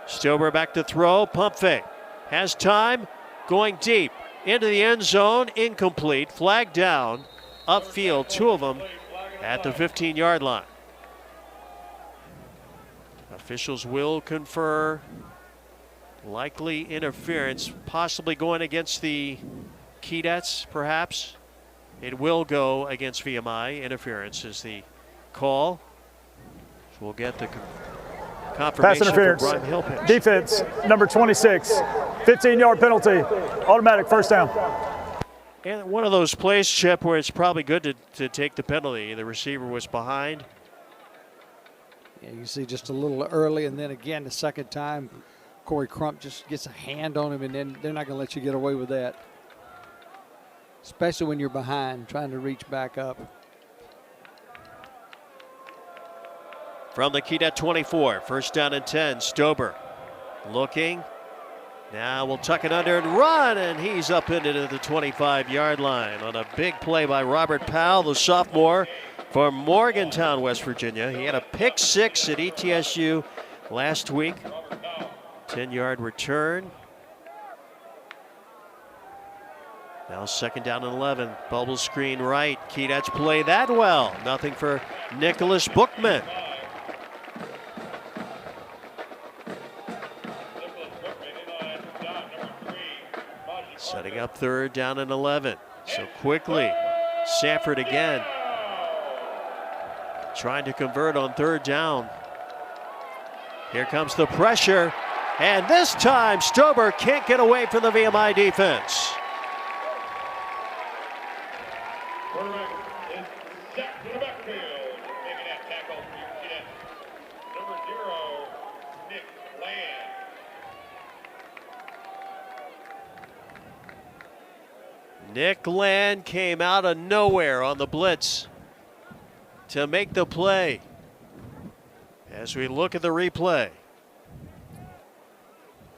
Stober back to throw. Pump fake. Has time. Going deep into the end zone. Incomplete. Flag down. Upfield. 2 of them at the 15-yard line. Officials will confer. Likely interference. Possibly going against the Keydets, perhaps. It will go against VMI. Interference is the call. So we'll get the confirmation. Pass interference. Brian Hill pitch. Defense, number 26. 15-yard penalty. Automatic first down. And one of those plays, Chip, where it's probably good to take the penalty. The receiver was behind. Yeah, you see just a little early, and then again the second time, Corey Crump just gets a hand on him, and then they're not going to let you get away with that. Especially when you're behind, trying to reach back up. From the Keydet 24, 1st down and 10, Stober looking. Now we'll tuck it under and run, and he's up into the 25-yard line on a big play by Robert Powell, the sophomore from Morgantown, West Virginia. He had a pick 6 at ETSU last week 10-yard return. Now 2nd down and 11. Bubble screen right. Keydetch play that well. Nothing for Nicholas Bookman. Setting up 3rd down and 11. So quickly, Samford again. Trying to convert on 3rd down. Here comes the pressure. And this time, Stober can't get away from the VMI defense. Quarterback is set to the backfield. Making that tackle for your cadet. Number 0, Nick Land. Nick Land came out of nowhere on the blitz to make the play. As we look at the replay.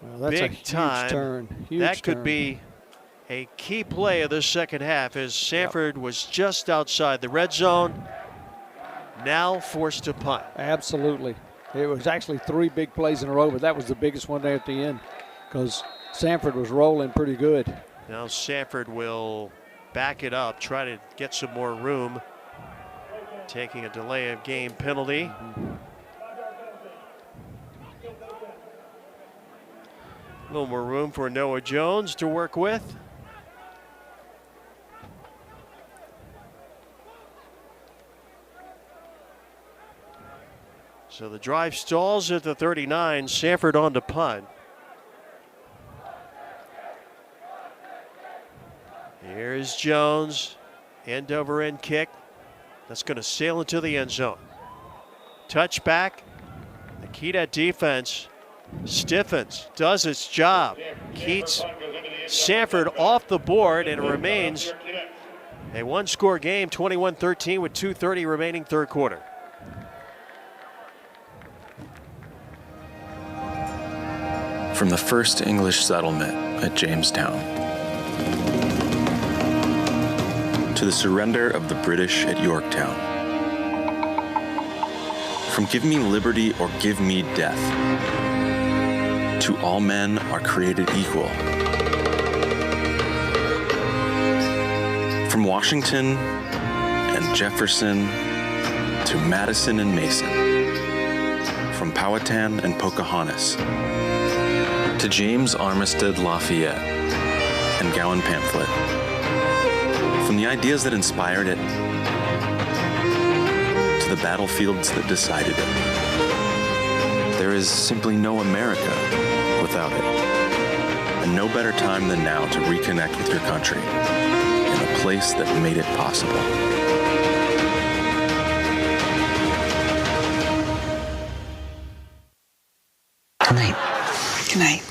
Well, that's big a huge time. Turn. Huge that could turn. be a key play of the second half as Samford was just outside the red zone, now forced to punt. Absolutely. It was actually 3 big plays in a row, but that was the biggest one there at the end because Samford was rolling pretty good. Now Samford will back it up, try to get some more room, taking a delay of game penalty. A little more room for Noah Jones to work with. So the drive stalls at the 39. Samford on to punt. Here's Jones. End over end kick. That's going to sail into the end zone. Touchback. The Keydetch defense stiffens, does its job. Keats Samford off the board, and it remains a 1-score game, 21-13 with 2:30 remaining 3rd quarter. From the first English settlement at Jamestown to the surrender of the British at Yorktown, from give me liberty or give me death, to all men are created equal. From Washington and Jefferson to Madison and Mason, from Powhatan and Pocahontas to James Armistead Lafayette and Gowan Pamphlet, from the ideas that inspired it to the battlefields that decided it, there is simply no America without it. And no better time than now to reconnect with your country in a place that made it possible. Good night. Good night.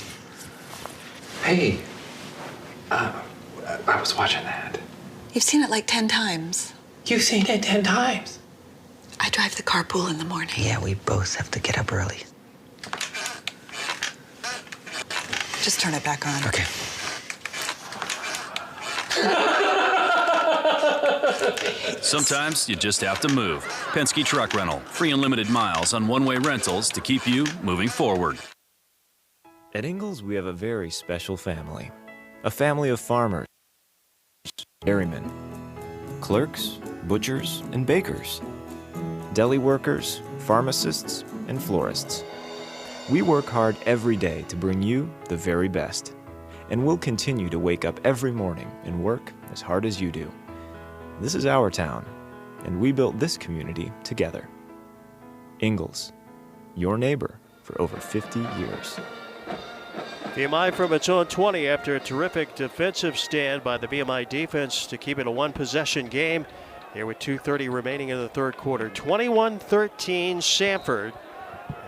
Hey, I was watching that. You've seen it like 10 times. You've seen it 10 times. I drive the carpool in the morning. Yeah, we both have to get up early. Just turn it back on. Okay. Sometimes you just have to move. Penske Truck Rental. Free unlimited miles on one-way rentals to keep you moving forward. At Ingalls, we have a very special family. A family of farmers, dairymen, clerks, butchers, and bakers, deli workers, pharmacists, and florists. We work hard every day to bring you the very best. And we'll continue to wake up every morning and work as hard as you do. This is our town, and we built this community together. Ingalls, your neighbor for over 50 years. VMI from its own 20 after a terrific defensive stand by the VMI defense to keep it a 1-possession game. Here with 2:30 remaining in the 3rd quarter. 21-13 Samford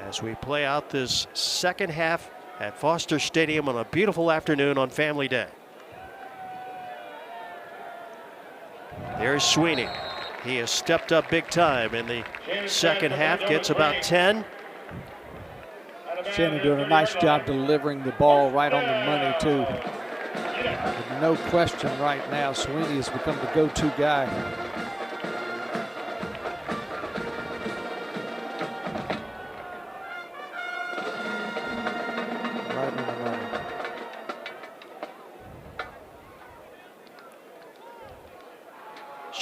as we play out this second half at Foster Stadium on a beautiful afternoon on Family Day. There's Sweeney. He has stepped up big time in the second half, gets about 10. Shannon doing a nice job delivering the ball right on the money, too. With no question right now, Sweeney has become the go-to guy.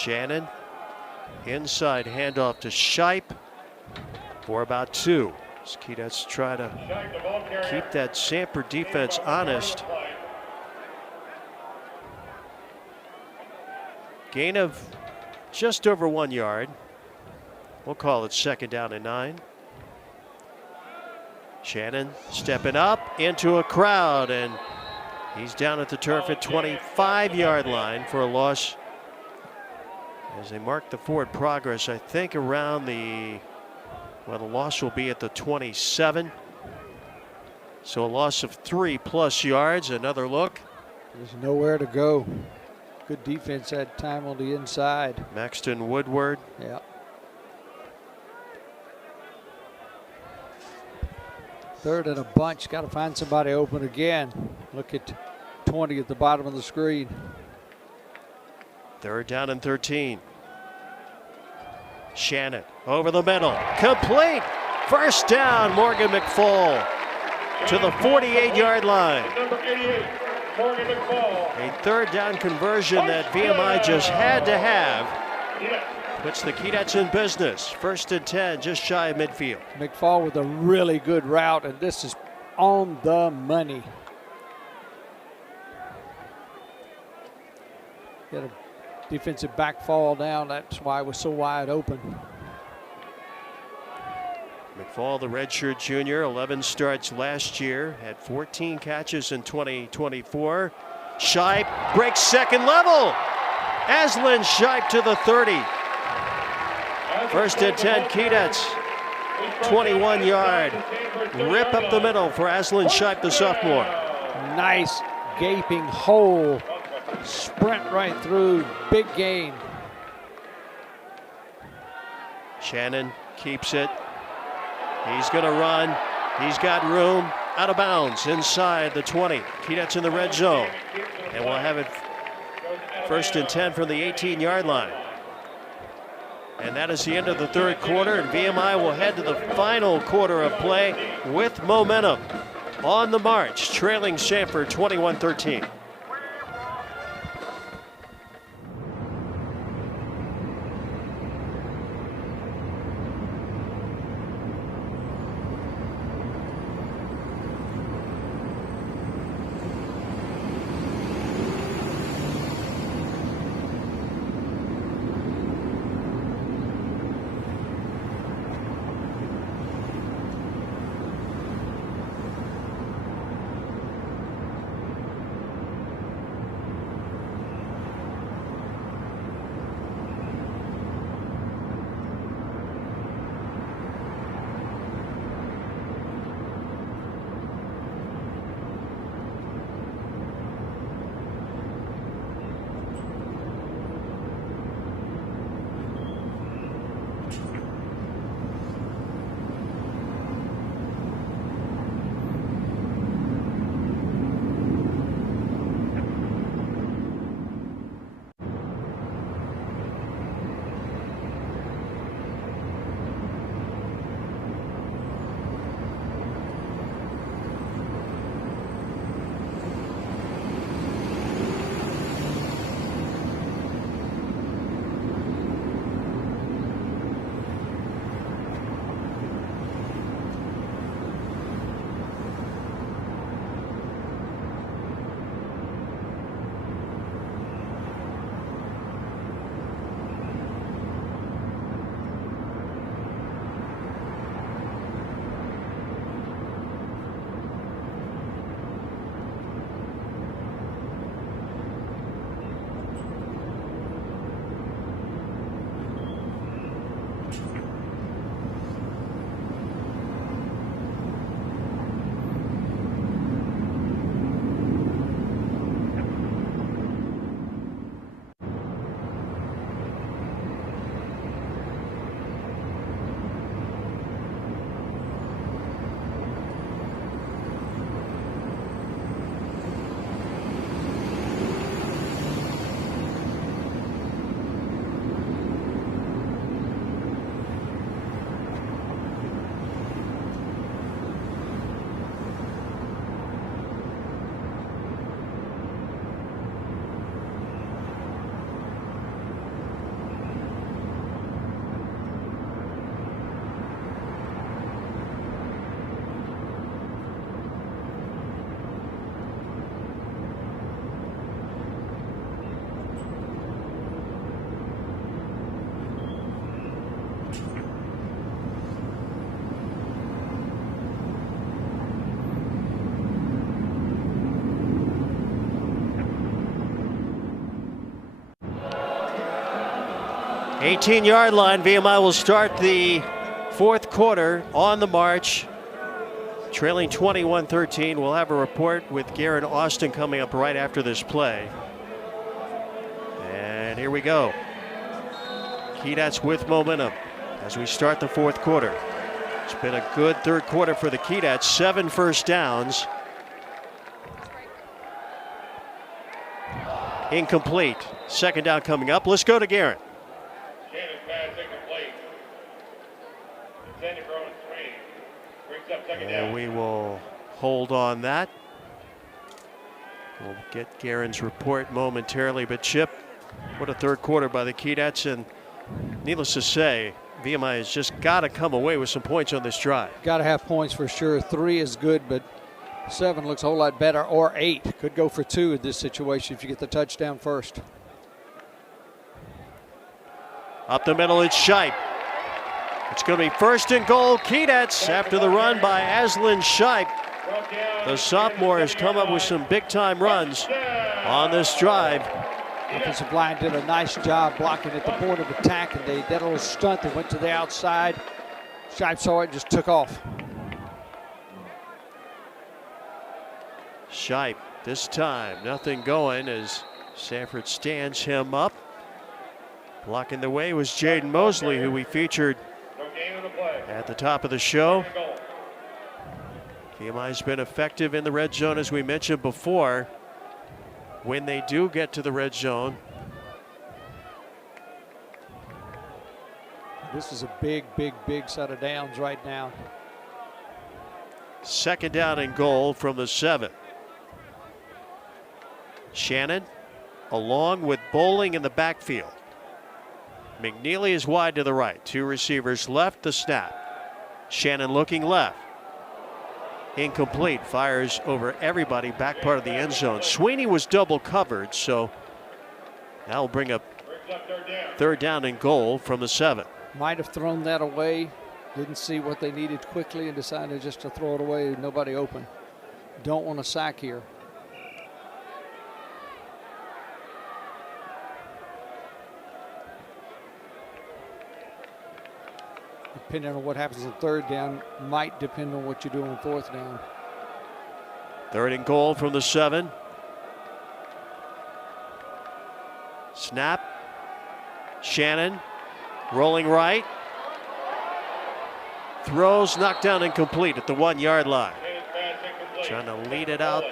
Shannon, inside handoff to Shipe for about 2. Keydets try to keep that Samford defense honest. Gain of just over 1 yard. We'll call it 2nd down and 9. Shannon stepping up into a crowd, and he's down at the turf at 25-yard line for a loss. As they mark the forward progress, I think around the, well, the loss will be at the 27. So a loss of 3+ yards. Another look. There's nowhere to go. Good defense that time on the inside. Maxton Woodward. Yeah. Third and a bunch. Got to find somebody open again. Look at 20 at the bottom of the screen. 3rd down and 13. Shannon over the middle. Complete. First down, Morgan McFall to the 48-yard line. Number 88, Morgan McFall. A 3rd down conversion that VMI just had to have. Puts the Keydets in business. 1st and 10, just shy of midfield. McFall with a really good route, and this is on the money. Get a defensive back fall down. That's why it was so wide open. McFall, the redshirt junior, 11 starts last year, had 14 catches in 2024. Shipe breaks second level. Aslan Shipe to the 30. 1st and 10, Keydets. 21-yard rip up the middle for Aslan Shipe, the sophomore. Nice gaping hole. Sprint right through. Big gain. Shannon keeps it. He's going to run. He's got room. Out of bounds inside the 20. Keydets in the red zone. And we'll have it 1st and 10 from the 18-yard line. And that is the end of the 3rd quarter, and VMI will head to the final quarter of play with momentum on the march, trailing Samford 21-13. 18-yard line. VMI will start the fourth quarter on the march, trailing 21-13. We'll have a report with Garen Austin coming up right after this play. And here we go. Keydats with momentum as we start the fourth quarter. It's been a good third quarter for the Keydats. 7 first downs. Incomplete. Second down coming up. Let's go to Garen. Shannon's pass incomplete. Sandy Brown swing. Brings up second down. And we will hold on that. We'll get Garen's report momentarily. But Chip, what a third quarter by the Keydats, and needless to say, VMI has just got to come away with some points on this drive. Got to have points for sure. 3 is good, but 7 looks a whole lot better, or 8. Could go for 2 in this situation if you get the touchdown first. Up the middle, it's Shipe. It's going to be first and goal, Keydats, after the run by Aslan Shipe. The sophomore has come up with some big-time runs on this drive. Offensive line did a nice job blocking at the point of attack, and they did a little stunt. They went to the outside. Shipe saw it and just took off. Shipe, this time, nothing going as Samford stands him up. Blocking the way was Jaden Mosley, who we featured at the top of the show. VMI's been effective in the red zone, as we mentioned before. When they do get to the red zone. This is a big, big, big set of downs right now. Second down and goal from the 7. Shannon along with Bowling in the backfield. McNeely is wide to the right. 2 receivers left, the snap. Shannon looking left. Incomplete, fires over everybody, back part of the end zone. Sweeney was double covered, so that'll bring up third down and goal from the 7. Might have thrown that away, didn't see what they needed quickly and decided just to throw it away, nobody open. Don't want a sack here. Depending on what happens on third down, might depend on what you do on fourth down. Third and goal from the 7. Snap. Shannon rolling right. Throws, knocked down, incomplete at the 1-yard line. Trying to lead it out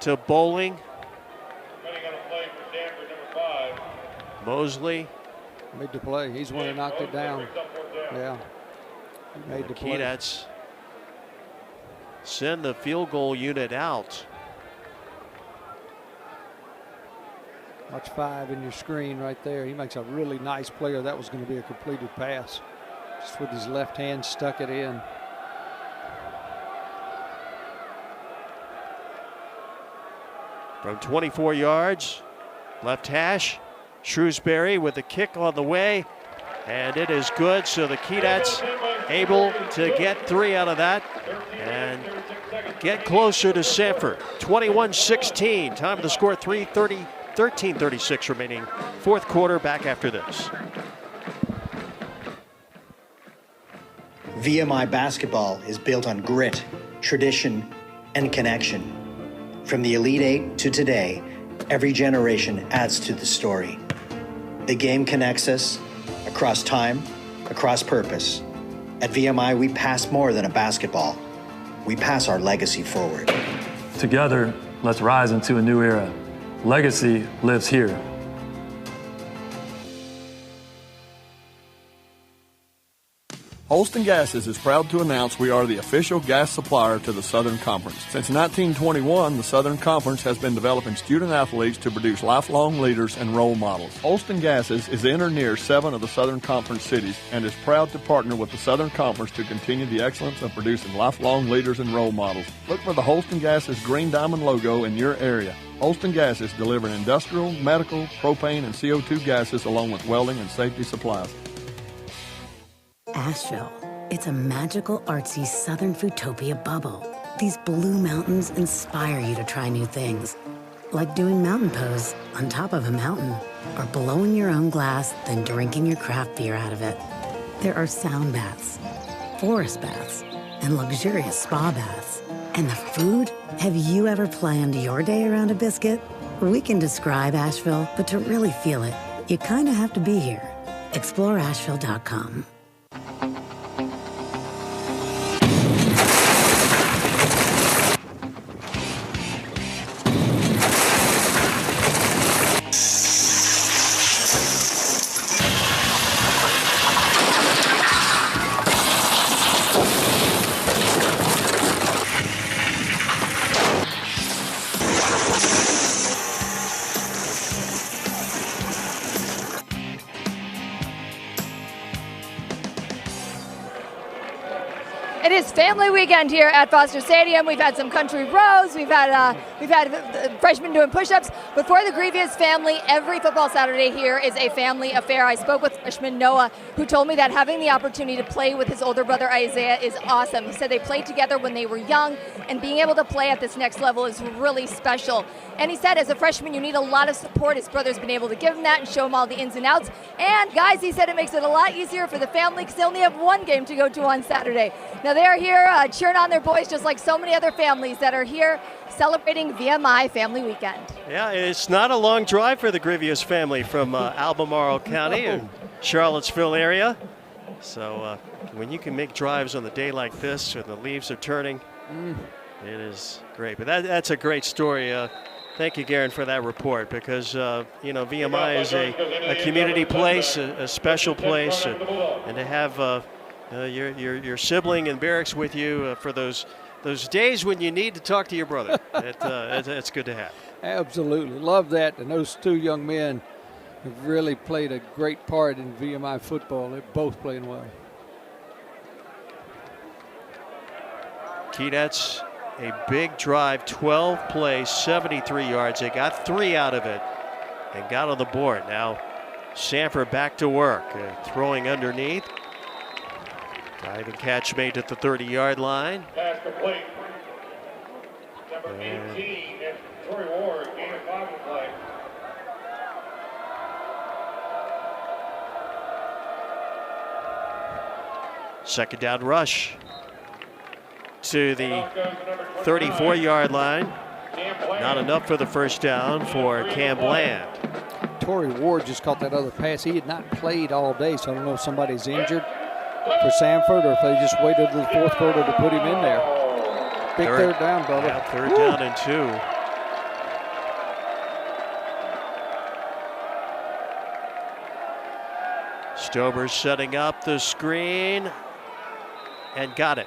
to Bowling. Mosley made the play. He's the one who knocked it down. Yeah, he made the play. Keydats send the field goal unit out. Watch 5 in your screen right there. He makes a really nice play, or that was going to be a completed pass. Just with his left hand stuck it in. From 24 yards, left hash, Shrewsbury with the kick on the way. And it is good, so the Keydats able to get 3 out of that and get closer to Samford. 21-16, time of the score, 13:36 remaining. Fourth quarter, back after this. VMI basketball is built on grit, tradition, and connection. From the Elite 8 to today, every generation adds to the story. The game connects us across time, across purpose. At VMI, we pass more than a basketball. We pass our legacy forward. Together, let's rise into a new era. Legacy lives here. Holston Gases is proud to announce we are the official gas supplier to the Southern Conference. Since 1921, the Southern Conference has been developing student athletes to produce lifelong leaders and role models. Holston Gases is in or near 7 of the Southern Conference cities and is proud to partner with the Southern Conference to continue the excellence of producing lifelong leaders and role models. Look for the Holston Gases green diamond logo in your area. Holston Gases delivering industrial, medical, propane, and CO2 gases along with welding and safety supplies. Asheville. It's a magical, artsy Southern Foodtopia bubble. These blue mountains inspire you to try new things. like doing mountain pose on top of a mountain, or blowing your own glass, then drinking your craft beer out of it. There are sound baths, forest baths, and luxurious spa baths. And the food? Have you ever planned your day around a biscuit? We can describe Asheville, but to really feel it, you kind of have to be here. ExploreAsheville.com. It is family weekend here at Foster Stadium. We've had some country rows. We've had freshmen doing push-ups. But for the Grievous family, every football Saturday here is a family affair. I spoke with freshman Noah, who told me that having the opportunity to play with his older brother Isaiah is awesome. He said they played together when they were young, and being able to play at this next level is really special. And he said as a freshman, you need a lot of support. His brother's been able to give him that and show him all the ins and outs. And guys, he said it makes it a lot easier for the family because they only have one game to go to on Saturday. Now they are here cheering on their boys just like so many other families that are here celebrating VMI Family Weekend. Yeah, it's not a long drive for the Grievous family from Albemarle County and Charlottesville area. So when you can make drives on the day like this when the leaves are turning, it is great. But that's a great story. Thank you, Garen, for that report because, you know, VMI is a community place, a special place, and to have your sibling in barracks with you for those days when you need to talk to your brother. It's good to have. Absolutely. Love that. And those two young men have really played a great part in VMI football. They're both playing well. Keydets, a big drive, 12 plays, 73 yards. They got 3 out of it and got on the board. Now Samford back to work, throwing underneath. Diving catch made at the 30-yard line. Pass complete. Number 18, that's Troy Ward, gain of 5 play. Second down rush to the 34-yard line. Not enough for the first down for Cam Bland. Torrey Ward just caught that other pass. He had not played all day, so I don't know if somebody's injured for Samford or if they just waited to the fourth quarter to put him in there. Big third down, brother. Yeah, third down and 2. Stober setting up the screen and got it.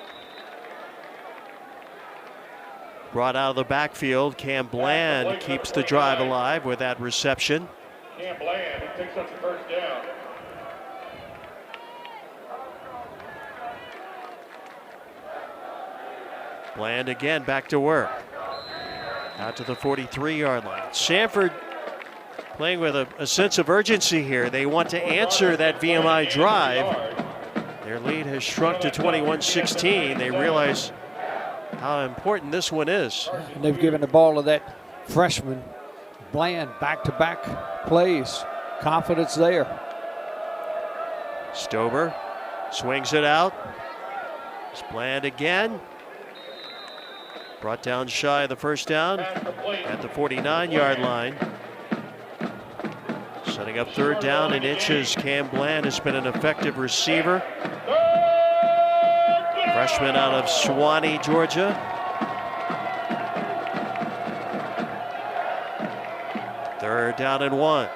Brought out of the backfield, Cam Bland keeps the drive alive with that reception. Cam Bland, he picks up the first down. Bland again back to work. Out to the 43-yard line. Samford playing with a sense of urgency here. They want to answer that VMI drive. Their lead has shrunk to 21-16. They realize how important this one is. And they've given the ball to that freshman, Bland, back-to-back plays. Confidence there. Stober swings it out. It's Bland again. Brought down shy of the first down at the 49-yard line. Setting up third down in inches. Cam Bland has been an effective receiver. Freshman out of Suwanee, Georgia. Third down and 1.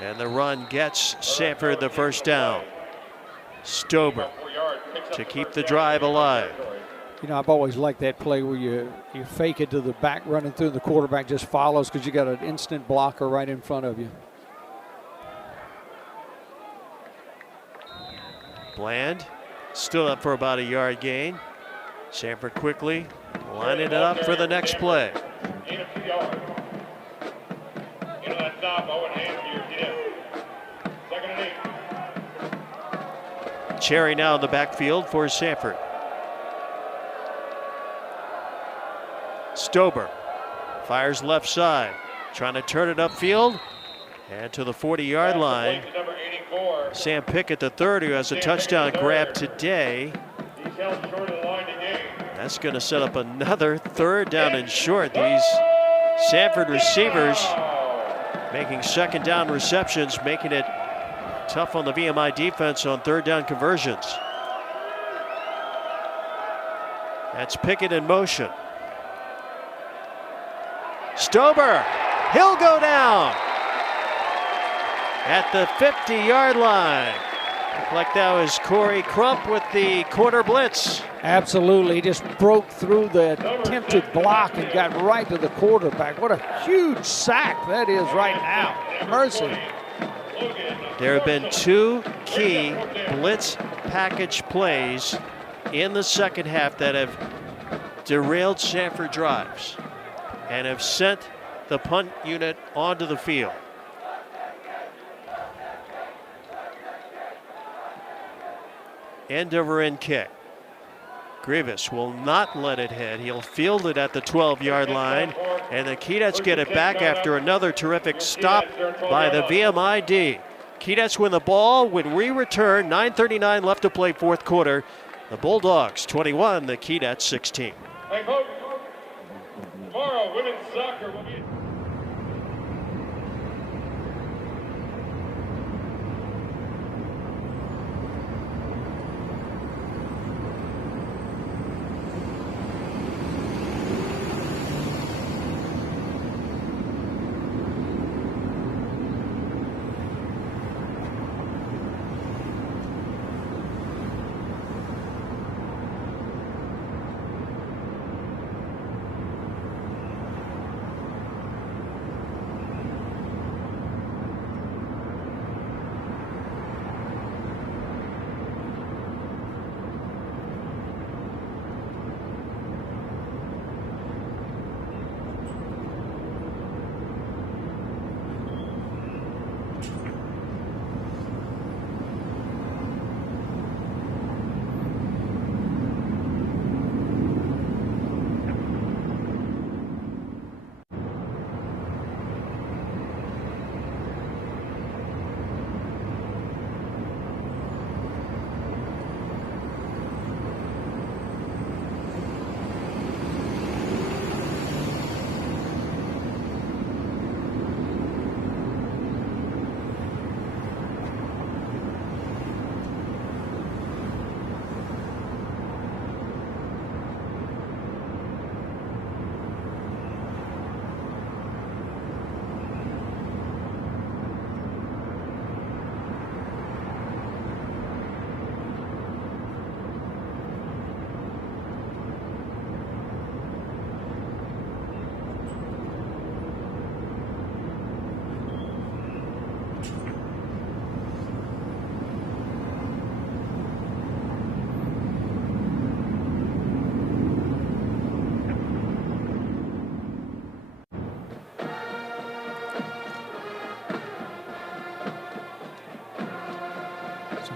And the run gets Samford the first down. Stober to keep the drive alive. You know, I've always liked that play where you fake it to the back, running through, the quarterback just follows because you got an instant blocker right in front of you. Bland still up for about a yard gain. Samford quickly lining it up for the next play. Gain of 2 yards. Into that stop, Owen Hands here, Second and 8. Cherry now in the backfield for Samford. Stober fires left side, trying to turn it upfield and to the 40-yard line. Sam Pickett, the third, who has a touchdown grab today. That's going to set up another third down and short. These Samford receivers making second down receptions, making it tough on the VMI defense on third down conversions. That's Pickett in motion. Stober, he'll go down at the 50-yard line. Looked like that was Corey Crump with the corner blitz. Absolutely, he just broke through the attempted block and got right to the quarterback. What a huge sack that is right now. Mercy. There have been two key blitz package plays in the second half that have derailed Samford drives and have sent the punt unit onto the field. End over end kick. Grievous will not let it hit. He'll field it at the 12-yard line, and the Keydets get it back after another terrific stop by the VMI D. Keydets win the ball when we return. 9:39 left to play, fourth quarter. The Bulldogs 21, the Keydets 16. Hey, folks, tomorrow women's soccer will be...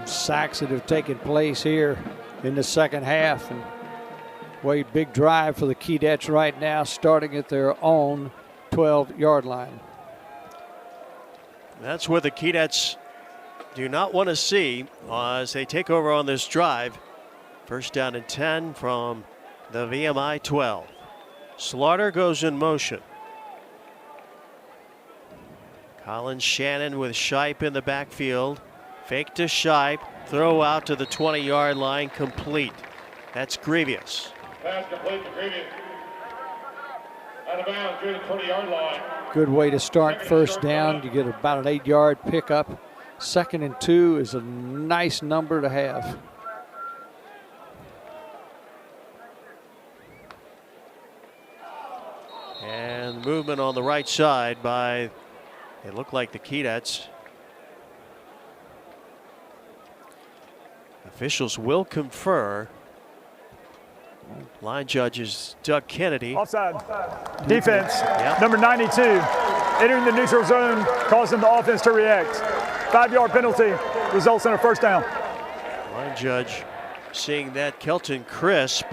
Sacks that have taken place here in the second half, and way big drive for the Keydets right now, starting at their own 12-yard line. That's what the Keydets do not want to see as they take over on this drive. First down and 10 from the VMI 12. Slaughter goes in motion. Colin Shannon with Shipe in the backfield. Fake to Shipe, throw out to the 20-yard line, complete. That's Grievous. Pass complete to Grievous. Out of bounds, near the 20-yard line. Good way to start first down. You get about an 8-yard pickup. 2nd and 2 is a nice number to have. And movement on the right side by, it looked like the Keydets. Officials will confer. Line judge is Doug Kennedy. Offside. Defense, number 92, entering the neutral zone, causing the offense to react. 5-yard penalty results in a first down. Line judge seeing that. Kelton Crisp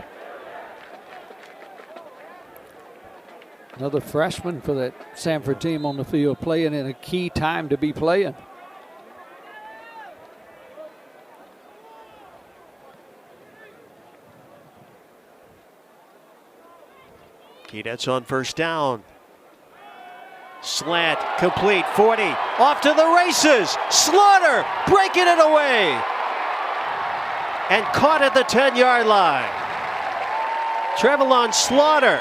Another freshman for that Samford team on the field, playing in a key time to be playing. Keydets on first down. Slant, complete, 40, off to the races. Slaughter breaking it away. And caught at the 10-yard line. Trevelon Slaughter,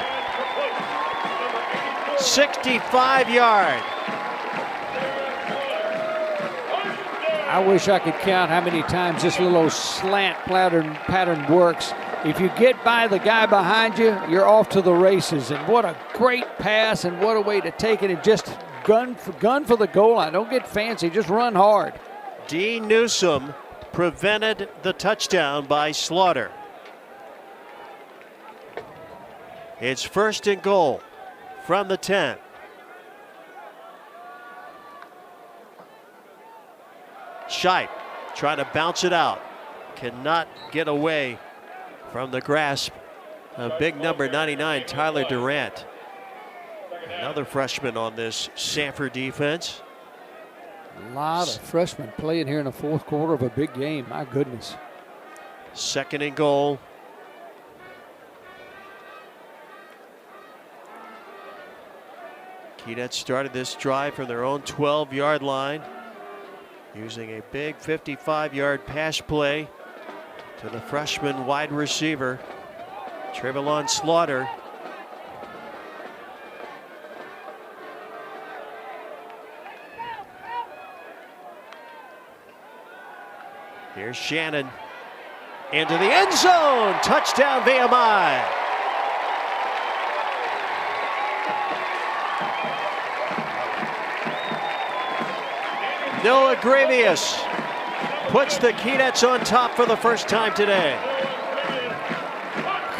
65-yard. I wish I could count how many times this little slant pattern works. If you get by the guy behind you, you're off to the races. And what a great pass, and what a way to take it and just gun for the goal line. Don't get fancy, just run hard. D. Newsom prevented the touchdown by Slaughter. It's 1st and goal from the 10. Shipe trying to bounce it out. Cannot get away from the grasp of big number 99, Tyler Durant. Another freshman on this Samford defense. A lot of freshmen playing here in the fourth quarter of a big game. My goodness. 2nd and goal. Keydets started this drive from their own 12-yard line, using a big 55-yard pass play to the freshman wide receiver, Trevelon Slaughter. Here's Shannon into the end zone. Touchdown VMI. Noah Gravius puts the Keydets on top for the first time today.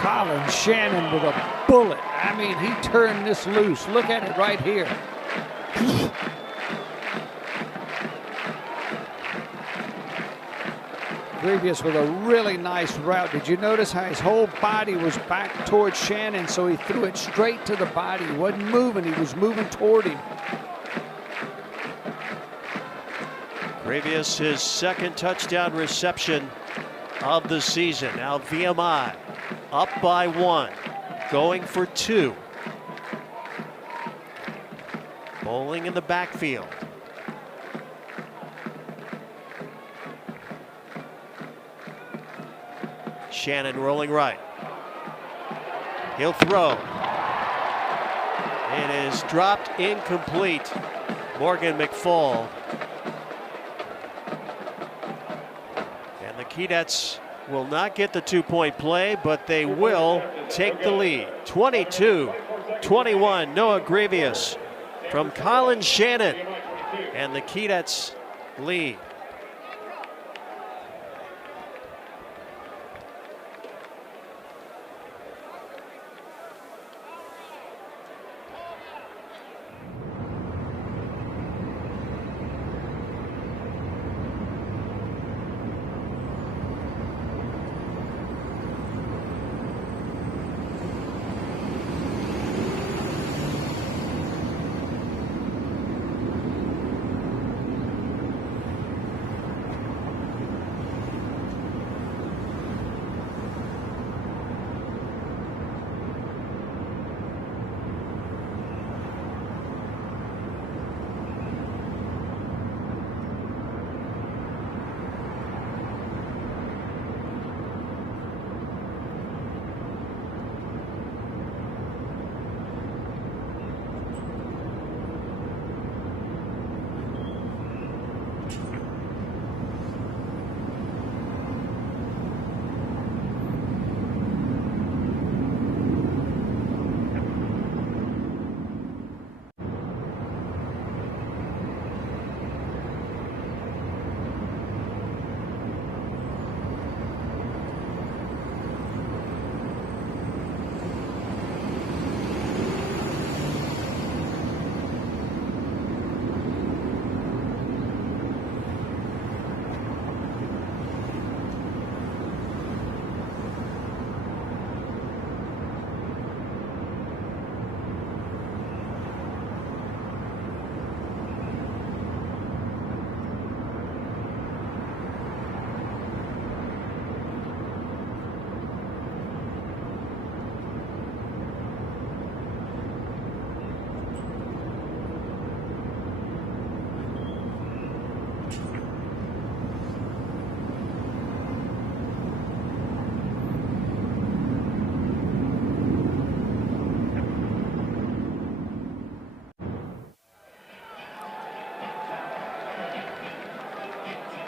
Colin Shannon with a bullet. I mean, he turned this loose. Look at it right here. Gravius with a really nice route. Did you notice how his whole body was back towards Shannon, so he threw it straight to the body. He wasn't moving, he was moving toward him. Gravius, his 2nd touchdown reception of the season. Now VMI up by 1, going for 2. Bowling in the backfield. Shannon rolling right. He'll throw. It is dropped incomplete. Morgan McFall. And the Keydets will not get the 2-point play, but they will take the lead. 22-21, Noah Gravius from Colin Shannon, and the Keydets lead.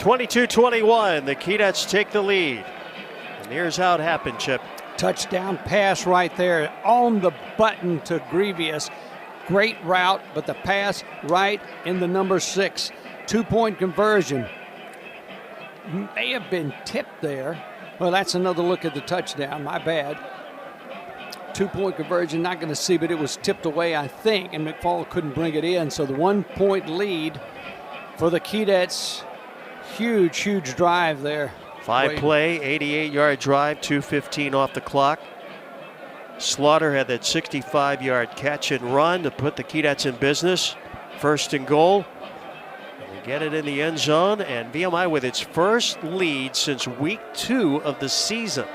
22-21, the Keydets take the lead. And here's how it happened, Chip. Touchdown pass right there on the button to Grievous. Great route, but the pass right in the number 6. 2-point conversion. May have been tipped there. Well, that's another look at the touchdown. My bad. 2-point conversion, not going to see, but it was tipped away, I think, and McFall couldn't bring it in. So the 1-point lead for the Keydets. Huge, huge drive there. 5-play, 88-yard drive, 2:15 off the clock. Slaughter had that 65-yard catch and run to put the Keydets in business. 1st and goal. And we get it in the end zone, and VMI with its first lead since week 2 of the season.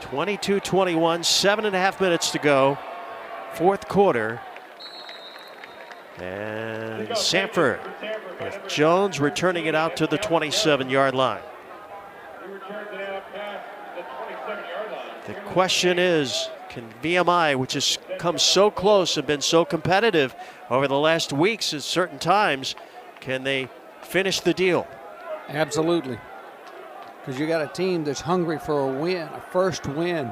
22-21, 7.5 minutes to go. 4th quarter. And Samford with Jones returning it out to the 27-yard line. The question is, can VMI, which has come so close and been so competitive over the last weeks at certain times, can they finish the deal? Absolutely. Because you got a team that's hungry for a win, a first win.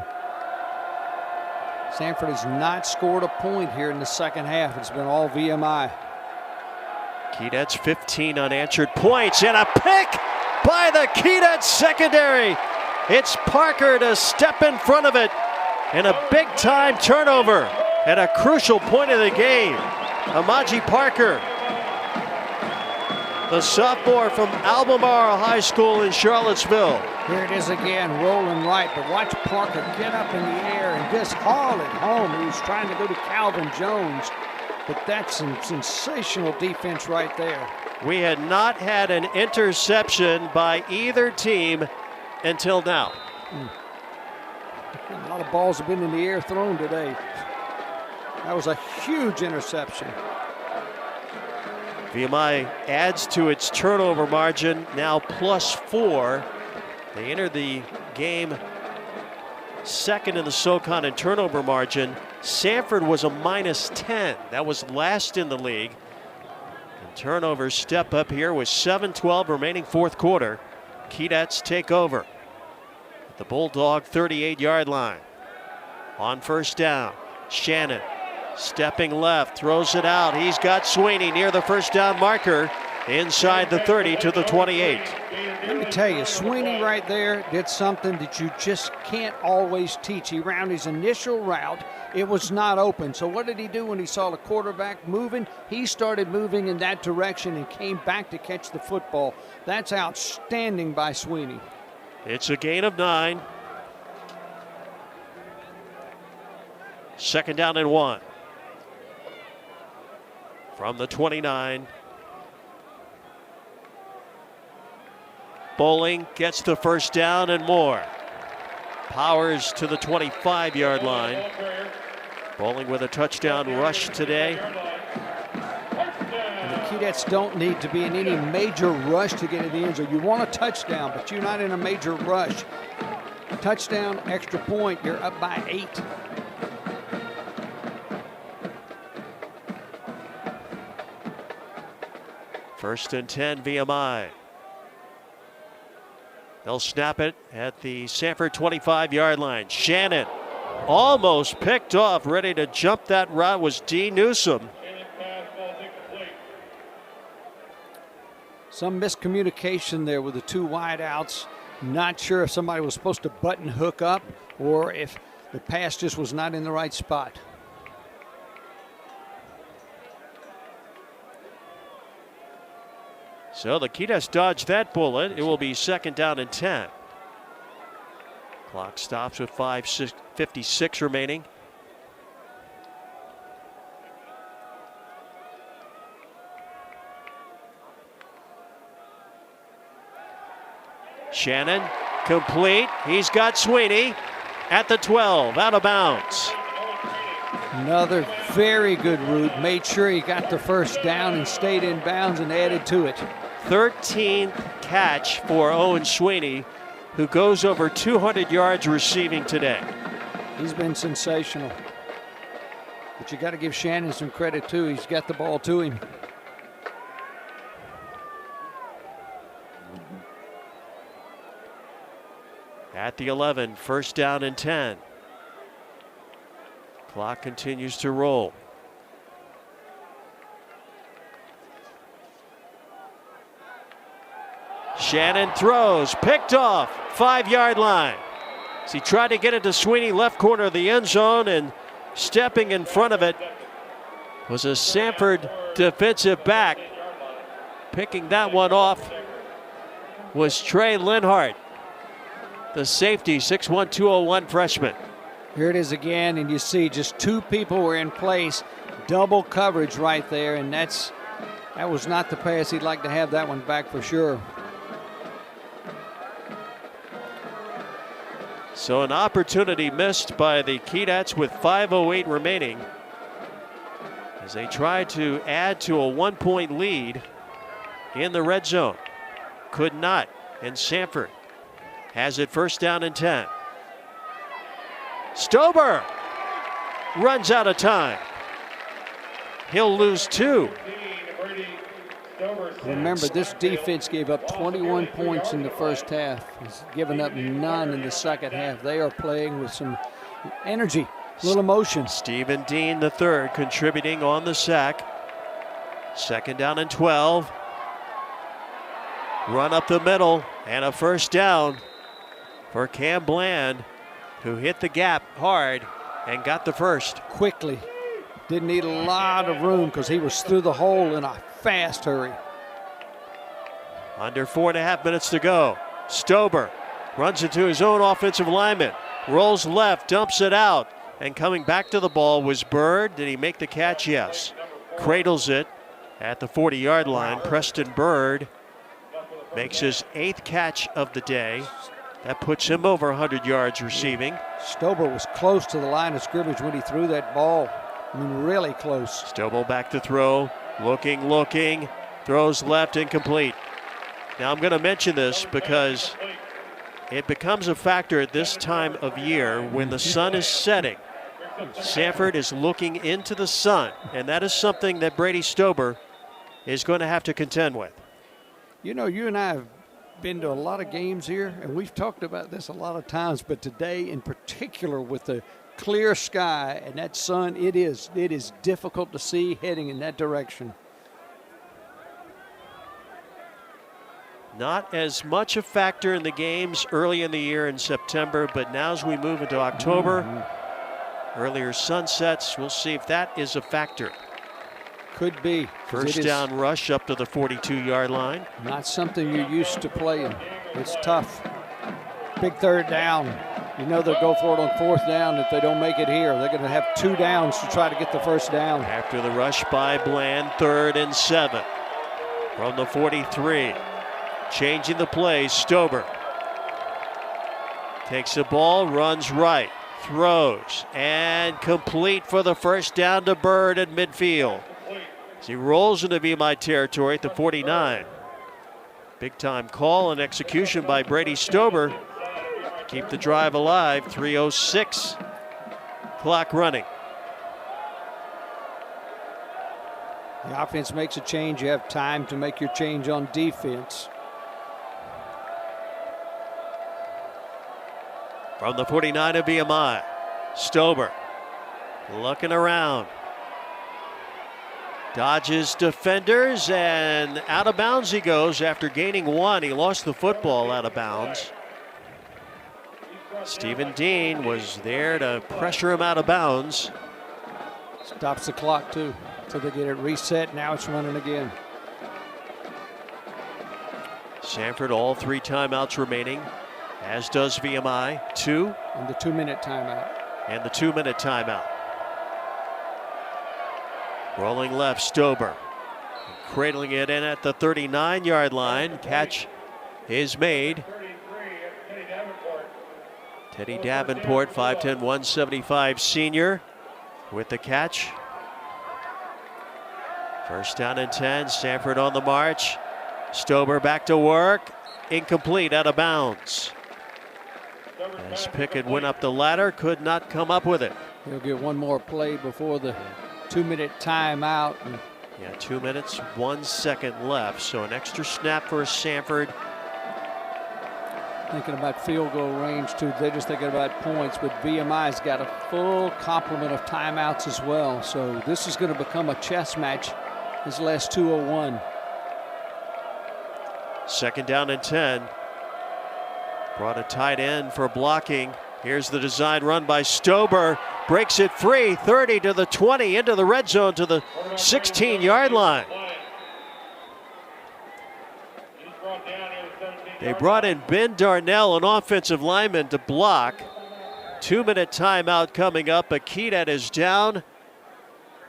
Samford has not scored a point here in the second half. It's been all VMI. Keydets 15 unanswered points and a pick by the Keydets secondary. It's Parker to step in front of it, and a big-time turnover at a crucial point of the game. Amaji Parker, the sophomore from Albemarle High School in Charlottesville. Here it is again, rolling right, but watch Parker get up in the air and just haul it home. He was trying to go to Calvin Jones, but that's some sensational defense right there. We had not had an interception by either team until now. A lot of balls have been in the air thrown today. That was a huge interception. VMI adds to its turnover margin, now +4. They entered the game second in the SoCon in turnover margin. Samford was a -10. That was last in the league. And turnovers step up here with 7:12 remaining 4th quarter. Keydets take over at the Bulldog 38-yard line. On 1st down, Shannon stepping left, throws it out. He's got Sweeney near the 1st down marker, inside the 30 to the 28. Let me tell you, Sweeney right there did something that you just can't always teach. He ran his initial route. It was not open. So what did he do when he saw the quarterback moving? He started moving in that direction and came back to catch the football. That's outstanding by Sweeney. It's a gain of 9. 2nd down and 1. From the 29. Bowling gets the 1st down and more. Powers to the 25-yard line. Bowling with a touchdown rush today. And the Keydets don't need to be in any major rush to get in the end zone. You want a touchdown, but you're not in a major rush. Touchdown, extra point, you're up by 8. First and 10, VMI. They'll snap it at the Samford 25-yard line. Shannon almost picked off, ready to jump that route was D. Newsom. Some miscommunication there with the 2 wideouts. Not sure if somebody was supposed to button hook up or if the pass just was not in the right spot. So the Keydets dodged that bullet. It will be 2nd down and 10. Clock stops with 5:56 remaining. Shannon complete. He's got Sweeney at the 12, out of bounds. Another very good route. Made sure he got the 1st down and stayed in bounds and added to it. 13th catch for Owen Sweeney, who goes over 200 yards receiving today. He's been sensational. But you got to give Shannon some credit too. He's got the ball to him. at the 11, first down and 10. Clock continues to roll. Shannon throws, picked off, 5-yard line. As he tried to get it to Sweeney, left corner of the end zone, and stepping in front of it was a Samford defensive back. Picking that one off was Trey Linhart, the safety, 6'1", 201 freshman. Here it is again, and you see just two people were in place, double coverage right there, and that was not the pass. He'd like to have that one back for sure. So an opportunity missed by the Keydets with 5:08 remaining as they try to add to a 1-point lead in the red zone. Could not, and Samford has it first down and 10. Stober runs out of time. He'll lose 2. Remember, this defense gave up 21 points in the first half. It's given up none in the second half. They are playing with some energy, a little emotion. Stephen Dean III contributing on the sack. Second down and 12. Run up the middle and a first down for Cam Bland, who hit the gap hard and got the first. Quickly. Didn't need a lot of room because he was through the hole in a fast hurry. Under 4.5 minutes to go. Stober runs into his own offensive lineman. Rolls left, dumps it out. And coming back to the ball was Bird. Did he make the catch? Yes. Cradles it at the 40-yard line. Preston Bird makes his 8th catch of the day. That puts him over 100 yards receiving. Stober was close to the line of scrimmage when he threw that ball. I mean, really close. Stober back to throw. Looking. Throws left, incomplete. Now I'm going to mention this because it becomes a factor at this time of year when the sun is setting. Samford is looking into the sun, and that is something that Brady Stober is going to have to contend with. You know, you and I have been to a lot of games here, and we've talked about this a lot of times, but today in particular with the clear sky and that sun, it is difficult to see heading in that direction. Not as much a factor in the games early in the year in September, but now as we move into October, earlier sunsets, we'll see if that is a factor. Could be. First down rush up to the 42-yard line. Not something you're used to playing. It's tough. Big third down. You know they'll go for it on fourth down if they don't make it here. They're going to have 2 downs to try to get the first down. After the rush by Bland, 3rd and 7 from the 43. Changing the play, Stober takes the ball, runs right, throws, and complete for the first down to Bird at midfield. As he rolls into VMI territory at the 49. Big time call and execution by Brady Stober to keep the drive alive. 3:06 clock running. The offense makes a change. You have time to make your change on defense. From the 49 of VMI, Stober looking around. Dodges defenders and out of bounds he goes after gaining 1. He lost the football out of bounds. Stephen Dean was there to pressure him out of bounds. Stops the clock too until they get it reset. Now it's running again. Samford, all 3 timeouts remaining, as does VMI. 2. And the 2-minute timeout. And the 2-minute timeout. Rolling left, Stober. Cradling it in at the 39-yard line. Catch is made. Teddy Davenport, 5'10", 175 senior with the catch. First down and 10. Samford on the march. Stober back to work. Incomplete, out of bounds. As Pickett went up the ladder, could not come up with it. He'll get one more play before the 2-minute timeout. Yeah, 2 minutes, 1 second left. So an extra snap for Samford. thinking about field goal range too. They're just thinking about points, but VMI's got a full complement of timeouts as well. So this is going to become a chess match. This last 2:01. Second down and 10. Brought a tight end for blocking. Here's the design run by Stober. Breaks it free, 30 to the 20, into the red zone to the 16-yard line. They brought in Ben Darnell, an offensive lineman, to block. 2-minute timeout coming up. Akidat is down,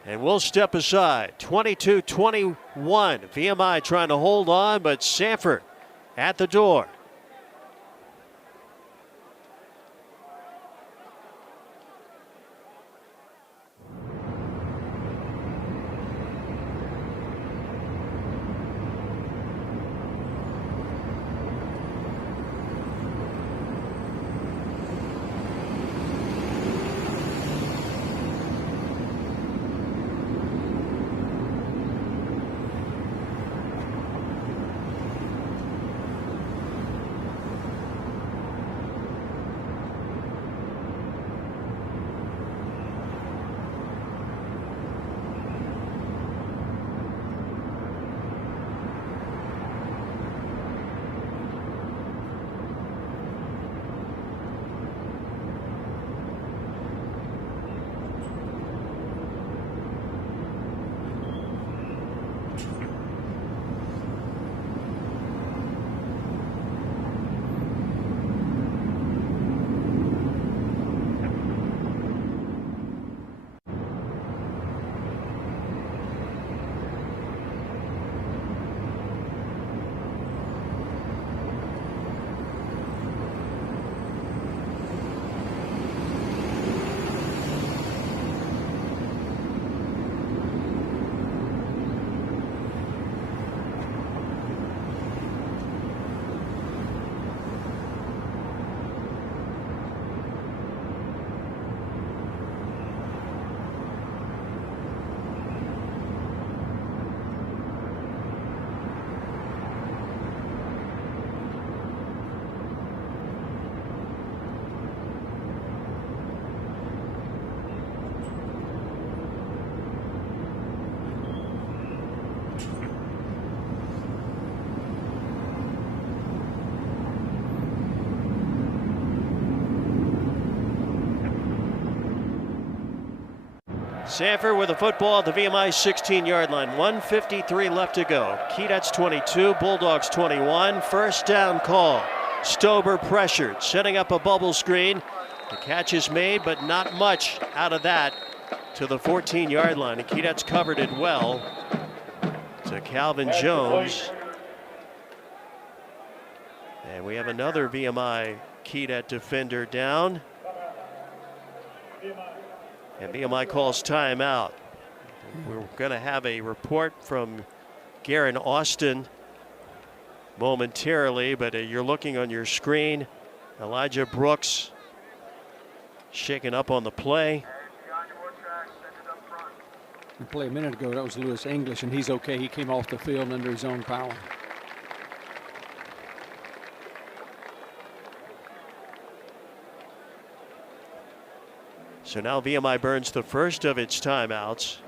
and we'll step aside. 22-21. VMI trying to hold on, but Samford at the door. Samford with the football at the VMI 16-yard line. 1:53 left to go. Keydets 22, Bulldogs 21. First down call. Stober pressured, setting up a bubble screen. The catch is made, but not much out of that to the 14-yard line. And Keydets covered it well to Calvin Jones. And we have another VMI Keydet defender down. And VMI calls timeout. We're going to have a report from Garen Austin momentarily, but you're looking on your screen. Elijah Brooks shaken up on the play. The play a minute ago, that was Lewis English, and he's okay. He came off the field under his own power. So now VMI burns the first of its timeouts.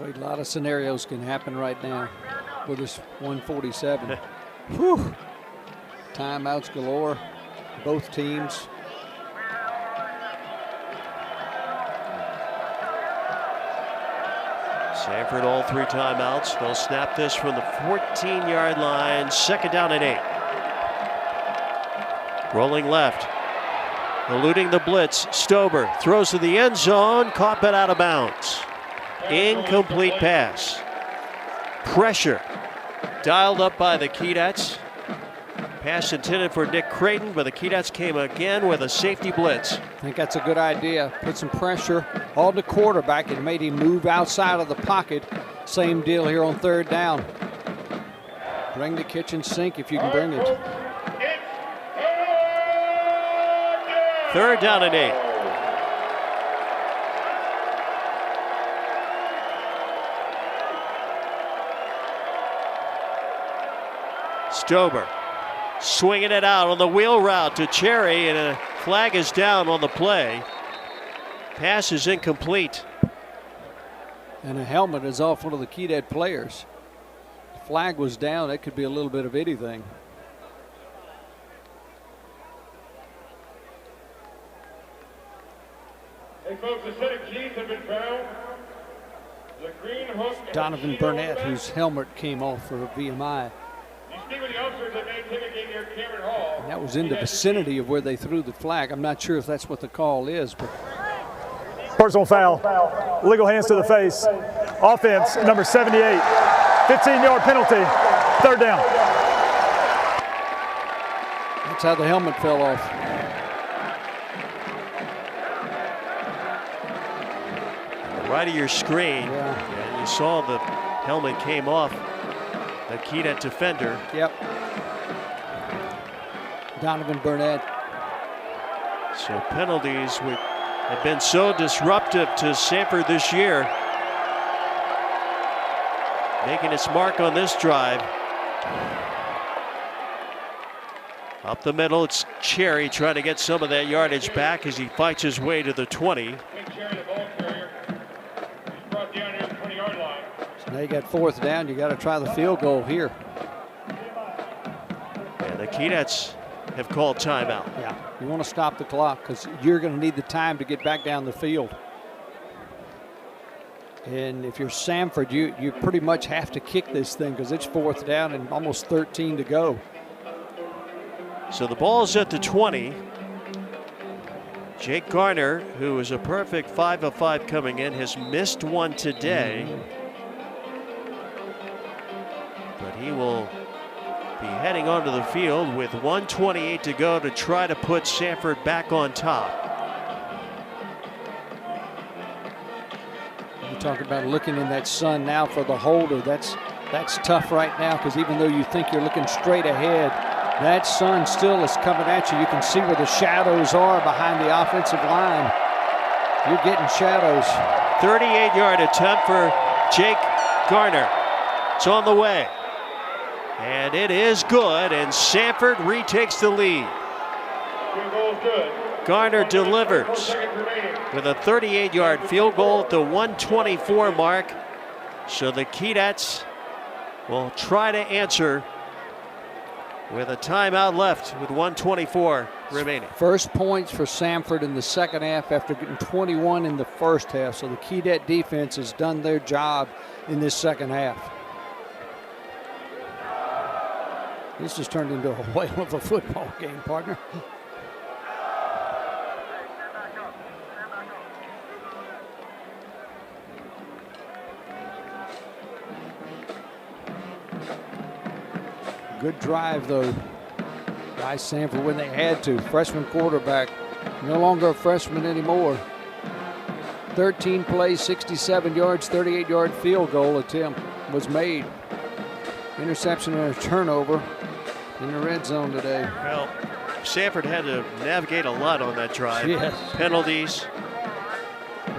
Wait, a lot of scenarios can happen right now with this 147. Whew. Timeouts galore, both teams. Samford all three timeouts. They'll snap this from the 14-yard line. Second down and 8. Rolling left. Eluding the blitz. Stober throws to the end zone. Caught but out of bounds. Incomplete pass. Pressure. Dialed up by the Keydets. Pass intended for Nick Creighton, but the Keydets came again with a safety blitz. I think that's a good idea. Put some pressure on the quarterback and made him move outside of the pocket. Same deal here on third down. Bring the kitchen sink if you can bring it. Third down and 8. Stober swinging it out on the wheel route to Cherry, and a flag is down on the play. Pass is incomplete. And a helmet is off one of the Keydad players. The flag was down. It could be a little bit of anything. Hey folks, a set of keys have been found. The green hook. Donovan Burnett, whose helmet came off for VMI. You speak with the officers that may intimidate near Cameron Hall. And that was in the vicinity of where they threw the flag. I'm not sure if that's what the call is, but. Personal foul. Legal hands to the face. Offense, number 78. 15-yard penalty. Third down. That's how the helmet fell off. Right of your screen, and you saw the helmet came off the Keydad defender. Yep. Donovan Burnett. So penalties have been so disruptive to Samford this year, making its mark on this drive. Up the middle, it's Cherry trying to get some of that yardage back as he fights his way to the 20. Now you got fourth down. You got to try the field goal here. And the Keydads have called timeout. Yeah, you want to stop the clock because you're going to need the time to get back down the field. And if you're Samford, you pretty much have to kick this thing because it's fourth down and almost 13 to go. So the ball's at the 20. Jake Garner, who is a perfect 5 of 5 coming in, has missed one today. But he will be heading onto the field with 1:28 to go to try to put Samford back on top. You talk about looking in that sun now for the holder. That's tough right now because even though you think you're looking straight ahead, that sun still is coming at you. You can see where the shadows are behind the offensive line. You're getting shadows. 38-yard attempt for Jake Garner. It's on the way. And it is good, and Samford retakes the lead. Garner delivers with a 38-yard field goal at the 124 mark. So the Keydads will try to answer with a timeout left with 124 remaining. First points for Samford in the second half after getting 21 in the first half. So the Keydad defense has done their job in this second half. This just turned into a whale of a football game, partner. Good drive, though, by Samford when they had to. Freshman quarterback, no longer a freshman anymore. 13 plays, 67 yards, 38-yard field goal attempt was made. Interception and a turnover in the red zone today. Well, Samford had to navigate a lot on that drive. Yes. Penalties.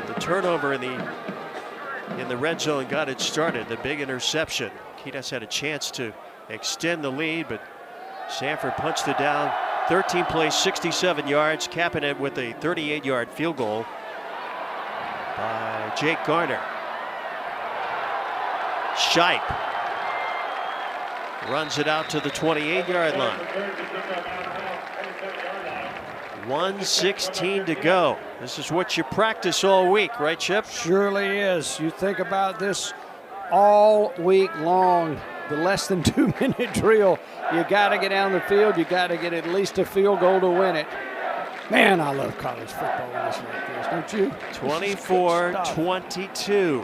The turnover in the red zone got it started. The big interception. Keydads had a chance to extend the lead, but Samford punched it down. 13 plays, 67 yards, capping it with a 38-yard field goal by Jake Garner. Shipe runs it out to the 28-yard line. 1:16 to go. This is what you practice all week, right, Chip? Surely is. You think about this all week long. The less than 2-minute drill. You got to get down the field. You got to get at least a field goal to win it. Man, I love college football when it's like this, don't you? 24-22.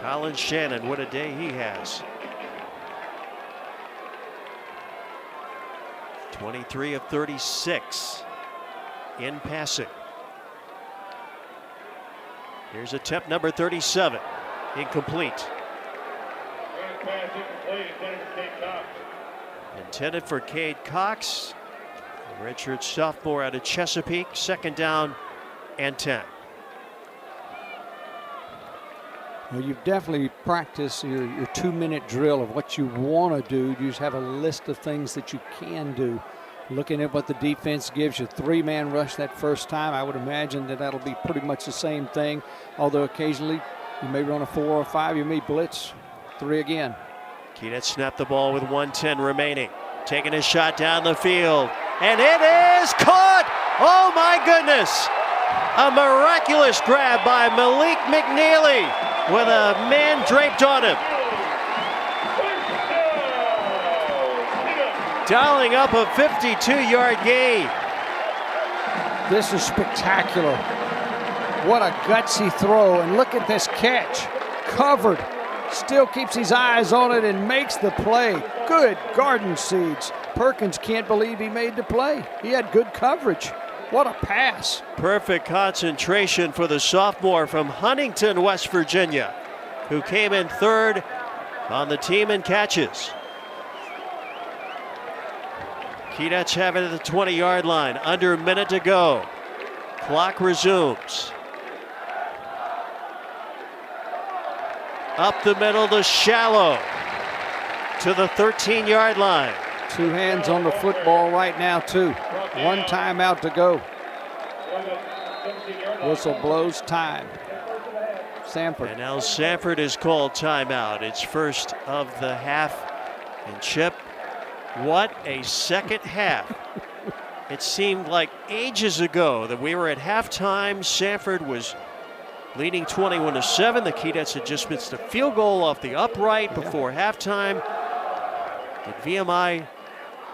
Colin Shannon, what a day he has. 23 of 36 in passing. Here's attempt number 37, incomplete. Intended for Cade Cox, a redshirt sophomore out of Chesapeake. Second down and 10. Well, you've definitely practiced your 2-minute drill of what you want to do. You just have a list of things that you can do. Looking at what the defense gives you, 3-man rush that first time, I would imagine that that'll be pretty much the same thing, although occasionally you may run a 4 or 5, you may blitz 3 again. Keydetz snapped the ball with 1:10 remaining. Taking a shot down the field, and it is caught! Oh my goodness! A miraculous grab by Malik McNeely with a man draped on him. Dialing up a 52-yard gain. This is spectacular. What a gutsy throw, and look at this catch. Covered, still keeps his eyes on it and makes the play. Good garden seeds. Perkins can't believe he made the play. He had good coverage. What a pass. Perfect concentration for the sophomore from Huntington, West Virginia, who came in 3rd on the team in catches. Keydetz have it at the 20-yard line. Under a minute to go. Clock resumes. Up the middle to Shallow to the 13-yard line. 2 hands on the football right now, too. 1 timeout to go. Whistle blows time. Samford. And now Samford is called timeout. It's first of the half. And Chip, what a second half. It seemed like ages ago that we were at halftime. Samford was leading 21-7. The Keydetz had just missed a field goal off the upright before halftime. Did VMI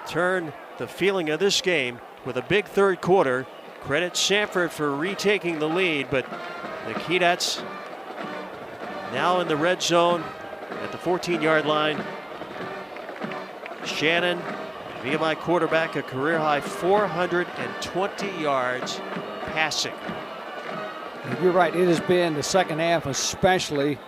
turn the feeling of this game with a big third quarter? Credit Samford for retaking the lead, but the Keydetz now in the red zone at the 14-yard line. Shannon, VMI quarterback, a career-high 420 yards passing. You're right, it has been the second half especially.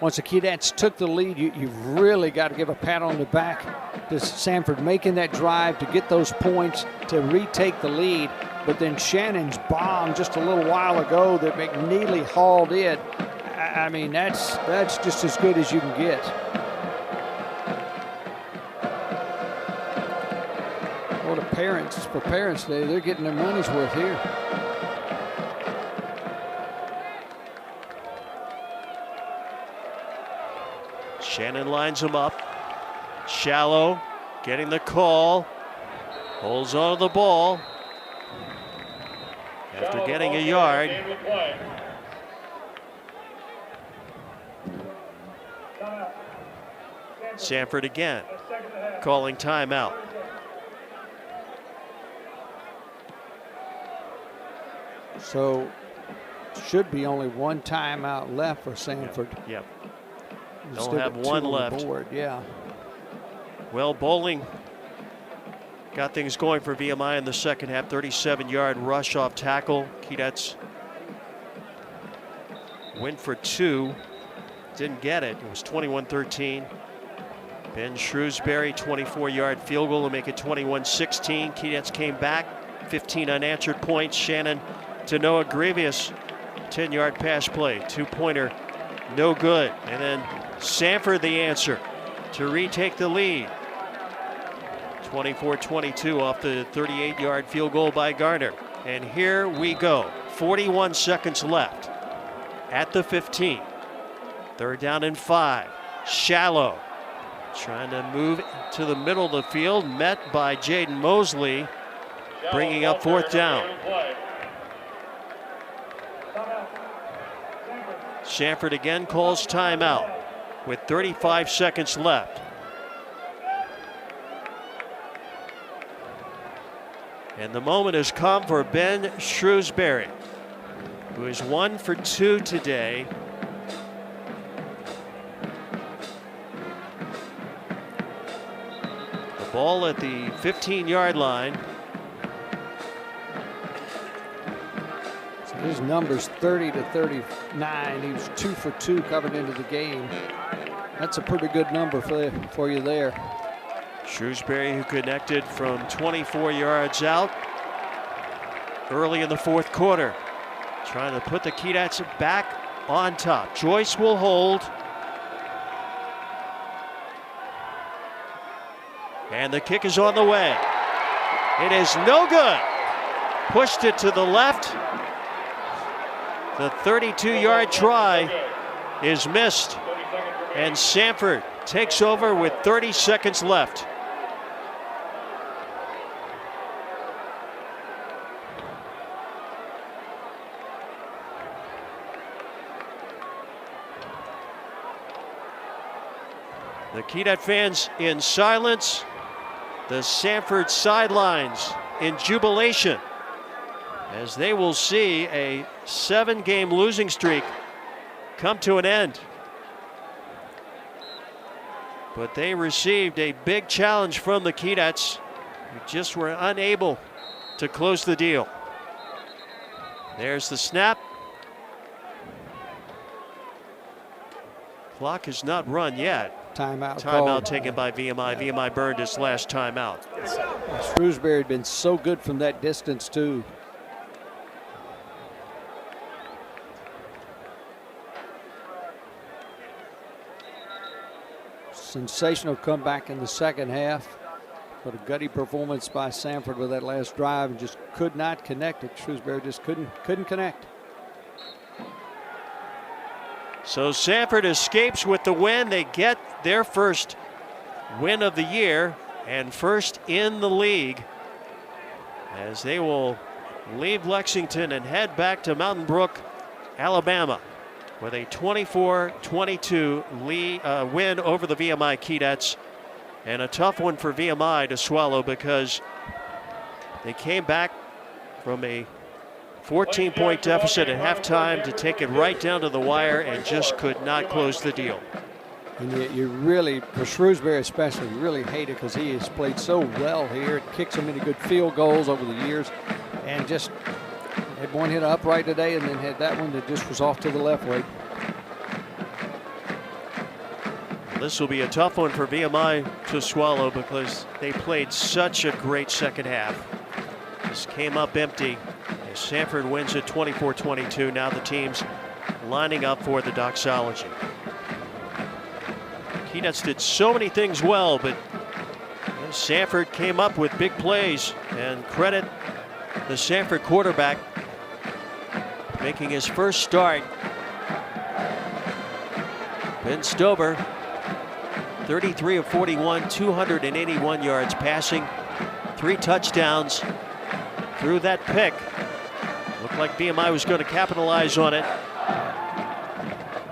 Once the Keydetz took the lead, you've really got to give a pat on the back to Samford making that drive to get those points to retake the lead. But then Shannon's bomb just a little while ago that McNeely hauled in. I mean, that's just as good as you can get. Well, for Parents Day, they're getting their money's worth here. Shannon lines him up. Shallow getting the call. Holds on to the ball. After getting a yard. Samford again calling timeout. So should be only 1 timeout left for Samford. Yep. They'll have 1 left. Board, yeah. Well, Bowling got things going for VMI in the second half. 37-yard rush off tackle. Keydetz went for 2. Didn't get it. It was 21-13. Ben Shrewsbury, 24-yard field goal to make it 21-16. Keydetz came back. 15 unanswered points. Shannon to Noah Grievous. 10-yard pass play. 2-pointer. No good. And then Samford the answer to retake the lead. 24-22 off the 38-yard field goal by Garner. And here we go. 41 seconds left at the 15. 3rd down and 5. Shallow trying to move to the middle of the field. Met by Jaden Mosley. Bringing up 4th down. Samford again calls timeout with 35 seconds left. And the moment has come for Ben Shrewsbury, who is 1 for 2 today. The ball at the 15-yard line. His number's 30 to 39. He was 2 for 2 covered into the game. That's a pretty good number for you there. Shrewsbury, who connected from 24 yards out early in the 4th quarter. trying to put the Keydets back on top. Joyce will hold. And the kick is on the way. It is no good. Pushed it to the left. The 32-yard try is missed. And Samford takes over with 30 seconds left. The Keydet fans in silence. The Samford sidelines in jubilation as they will see a 7-game losing streak come to an end. But they received a big challenge from the Keydets, who just were unable to close the deal. There's the snap. Clock has not run yet. Timeout taken by VMI. VMI burned his last timeout. Shrewsbury had been so good from that distance too. Sensational comeback in the second half, but a gutty performance by Samford with that last drive, and just could not connect it. Shrewsbury just couldn't connect. So Samford escapes with the win. They get their first win of the year and first in the league, as they will leave Lexington and head back to Mountain Brook, Alabama, with a 24-22 win over the VMI Keydets, and a tough one for VMI to swallow because they came back from a 14-point deficit at halftime to take it right down to the wire and just could not close the deal. And you really, for Shrewsbury especially, you really hate it because he has played so well here. Kicked so many good field goals over the years, and just had one hit upright today, and then had that one that just was off to the left way. This will be a tough one for VMI to swallow because they played such a great second half. Just came up empty. Samford wins at 24-22. Now the team's lining up for the doxology. Keydets did so many things well, but Samford came up with big plays, and credit the Samford quarterback making his first start. Ben Stober, 33 of 41, 281 yards passing, 3 touchdowns. Through that pick. Looked like VMI was going to capitalize on it.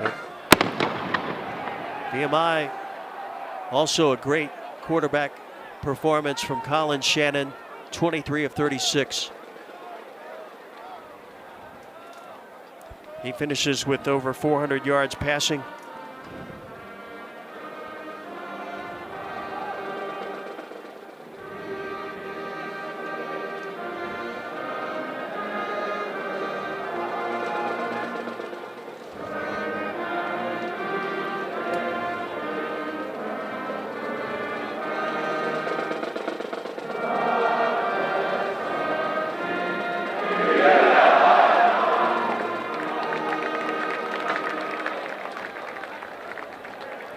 But VMI, also a great quarterback performance from Colin Shannon, 23 of 36. He finishes with over 400 yards passing.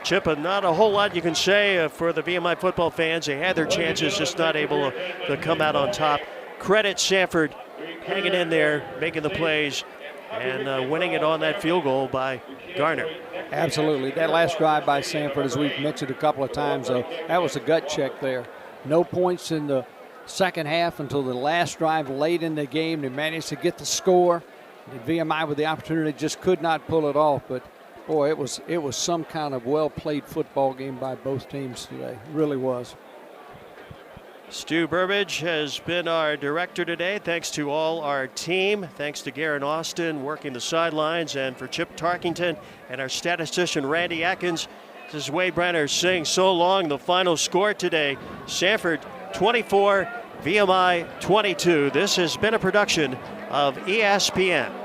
Chip, not a whole lot you can say for the VMI football fans. They had their chances, just not able to come out on top. Credit Samford hanging in there, making the plays, and winning it on that field goal by Garner. Absolutely. That last drive by Samford, as we've mentioned a couple of times, that was a gut check there. No points in the second half until the last drive late in the game. They managed to get the score. And VMI with the opportunity just could not pull it off, but boy, it was some kind of well-played football game by both teams today. It really was. Stu Burbage has been our director today. Thanks to all our team. Thanks to Garen Austin working the sidelines, and for Chip Tarkington and our statistician Randy Atkins. This is Wade Brenner saying so long. The final score today, Samford 24, VMI 22. This has been a production of ESPN.